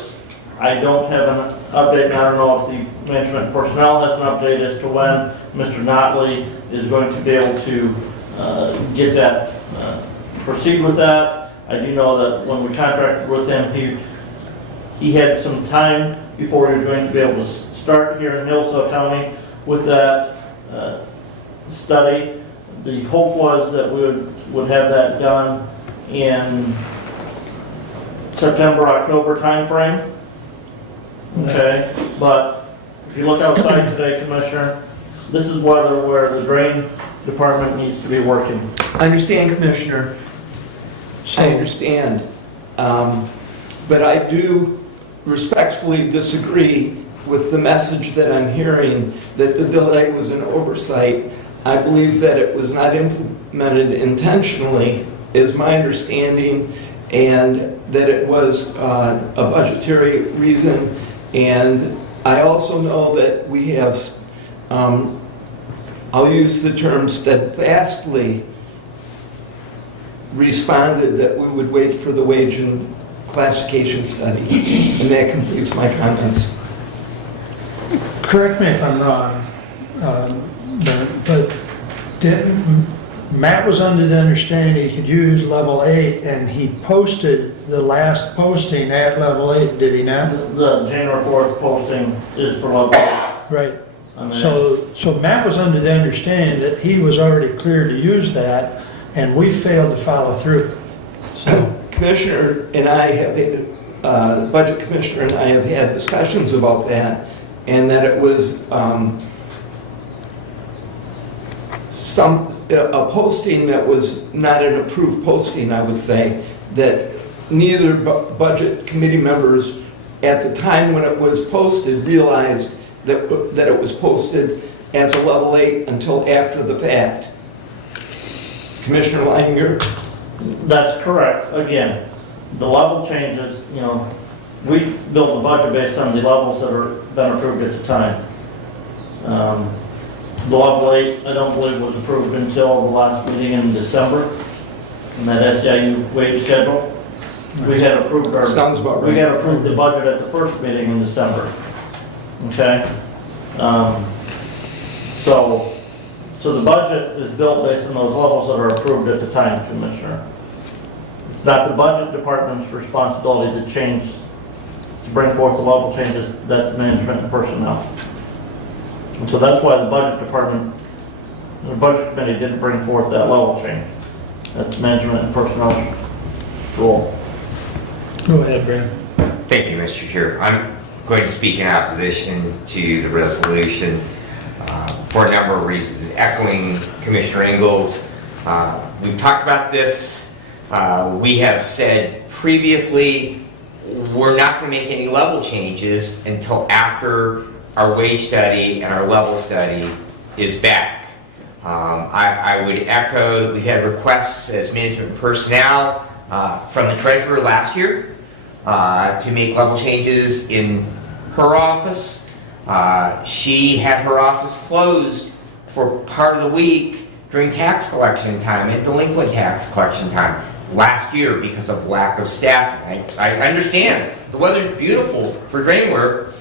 I don't have an update, and I don't know if the management personnel has an update as to when Mr. Notley is going to be able to get that, proceed with that. I do know that when we contracted with him, he had some time before he was going to be able to start here in Hillsdale County with that study. The hope was that we would have that done in September, October timeframe. Okay, but if you look outside today, Commissioner, this is where the drain department needs to be working. I understand, Commissioner. I understand. But I do respectfully disagree with the message that I'm hearing that the delay was an oversight. I believe that it was not implemented intentionally, is my understanding, and that it was a budgetary reason. And I also know that we have, I'll use the term steadfastly, responded that we would wait for the wage and classification study. And that completes my comments. Correct me if I'm wrong, but Matt was under the understanding he could use level 8, and he posted the last posting at level 8, did he not? The January 4th posting is for level 8. Right. I mean, So Matt was under the understanding that he was already cleared to use that, and we failed to follow through. So, Commissioner and I have, the Budget Commissioner and I have had discussions about that, and that it was a posting that was not an approved posting, I would say, that neither Budget Committee members at the time when it was posted realized that it was posted as a level 8 until after the fact. Commissioner Leininger? that's correct. Again, the level changes, you know, we built the budget based on the levels that are been approved at the time. The level 8, I don't believe was approved until the last meeting in December, and that SEIU wage schedule. We had approved our. Sounds about right. We had approved the budget at the first meeting in December. Okay? So the budget is built based on those levels that are approved at the time, Commissioner. It's not the budget department's responsibility to change, to bring forth the level changes. That's management and personnel. And so that's why the budget department, the budget committee didn't bring forth that level change. That's management and personnel role. Go ahead, Brad. Thank you, Mr. Chair. I'm going to speak in opposition to the resolution for a number of reasons. Echoing Commissioner Ingalls, we've talked about this. We have said previously we're not going to make any level changes until after our wage study and our level study is back. I would echo that we had requests as management and personnel from the treasurer last year to make level changes in her office. She had her office closed for part of the week during tax collection time and delinquent tax collection time last year because of lack of staffing. I understand the weather's beautiful for drain work.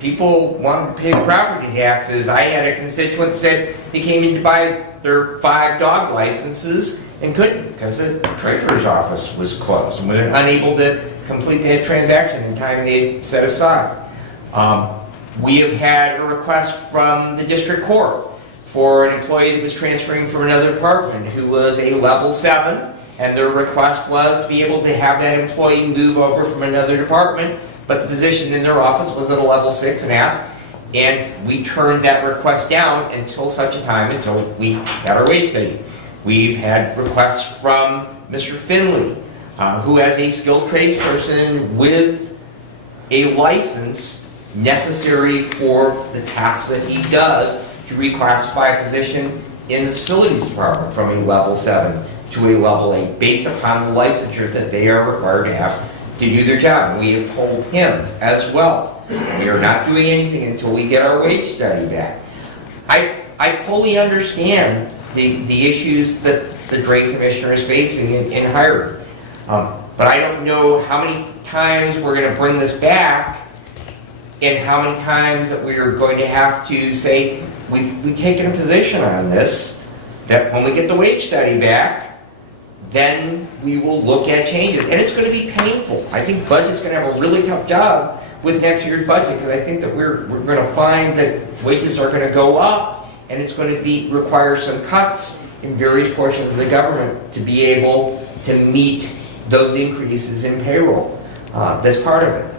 People want to pay the property taxes. I had a constituent that said he came in to buy their 5 dog licenses and couldn't because the treasurer's office was closed and we were unable to complete that transaction in time they set aside. We have had a request from the district court for an employee that was transferring from another department who was a level 7, and their request was to be able to have that employee move over from another department, but the position in their office was at a level 6 and asked, and we turned that request down until such a time until we had our wage study. We've had requests from Mr. Finley, who has a skilled tradesperson with a license necessary for the tasks that he does to reclassify a position in the facilities department from a level 7 to a level 8 based upon the licensure that they are required to have to do their job. And we have told him as well, we are not doing anything until we get our wage study back. I fully understand the issues that the drain commissioner is facing in hiring. But I don't know how many times we're going to bring this back and how many times that we're going to have to say, we've taken a position on this, that when we get the wage study back, then we will look at changes. And it's going to be painful. I think budget's going to have a really tough job with next year's budget because I think that we're going to find that wages are going to go up and it's going to require some cuts in various portions of the government to be able to meet those increases in payroll. That's part of it.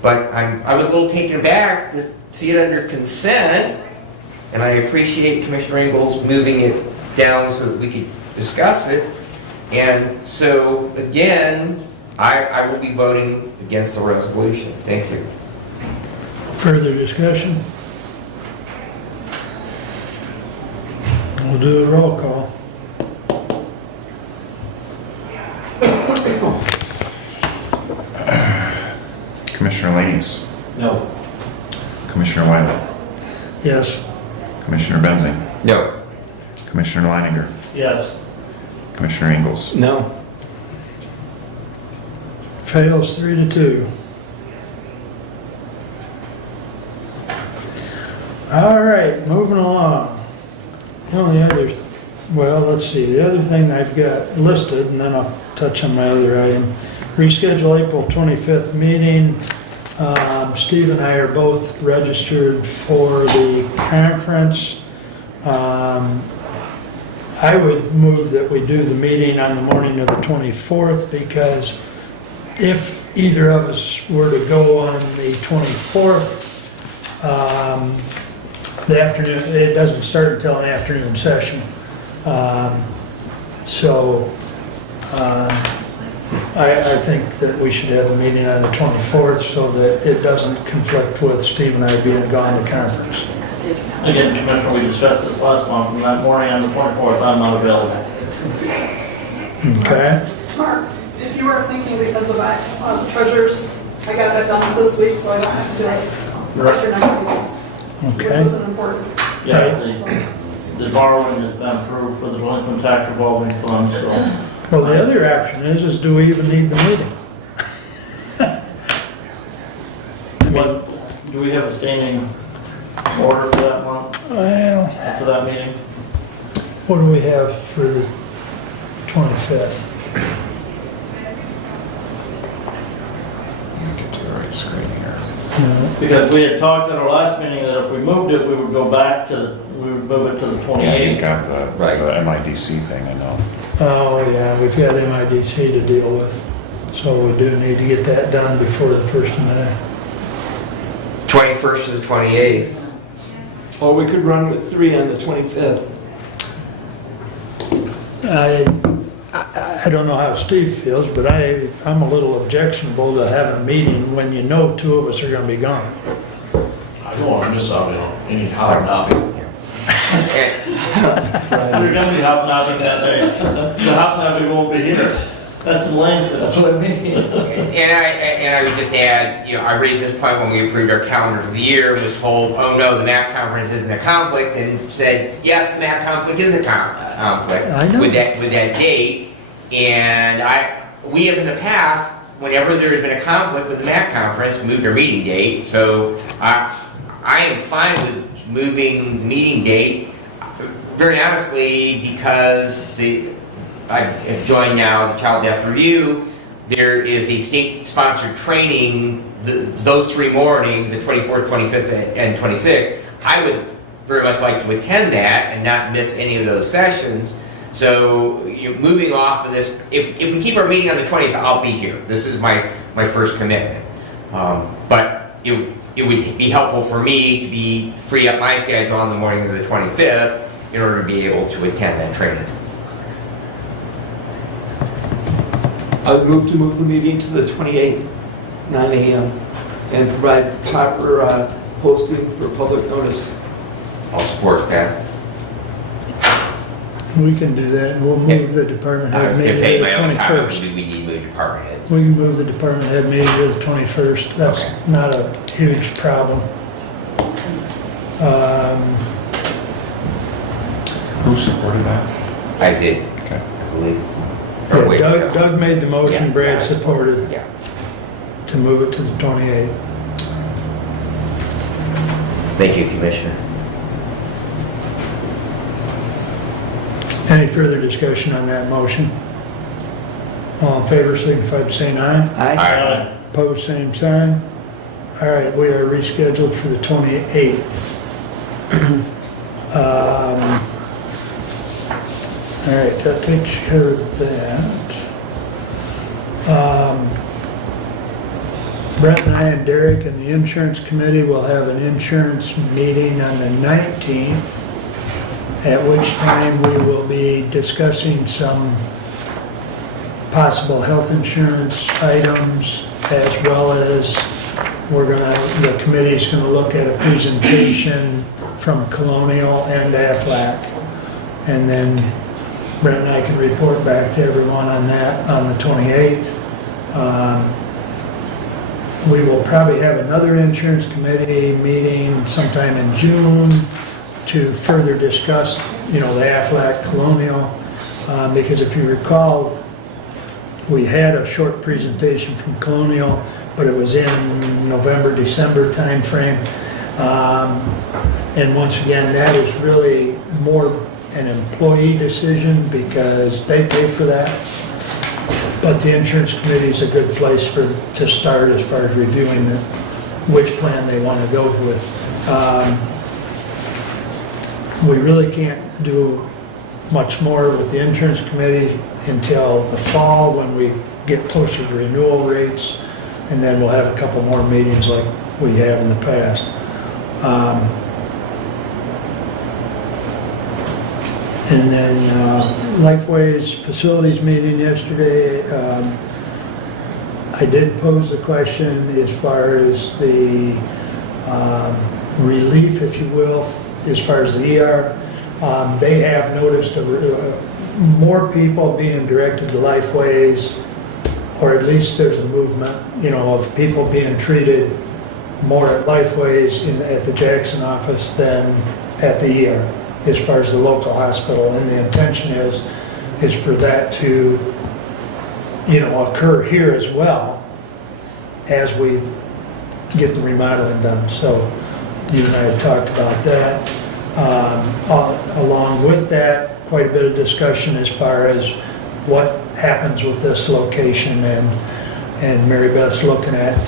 But I was a little taken aback to see it under consent, and I appreciate Commissioner Ingalls moving it down so that we could discuss it. And so, again, I will be voting against the resolution. Thank you. Further discussion? We'll do a roll call. Commissioner Lanius, No. Commissioner Wiley, Yes. Commissioner Benzing, No. Commissioner Leininger, Yes. Commissioner Ingalls. No. Fails 3-2. All right, moving along. The only other, well, let's see, the other thing I've got listed, and then I'll touch on my other item. Reschedule April 25th meeting. Steve and I are both registered for the conference. I would move that we do the meeting on the morning of the 24th because if either of us were to go on the 24th, the afternoon, it doesn't start until an afternoon session. I think that we should have a meeting on the 24th so that it doesn't conflict with Steve and I being gone to conference. Again, Commissioner, we discussed this last month, and that morning on the 24th, I'm not available. Okay? Mark, if you were thinking because of that, treasures, I got that done this week, so I don't have to do it. That's your next meeting. Okay. Which isn't important. Yeah, the borrowing has been approved for the delinquent tax revolving fund, so. Well, the other action is do we even need the meeting? What, do we have a standing order for that month, Well, for that meeting? what do we have for the 25th? Get to the right screen here. Because we had talked at our last meeting that if we moved it, we would go back to, we would move it to the Yeah, you've 28th. got the MIDC thing, I know. Oh, yeah, we've got MIDC to deal with, so we do need to get that done before the 1st of May. 21st to the 28th. Or we could run with 3 on the 25th. I don't know how Steve feels, but I'm a little objectionable to having a meeting when you know 2 of us are gonna be gone. I don't want to miss out on any hobnobbing. We're gonna be hobnobbing that day. The hobnobbing won't be here. That's in Langston. That's what I mean. And I would just add, you know, I raised this point when we approved our calendar for the year and was told, oh no, the MAC conference isn't a conflict, and said, yes, the MAC conflict is a conflict I know. with that date. And we have in the past, whenever there's been a conflict with the MAC conference, moved our meeting date. So I am fine with moving the meeting date, very honestly, because I have joined now the Child Death Review. There is a state-sponsored training those 3 mornings, the 24th, 25th, and 26th. I would very much like to attend that and not miss any of those sessions. So moving off of this, if we keep our meeting on the 20th, I'll be here. This is my first commitment. But it would be helpful for me to be free up my schedule on the morning of the 25th in order to be able to attend that training. I would move to move the meeting to the 28th, 9 a.m. and provide proper posting for public notice. I'll support that. We can do that, and we'll move the department I head was going to meeting say, to my the own time, 21st. we need to move department heads. We can move the department head meeting to the 21st. That's Okay. not a huge problem. Who supported that? I did, Okay. I believe. Or wait, Yeah, no. Doug made the motion, Yeah, Brad yeah, supported Yeah. to move it to the 28th. Thank you, Commissioner. Any further discussion on that motion? All in favor, signify by saying aye. Aye. Opposed, same sign. All right, we are rescheduled for the 28th. All right, that takes care of that. Brett and I and Derek and the insurance committee will have an insurance meeting on the 19th, at which time we will be discussing some possible health insurance items, as well as the committee's gonna look at a presentation from Colonial and Aflac. And then Brent and I can report back to everyone on that on the 28th. We will probably have another insurance committee meeting sometime in June to further discuss, the Aflac Colonial. Because if you recall, we had a short presentation from Colonial, but it was in November, December timeframe. And once again, that is really more an employee decision because they pay for that. But the insurance committee is a good place to start as far as reviewing which plan they want to go with. We really can't do much more with the insurance committee until the fall when we get closer to renewal rates, and then we'll have a couple more meetings like we have in the past. And then Lifeway's facilities meeting yesterday, I did pose the question as far as the relief, if you will, as far as the ER. They have noticed more people being directed to Lifeways, or at least there's a movement, of people being treated more at Lifeways at the Jackson office than at the ER, as far as the local hospital, and the intention is for that to, you know, occur here as well as we get the remodeling done. So you and I had talked about that. Along with that, quite a bit of discussion as far as what happens with this location, and Mary Beth's looking at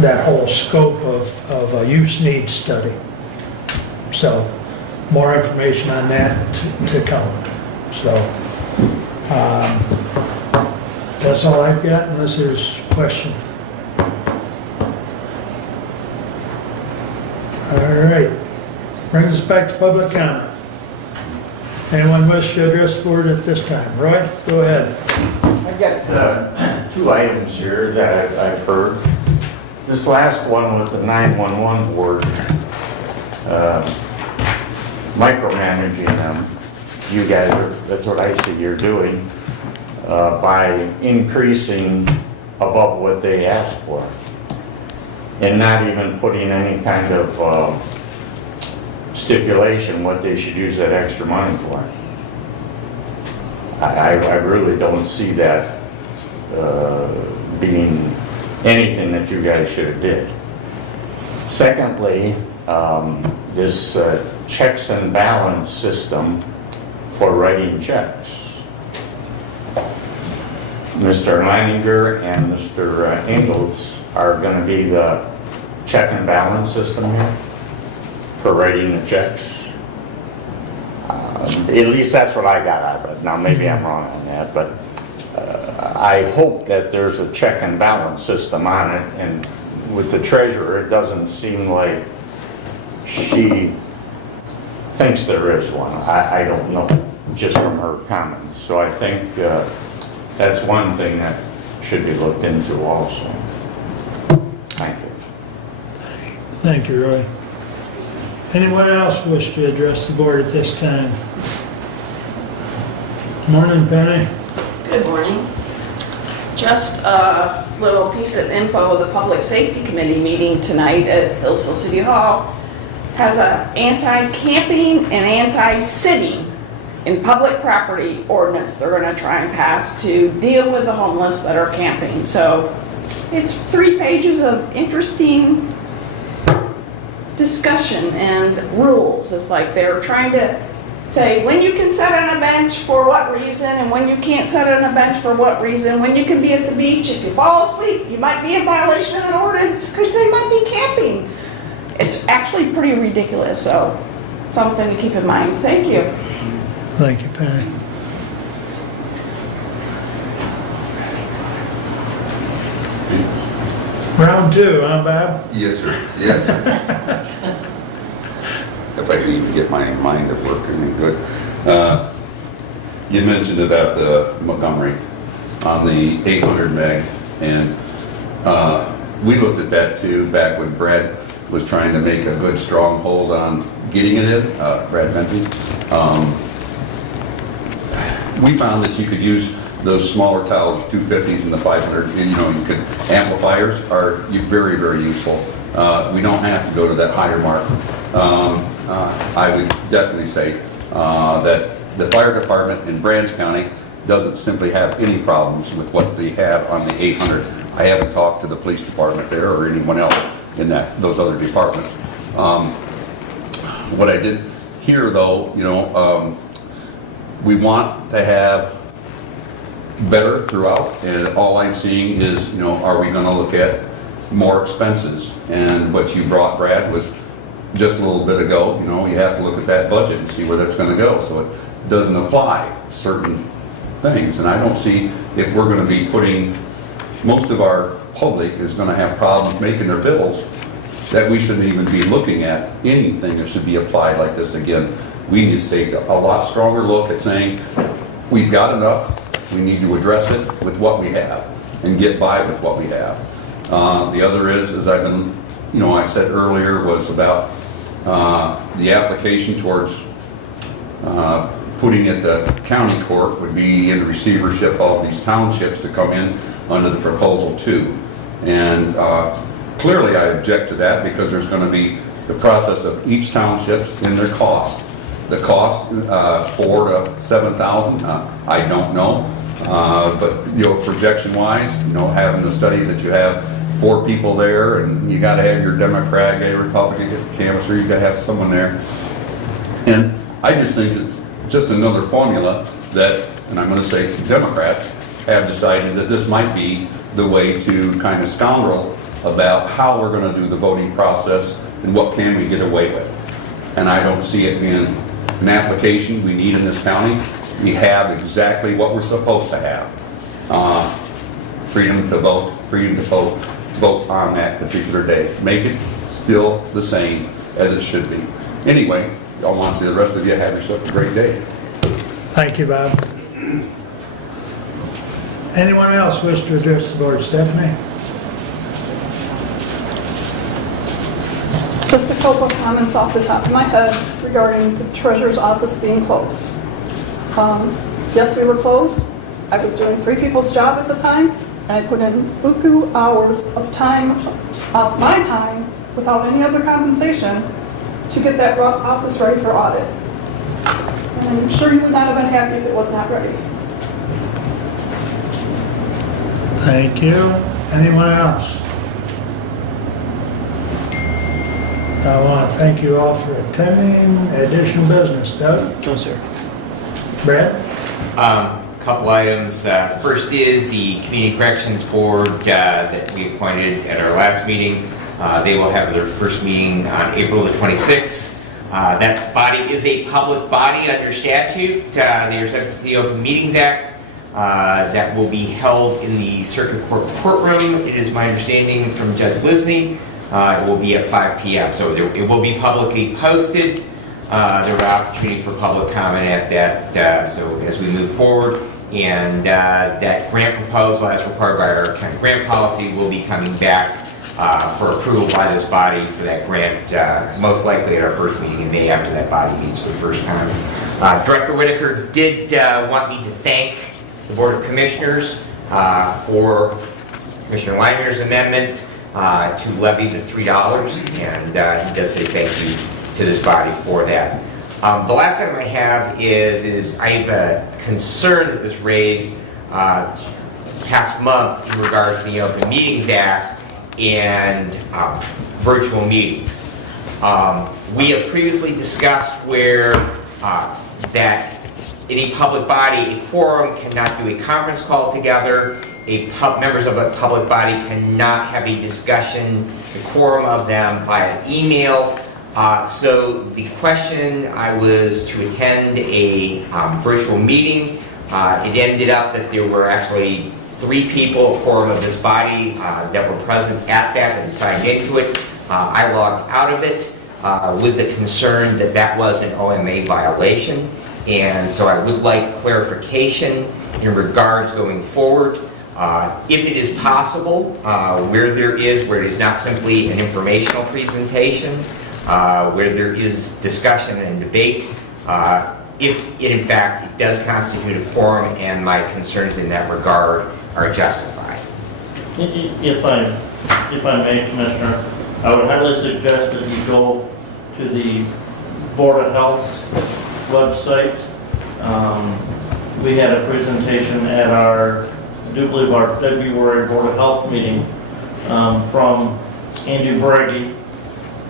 that whole scope of a use needs study. So more information on that to come. So that's all I've got, unless there's a question. All right, brings us back to public comment. Anyone wish to address the board at this time? Roy, go ahead. I've got 2 items here that I've heard. This last one with the 911 board, micromanaging them. You guys are, that's what I see you're doing, by increasing above what they asked for. And not even putting any kind of stipulation what they should use that extra money for. I really don't see that being anything that you guys should have did. Secondly, this checks and balance system for writing checks. Mr. Leininger and Mr. Ingalls are going to be the check and balance system here for writing the checks. At least that's what I got out of it. Now maybe I'm wrong on that, but I hope that there's a check and balance system on it, and with the treasurer it doesn't seem like she thinks there is one. I don't know, just from her comments. So I think that's one thing that should be looked into also. Thank you. Thank you, Roy. Anyone else wish to address the board at this time? Morning, Penny. Good morning. Just a little piece of info. The Public Safety Committee meeting tonight at Hillsdale City Hall has an anti-camping and anti-sitting in public property ordinance they're going to try and pass to deal with the homeless that are camping. So it's 3 pages of interesting discussion and rules. It's like they're trying to say when you can sit on a bench for what reason, and when you can't sit on a bench for what reason, when you can be at the beach. If you fall asleep, you might be in violation of an ordinance because they might be camping. It's actually pretty ridiculous, so something to keep in mind. Thank you. Thank you, Penny. Round 2, huh, Bob? Yes, sir. Yes, sir. If I can even get my mind at work, I mean, good. You mentioned about the Montgomery on the 800 meg, and we looked at that too back when Brad was trying to make a good stronghold on getting it in, Brad Benson. We found that you could use those smaller towers, 250s and the 500, you know, you could, amplifiers are very, very useful. We don't have to go to that higher mark. I would definitely say that the fire department in Branch County doesn't simply have any problems with what they have on the 800. I haven't talked to the police department there or anyone else in those other departments. What I did hear though, you know, we want to have better throughout, and all I'm seeing is, you know, are we going to look at more expenses? And what you brought, Brad, was just a little bit ago, you know, you have to look at that budget and see where that's going to go, so it doesn't apply certain things. And I don't see if we're going to be putting, most of our public is going to have problems making their bills, that we shouldn't even be looking at anything that should be applied like this again. We need to take a lot stronger look at saying, we've got enough, we need to address it with what we have and get by with what we have. The other is, as I've been, you know, I said earlier, was about the application towards putting it the county court would be in receivership all these townships to come in under the proposal too. And clearly I object to that because there's going to be the process of each township and their cost. The cost, 4 to 7,000, I don't know. But, projection-wise, having the study that you have 4 people there, and you gotta have your Democrat, a Republican, get the canvasser, you gotta have someone there. And I just think it's just another formula that, and I'm gonna say Democrats, have decided that this might be the way to kind of scoundrel about how we're gonna do the voting process and what can we get away with. And I don't see it being an application we need in this county. We have exactly what we're supposed to have. Freedom to vote, freedom to vote on that particular day. Make it still the same as it should be. Anyway, y'all want to see the rest of you have yourself a great day. Thank you, Bob. Anyone else wish to address the board? Stephanie? Just a couple of comments off the top of my head regarding the treasurer's office being closed. Yes, we were closed. I was doing 3 people's job at the time, and I put in buku hours of time, of my time, without any other compensation, to get that office ready for audit. And I'm sure you would not have been happy if it was not ready. Thank you. Anyone else? I want to thank you all for attending. Additional business. Doug? No, sir. Brad? Couple items. First is the Community Corrections Board that we appointed at our last meeting. They will have their first meeting on April the 26th. That body is a public body under statute. They are subject to the Open Meetings Act. That will be held in the Circuit Court courtroom. It is my understanding from Judge Lisney. It will be at 5 p.m. So it will be publicly posted. There will be opportunity for public comment at that. So as we move forward, and that grant proposal, as required by our county grant policy, will be coming back for approval by this body for that grant, most likely at our first meeting in May after that body meets for the first time. Director Whitaker did want me to thank the Board of Commissioners for Commissioner Weiner's amendment to levy the $3, and he does say thank you to this body for that. The last item I have is I have a concern that was raised past month in regards to the Open Meetings Act and virtual meetings. We have previously discussed where that in a public body, a quorum cannot do a conference call together. Members of a public body cannot have a discussion, the quorum of them via email. So the question, I was to attend a virtual meeting. It ended up that there were actually 3 people, a quorum of this body, that were present at that and signed into it. I logged out of it with the concern that that was an OMA violation. And so I would like clarification in regards going forward. If it is possible, where it is not simply an informational presentation, where there is discussion and debate, if in fact it does constitute a quorum and my concerns in that regard are justified. If I may, Commissioner, I would highly suggest that you go to the Board of Health website. We had a presentation at I do believe our February Board of Health meeting from Andrew Braggy,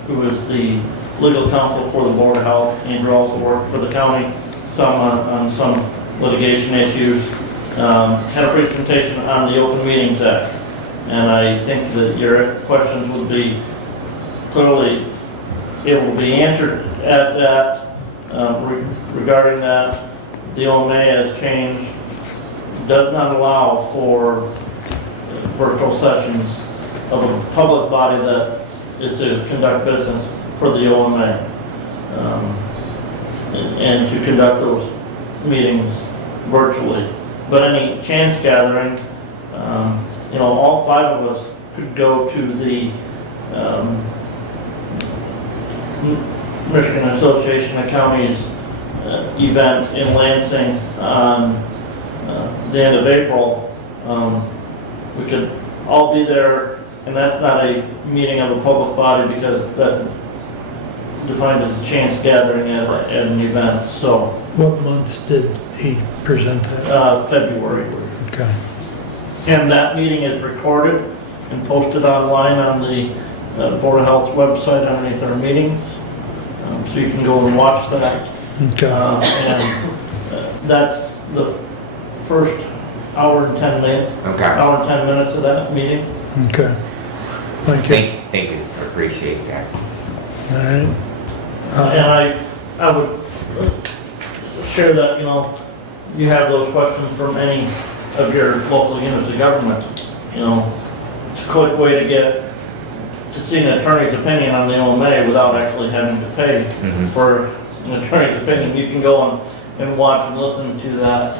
who is the legal counsel for the Board of Health. Andrew also worked for the county on some litigation issues. Had a presentation on the Open Meetings Act. And I think that your questions would be clearly able to be answered at that. Regarding that, the OMA has changed, does not allow for virtual sessions of a public body that is to conduct business for the OMA and to conduct those meetings virtually. But any chance gathering, all 5 of us could go to the Michigan Association of Counties event in Lansing on the end of April. We could all be there, and that's not a meeting of a public body because that's defined as a chance gathering at an event, so, What month did he present that? February. Okay. And that meeting is recorded and posted online on the Board of Health's website underneath our meetings. So you can go and watch that. Okay. And that's the first hour and 10 minutes. Okay. Hour and 10 minutes of that meeting. Okay. Thank you. Thank you, I appreciate that. All right. And I would share that, you have those questions from any of your local units of government. It's a quick way to see an attorney's opinion on the OMA without actually having to pay for an attorney's opinion. You can go and watch and listen to that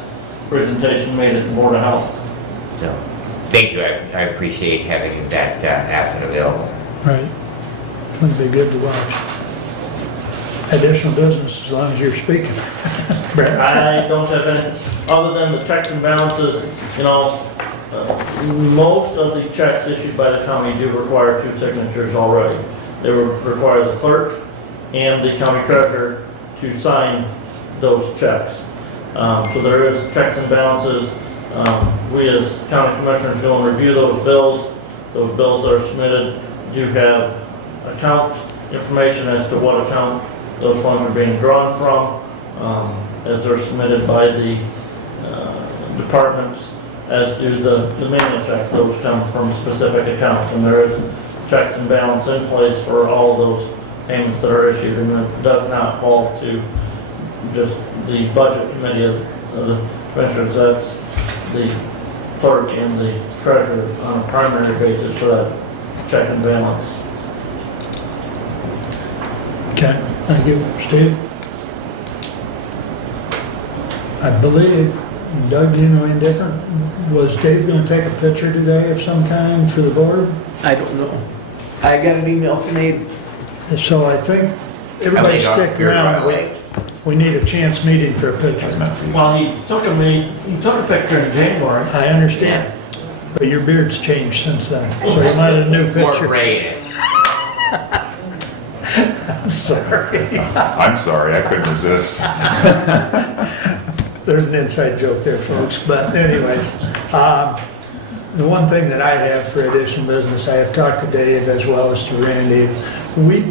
presentation made at the Board of Health. So, thank you, I appreciate having that asset available. Right. Would be good to watch. Additional business as long as you're speaking. Brett? I don't have any, other than the checks and balances, most of the checks issued by the county do require 2 signatures already. They require the clerk and the county treasurer to sign those checks. So there is checks and balances. We as county commissioners go and review those bills. Those bills that are submitted do have account information as to what account those funds are being drawn from, as they're submitted by the departments, as do the manual checks. Those come from specific accounts, and there is checks and balance in place for all of those payments that are issued, and it does not fall to just the budget committee of the commissioners. That's the clerk and the treasurer on a primary basis for that check and balance. Okay, thank you. Steve? I believe, Doug, do you know any different? Was Dave going to take a picture today of some kind for the board? I don't know. I got an email from Abe. So I think everybody stick around. We need a chance meeting for a picture. Well, he took a picture in January. I understand, but your beard's changed since then, so you might have a new More picture. gray in it. I'm sorry. I'm sorry, I couldn't resist. There's an inside joke there, folks, but anyways, the one thing that I have for additional business, I have talked to Dave as well as to Randy. We,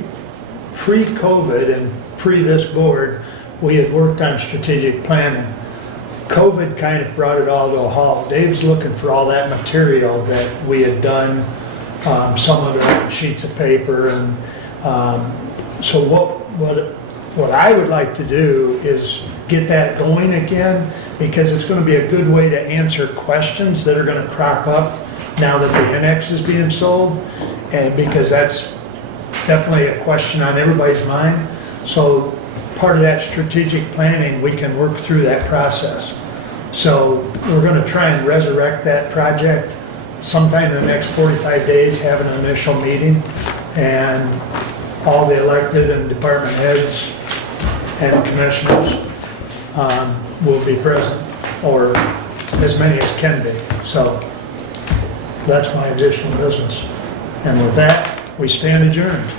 pre-COVID and pre this board, we had worked on strategic planning. COVID kind of brought it all to a halt. Dave's looking for all that material that we had done, some of it on sheets of paper, and so what I would like to do is get that going again, because it's going to be a good way to answer questions that are going to crop up now that the annex is being sold, and because that's definitely a question on everybody's mind. So part of that strategic planning, we can work through that process. So we're going to try and resurrect that project sometime in the next 45 days, have an initial meeting, and all the elected and department heads and commissioners will be present, or as many as can be. So that's my additional business. And with that, we stand adjourned.